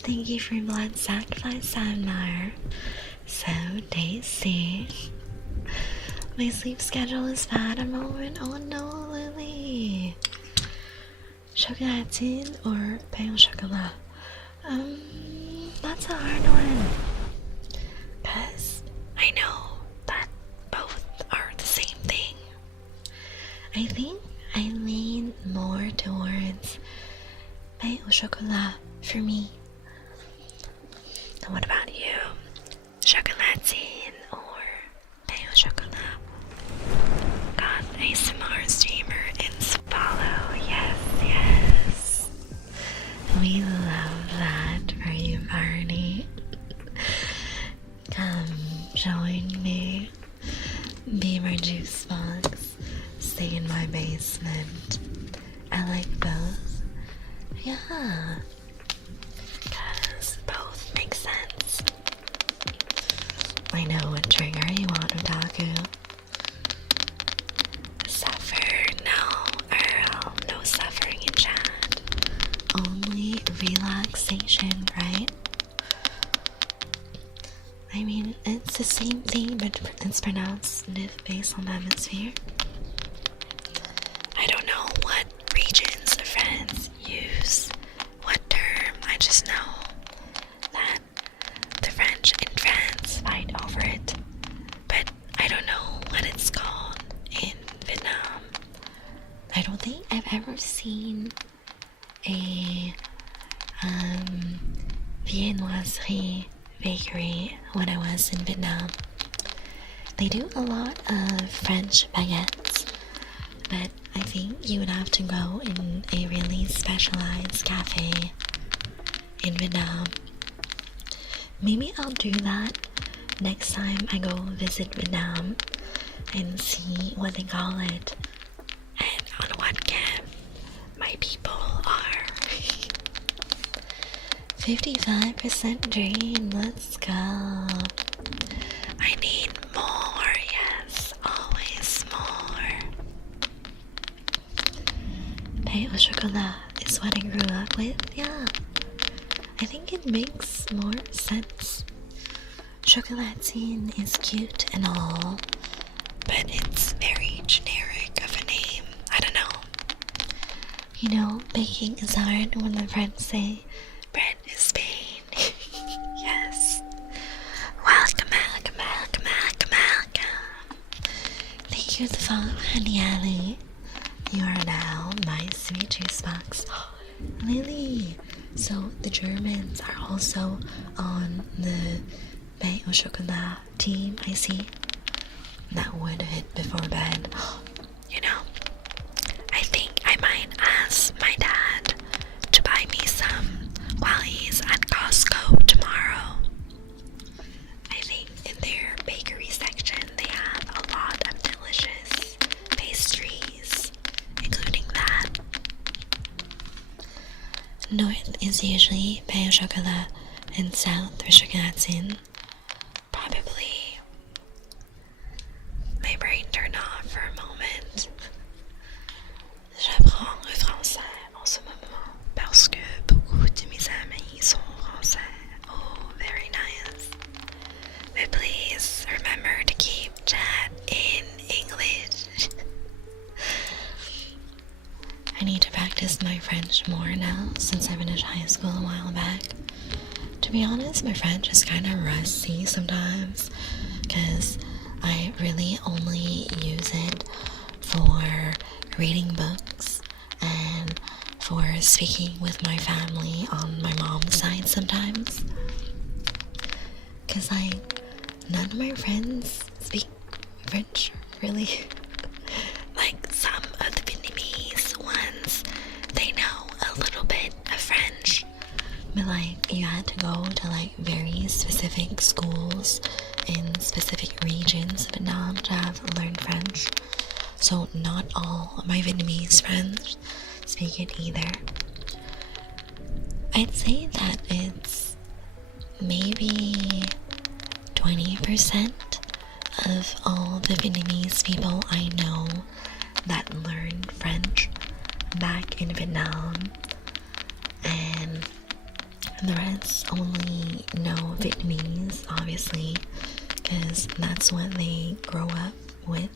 Thank you for blood sacrifice, Samar. So tasty. My sleep schedule is bad at the moment. Oh no, Lily. Chocolatine or pain au chocolat? That's a hard one. Cause I know that both are the same thing. I think I lean more towards pain au chocolat for me. What about you? Chocolatine or pain au chocolat? God, ASMR streamer in Spallo. Yes. We love that for you, Barney. Come join me. Be my juice box. Stay in my basement. I like both. Yeah. Because both make sense. I know what trigger you want, Otaku. Suffer, no, Earl, no suffering in chat. Only relaxation, right? I mean, it's the same thing, but it's pronounced based on the hemisphere. I don't know what regions of France use what term. I just know that the French in France fight over it, but I don't know what it's called in Vietnam. I don't think I've ever seen a viennoiserie bakery when I was in Vietnam. They do a lot of French baguettes, but I think you would have to go in a really specialized cafe in Vietnam. Maybe I'll do that next time I go visit Vietnam and see what they call it and on what camp my people are. 55% dream, let's go. I need more, yes, always more. Pain au chocolat is what I grew up with, yeah. I think it makes more sense. Chocolatine is cute and all, but it's very generic of a name. I don't know. You know, baking is hard when my friends say bread is pain. Yes. Welcome. Thank you for the follow, Honey Alley. You are now my sweet juice box. Lily. So the Germans are also on the pain au chocolat team, I see. That would hit before bed. You know, I think I might ask my dad to buy me some while he's at Costco tomorrow. I think in their bakery section they have a lot of delicious pastries, including that. North is usually pain au chocolat and south for chocolatine. Probably. My brain turned off for a moment. J'apprends le français en ce moment parce que beaucoup de mes amis sont français. Oh, very nice. But please remember to keep chat in English. I need to practice my French more now since I finished high school a while back. To be honest, my French is kind of rusty sometimes because I really only use it for reading books and for speaking with my family on my mom's side sometimes. Because none of my friends speak French, really. Like some of the Vietnamese ones, they know a little bit of French. But like, you had to go to like very specific schools in specific regions of Vietnam to have learned French. So not all of my Vietnamese friends speak it either. I'd say that it's maybe 20% of all the Vietnamese people I know that learned French back in Vietnam, and the rest only know Vietnamese, obviously, because that's what they grow up with.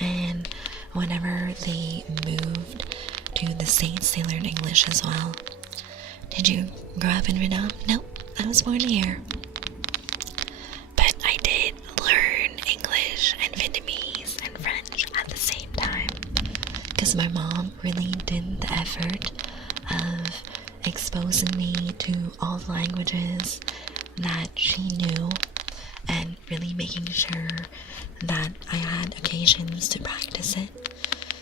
And whenever they moved to the States, they learned English as well. Did you grow up in Vietnam? Nope, I was born here. But I did learn English and Vietnamese and French at the same time, because my mom really did the effort of exposing me to all the languages that she knew and really making sure that I had occasions to practice it.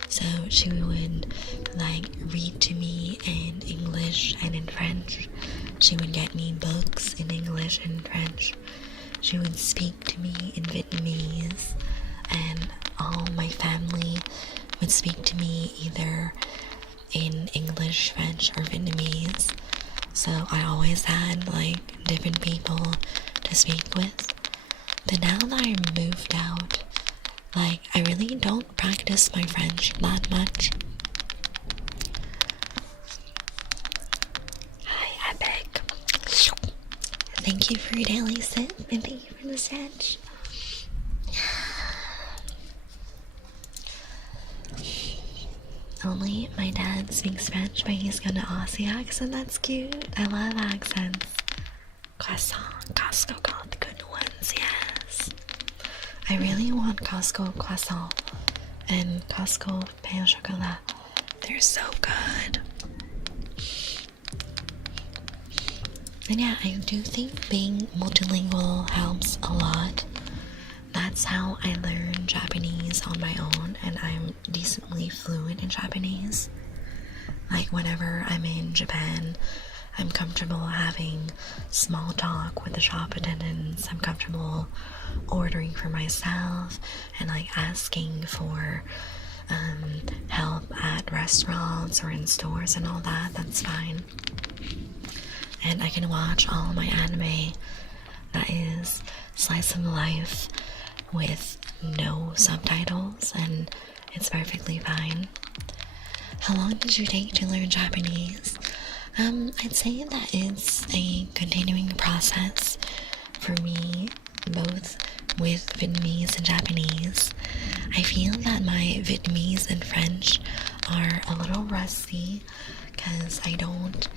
So she would like read to me in English and in French. She would get me books in English and French. She would speak to me in Vietnamese, and all my family would speak to me either in English, French, or Vietnamese. So I always had like different people to speak with. But now that I moved out, like I really don't practice my French that much. Hi, Epic. Thank you for your daily sip and thank you for the sketch. Only my dad speaks French, but he's got an Aussie accent. That's cute. I love accents. Croissant. Costco got the good ones, yes. I really want Costco croissant and Costco pain au chocolat. They're so good. And yeah, I do think being multilingual helps a lot. That's how I learned Japanese on my own, and I'm decently fluent in Japanese. Like whenever I'm in Japan, I'm comfortable having small talk with the shop attendants. I'm comfortable ordering for myself and like asking for help at restaurants or in stores and all that. That's fine. And I can watch all my anime that is slice of life with no subtitles, and it's perfectly fine. How long did you take to learn Japanese? I'd say that it's a continuing process for me, both with Vietnamese and Japanese. I feel that my Vietnamese and French are a little rusty because I don't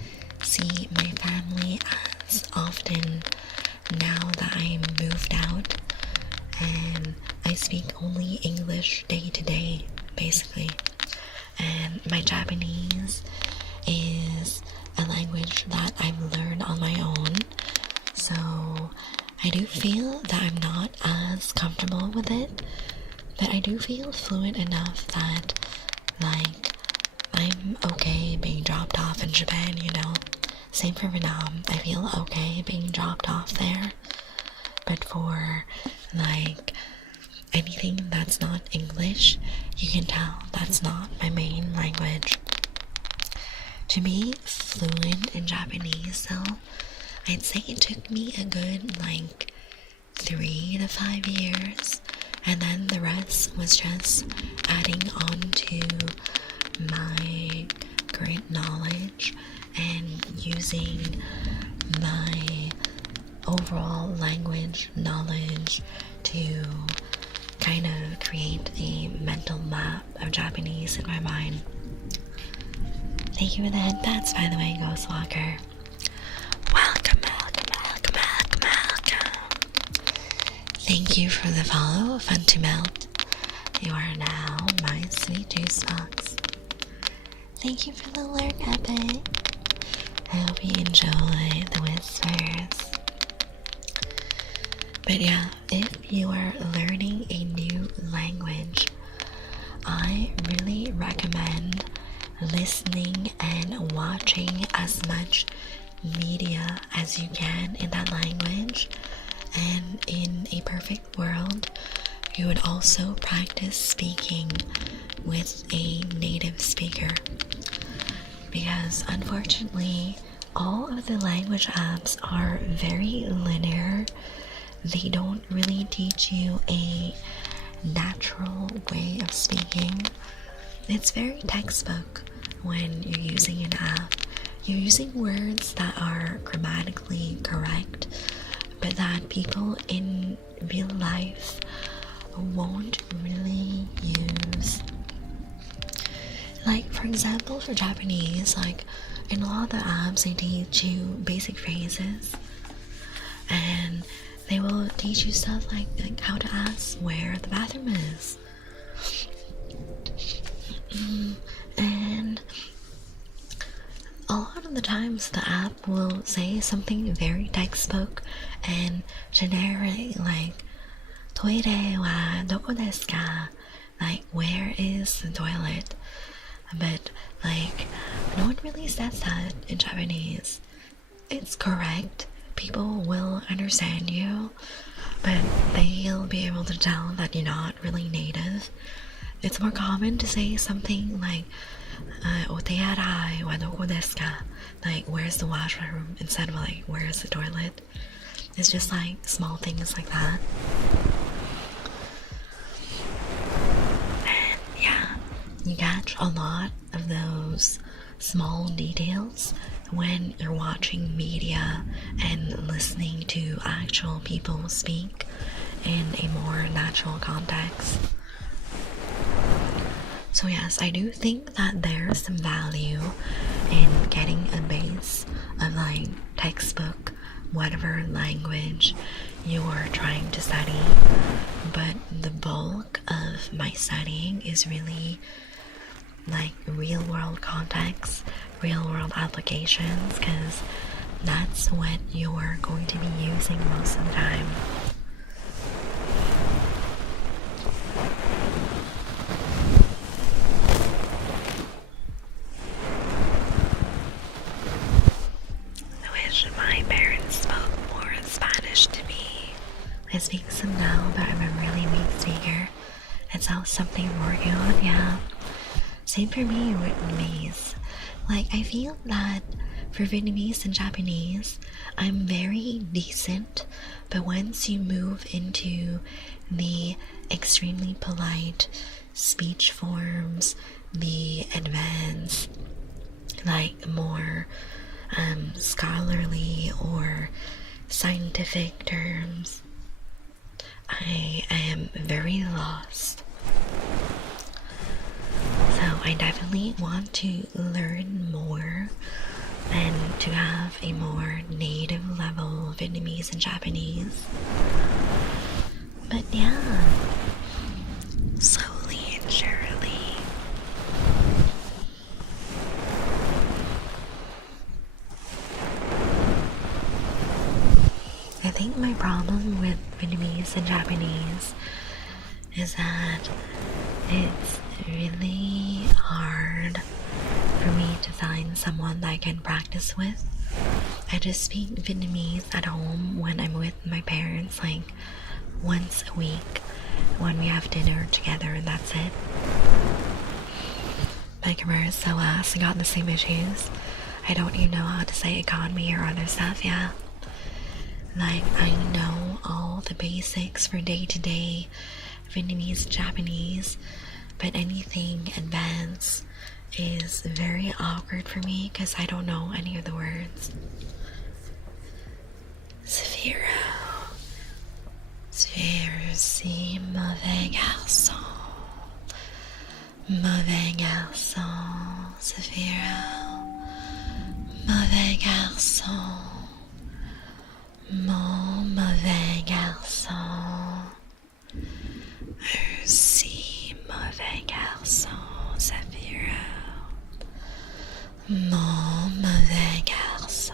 see my family as often now that I moved out, and I speak only English day to day, basically. And my Japanese is a language that I've learned on my own, so I do feel that I'm not as comfortable with it, but I do feel fluent enough that, like, I'm okay being dropped off in Japan, you know? Same for Vietnam. I feel okay being dropped off there, but for, like, anything that's not English, you can tell that's not my main language. To be fluent in Japanese, though, I'd say it took me a good, like, 3 to 5 years, and then the rest was just adding on to my current knowledge and using my overall language knowledge to kind of create a mental map of Japanese in my mind. Thank you for the headbats, by the way, Ghostwalker. Welcome. Thank you for the follow, Fun to Melt. You are now my sweet juice box. Thank you for the lurk, Epic. I hope you enjoy the whispers. But yeah, if you are learning a new language, I really recommend listening and watching as much media as you can in that language. And in a perfect world, you would also practice speaking with a native speaker. Because unfortunately, all of the language apps are very linear. They don't really teach you a natural way of speaking. It's very textbook when you're using an app. You're using words that are grammatically correct, but that people in real life won't really use. Like, for example, for Japanese, like, in a lot of the apps, they teach you basic phrases, and they will teach you stuff like how to ask where the bathroom is. And a lot of the times the app will say something very textbook and generic, like toire wa doko desu ka? Like, where is the toilet? But like, no one really says that in Japanese. It's correct. People will understand you, but they'll be able to tell that you're not really native. It's more common to say something like "otearai wa doko desu ka?" Like, where's the washroom, instead of like, where's the toilet? It's just like small things like that. And yeah, you catch a lot of those small details when you're watching media and listening to actual people speak in a more natural context. So yes, I do think that there's some value in getting a base of like textbook, whatever language you are trying to study, but the bulk of my studying is really like real world context, real world applications, because that's what you're going to be using most of the time. I wish my parents spoke more Spanish to me. I speak some now, but I'm a really weak speaker. It's not something I'm working on, yeah. Same for me with Vietnamese. Like, I feel that for Vietnamese and Japanese, I'm very decent, but once you move into the extremely polite speech forms, the advanced, like more scholarly or scientific terms, I am very lost. So I definitely want to learn more and to have a more native level of Vietnamese and Japanese. But yeah, slowly and surely. I think my problem with Vietnamese and Japanese is that it's really hard for me to find someone that I can practice with. I just speak Vietnamese at home when I'm with my parents, like once a week when we have dinner together, and that's it. My grammar is so ass. I got the same issues. I don't even know how to say economy or other stuff, yeah. Like, I know all the basics for day-to-day Vietnamese, Japanese, but anything advanced is very awkward for me because I don't know any of the words. Sphero. Sphero, si mauvais garçon. Mauvais garçon. Sphero. Mauvais garçon. Mon mauvais garçon. Si mauvais garçon, Sphero. Mon mauvais garçon.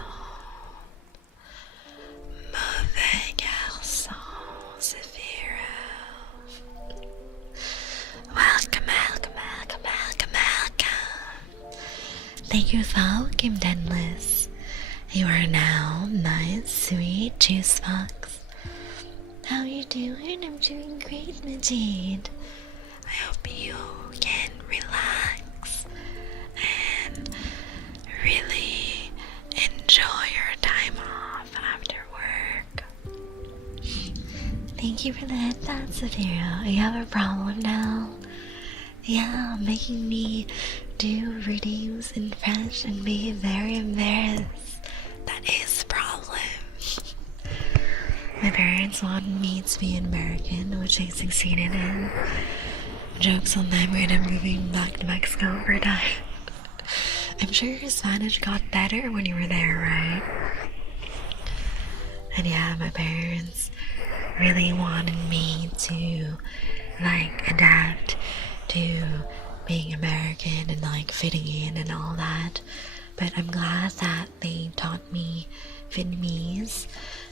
Mauvais garçon, Sphero. Welcome. Thank you for welcome, Denless. You are now my sweet juice box. How you doing? I'm doing great, Majid. I hope you can relax and really enjoy your time off after work. Thank you for the headband, Safira. You have a problem now? Yeah, making me do readings in French and be very embarrassed. That is the problem. My parents wanted me to be an American, which I succeeded in. Jokes on them, and I'm moving back to Mexico for a time. I'm sure your Spanish got better when you were there, right? And yeah, my parents really wanted me to, like, adapt to being American and, like, fitting in and all that. But I'm glad that they taught me Vietnamese,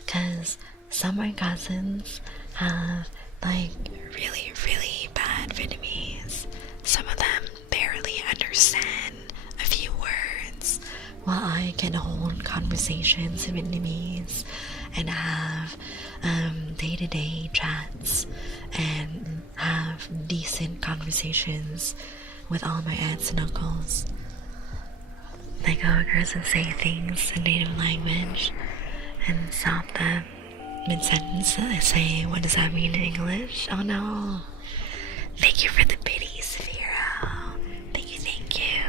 because some of my cousins have, like, really, really bad Vietnamese. Some of them barely understand a few words, while I can hold conversations in Vietnamese and have day-to-day chats and have decent conversations with all my aunts and uncles. My coworkers would say things in native language and stop them mid-sentence. I say, what does that mean in English? Oh no. Thank you for the biddies, Vero. Thank you.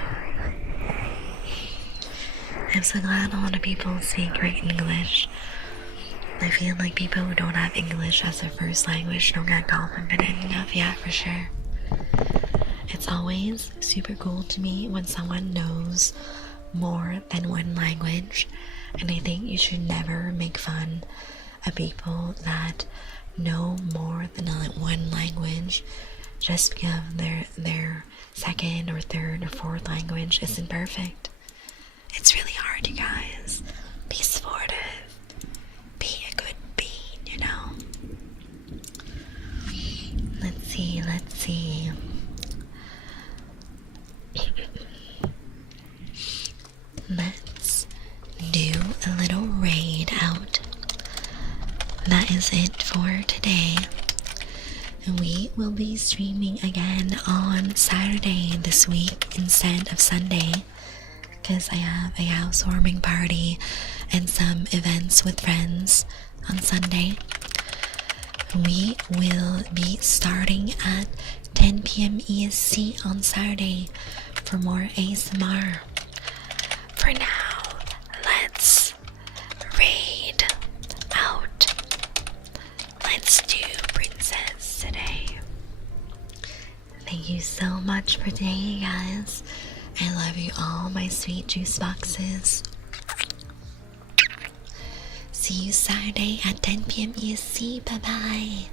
I'm so glad a lot of people speak great English. I feel like people who don't have English as their first language don't get confident enough. Yeah, for sure. It's always super cool to me when someone knows more than one language, and I think you should never make fun of people that know more than one language just because their second or third or fourth language isn't perfect. It's really hard, you guys. Be supportive. Be a good bean, you know? Let's see. Let's do a little raid out. That is it for today. We will be streaming again on Saturday this week instead of Sunday, because I have a housewarming party and some events with friends on Sunday. We will be starting at 10 p.m. EST on Saturday for more ASMR. For now, let's raid out. Let's do Princess today. Thank you so much for today, guys. I love you all, my sweet juice boxes. See you Saturday at 10 p.m. EST. Bye bye.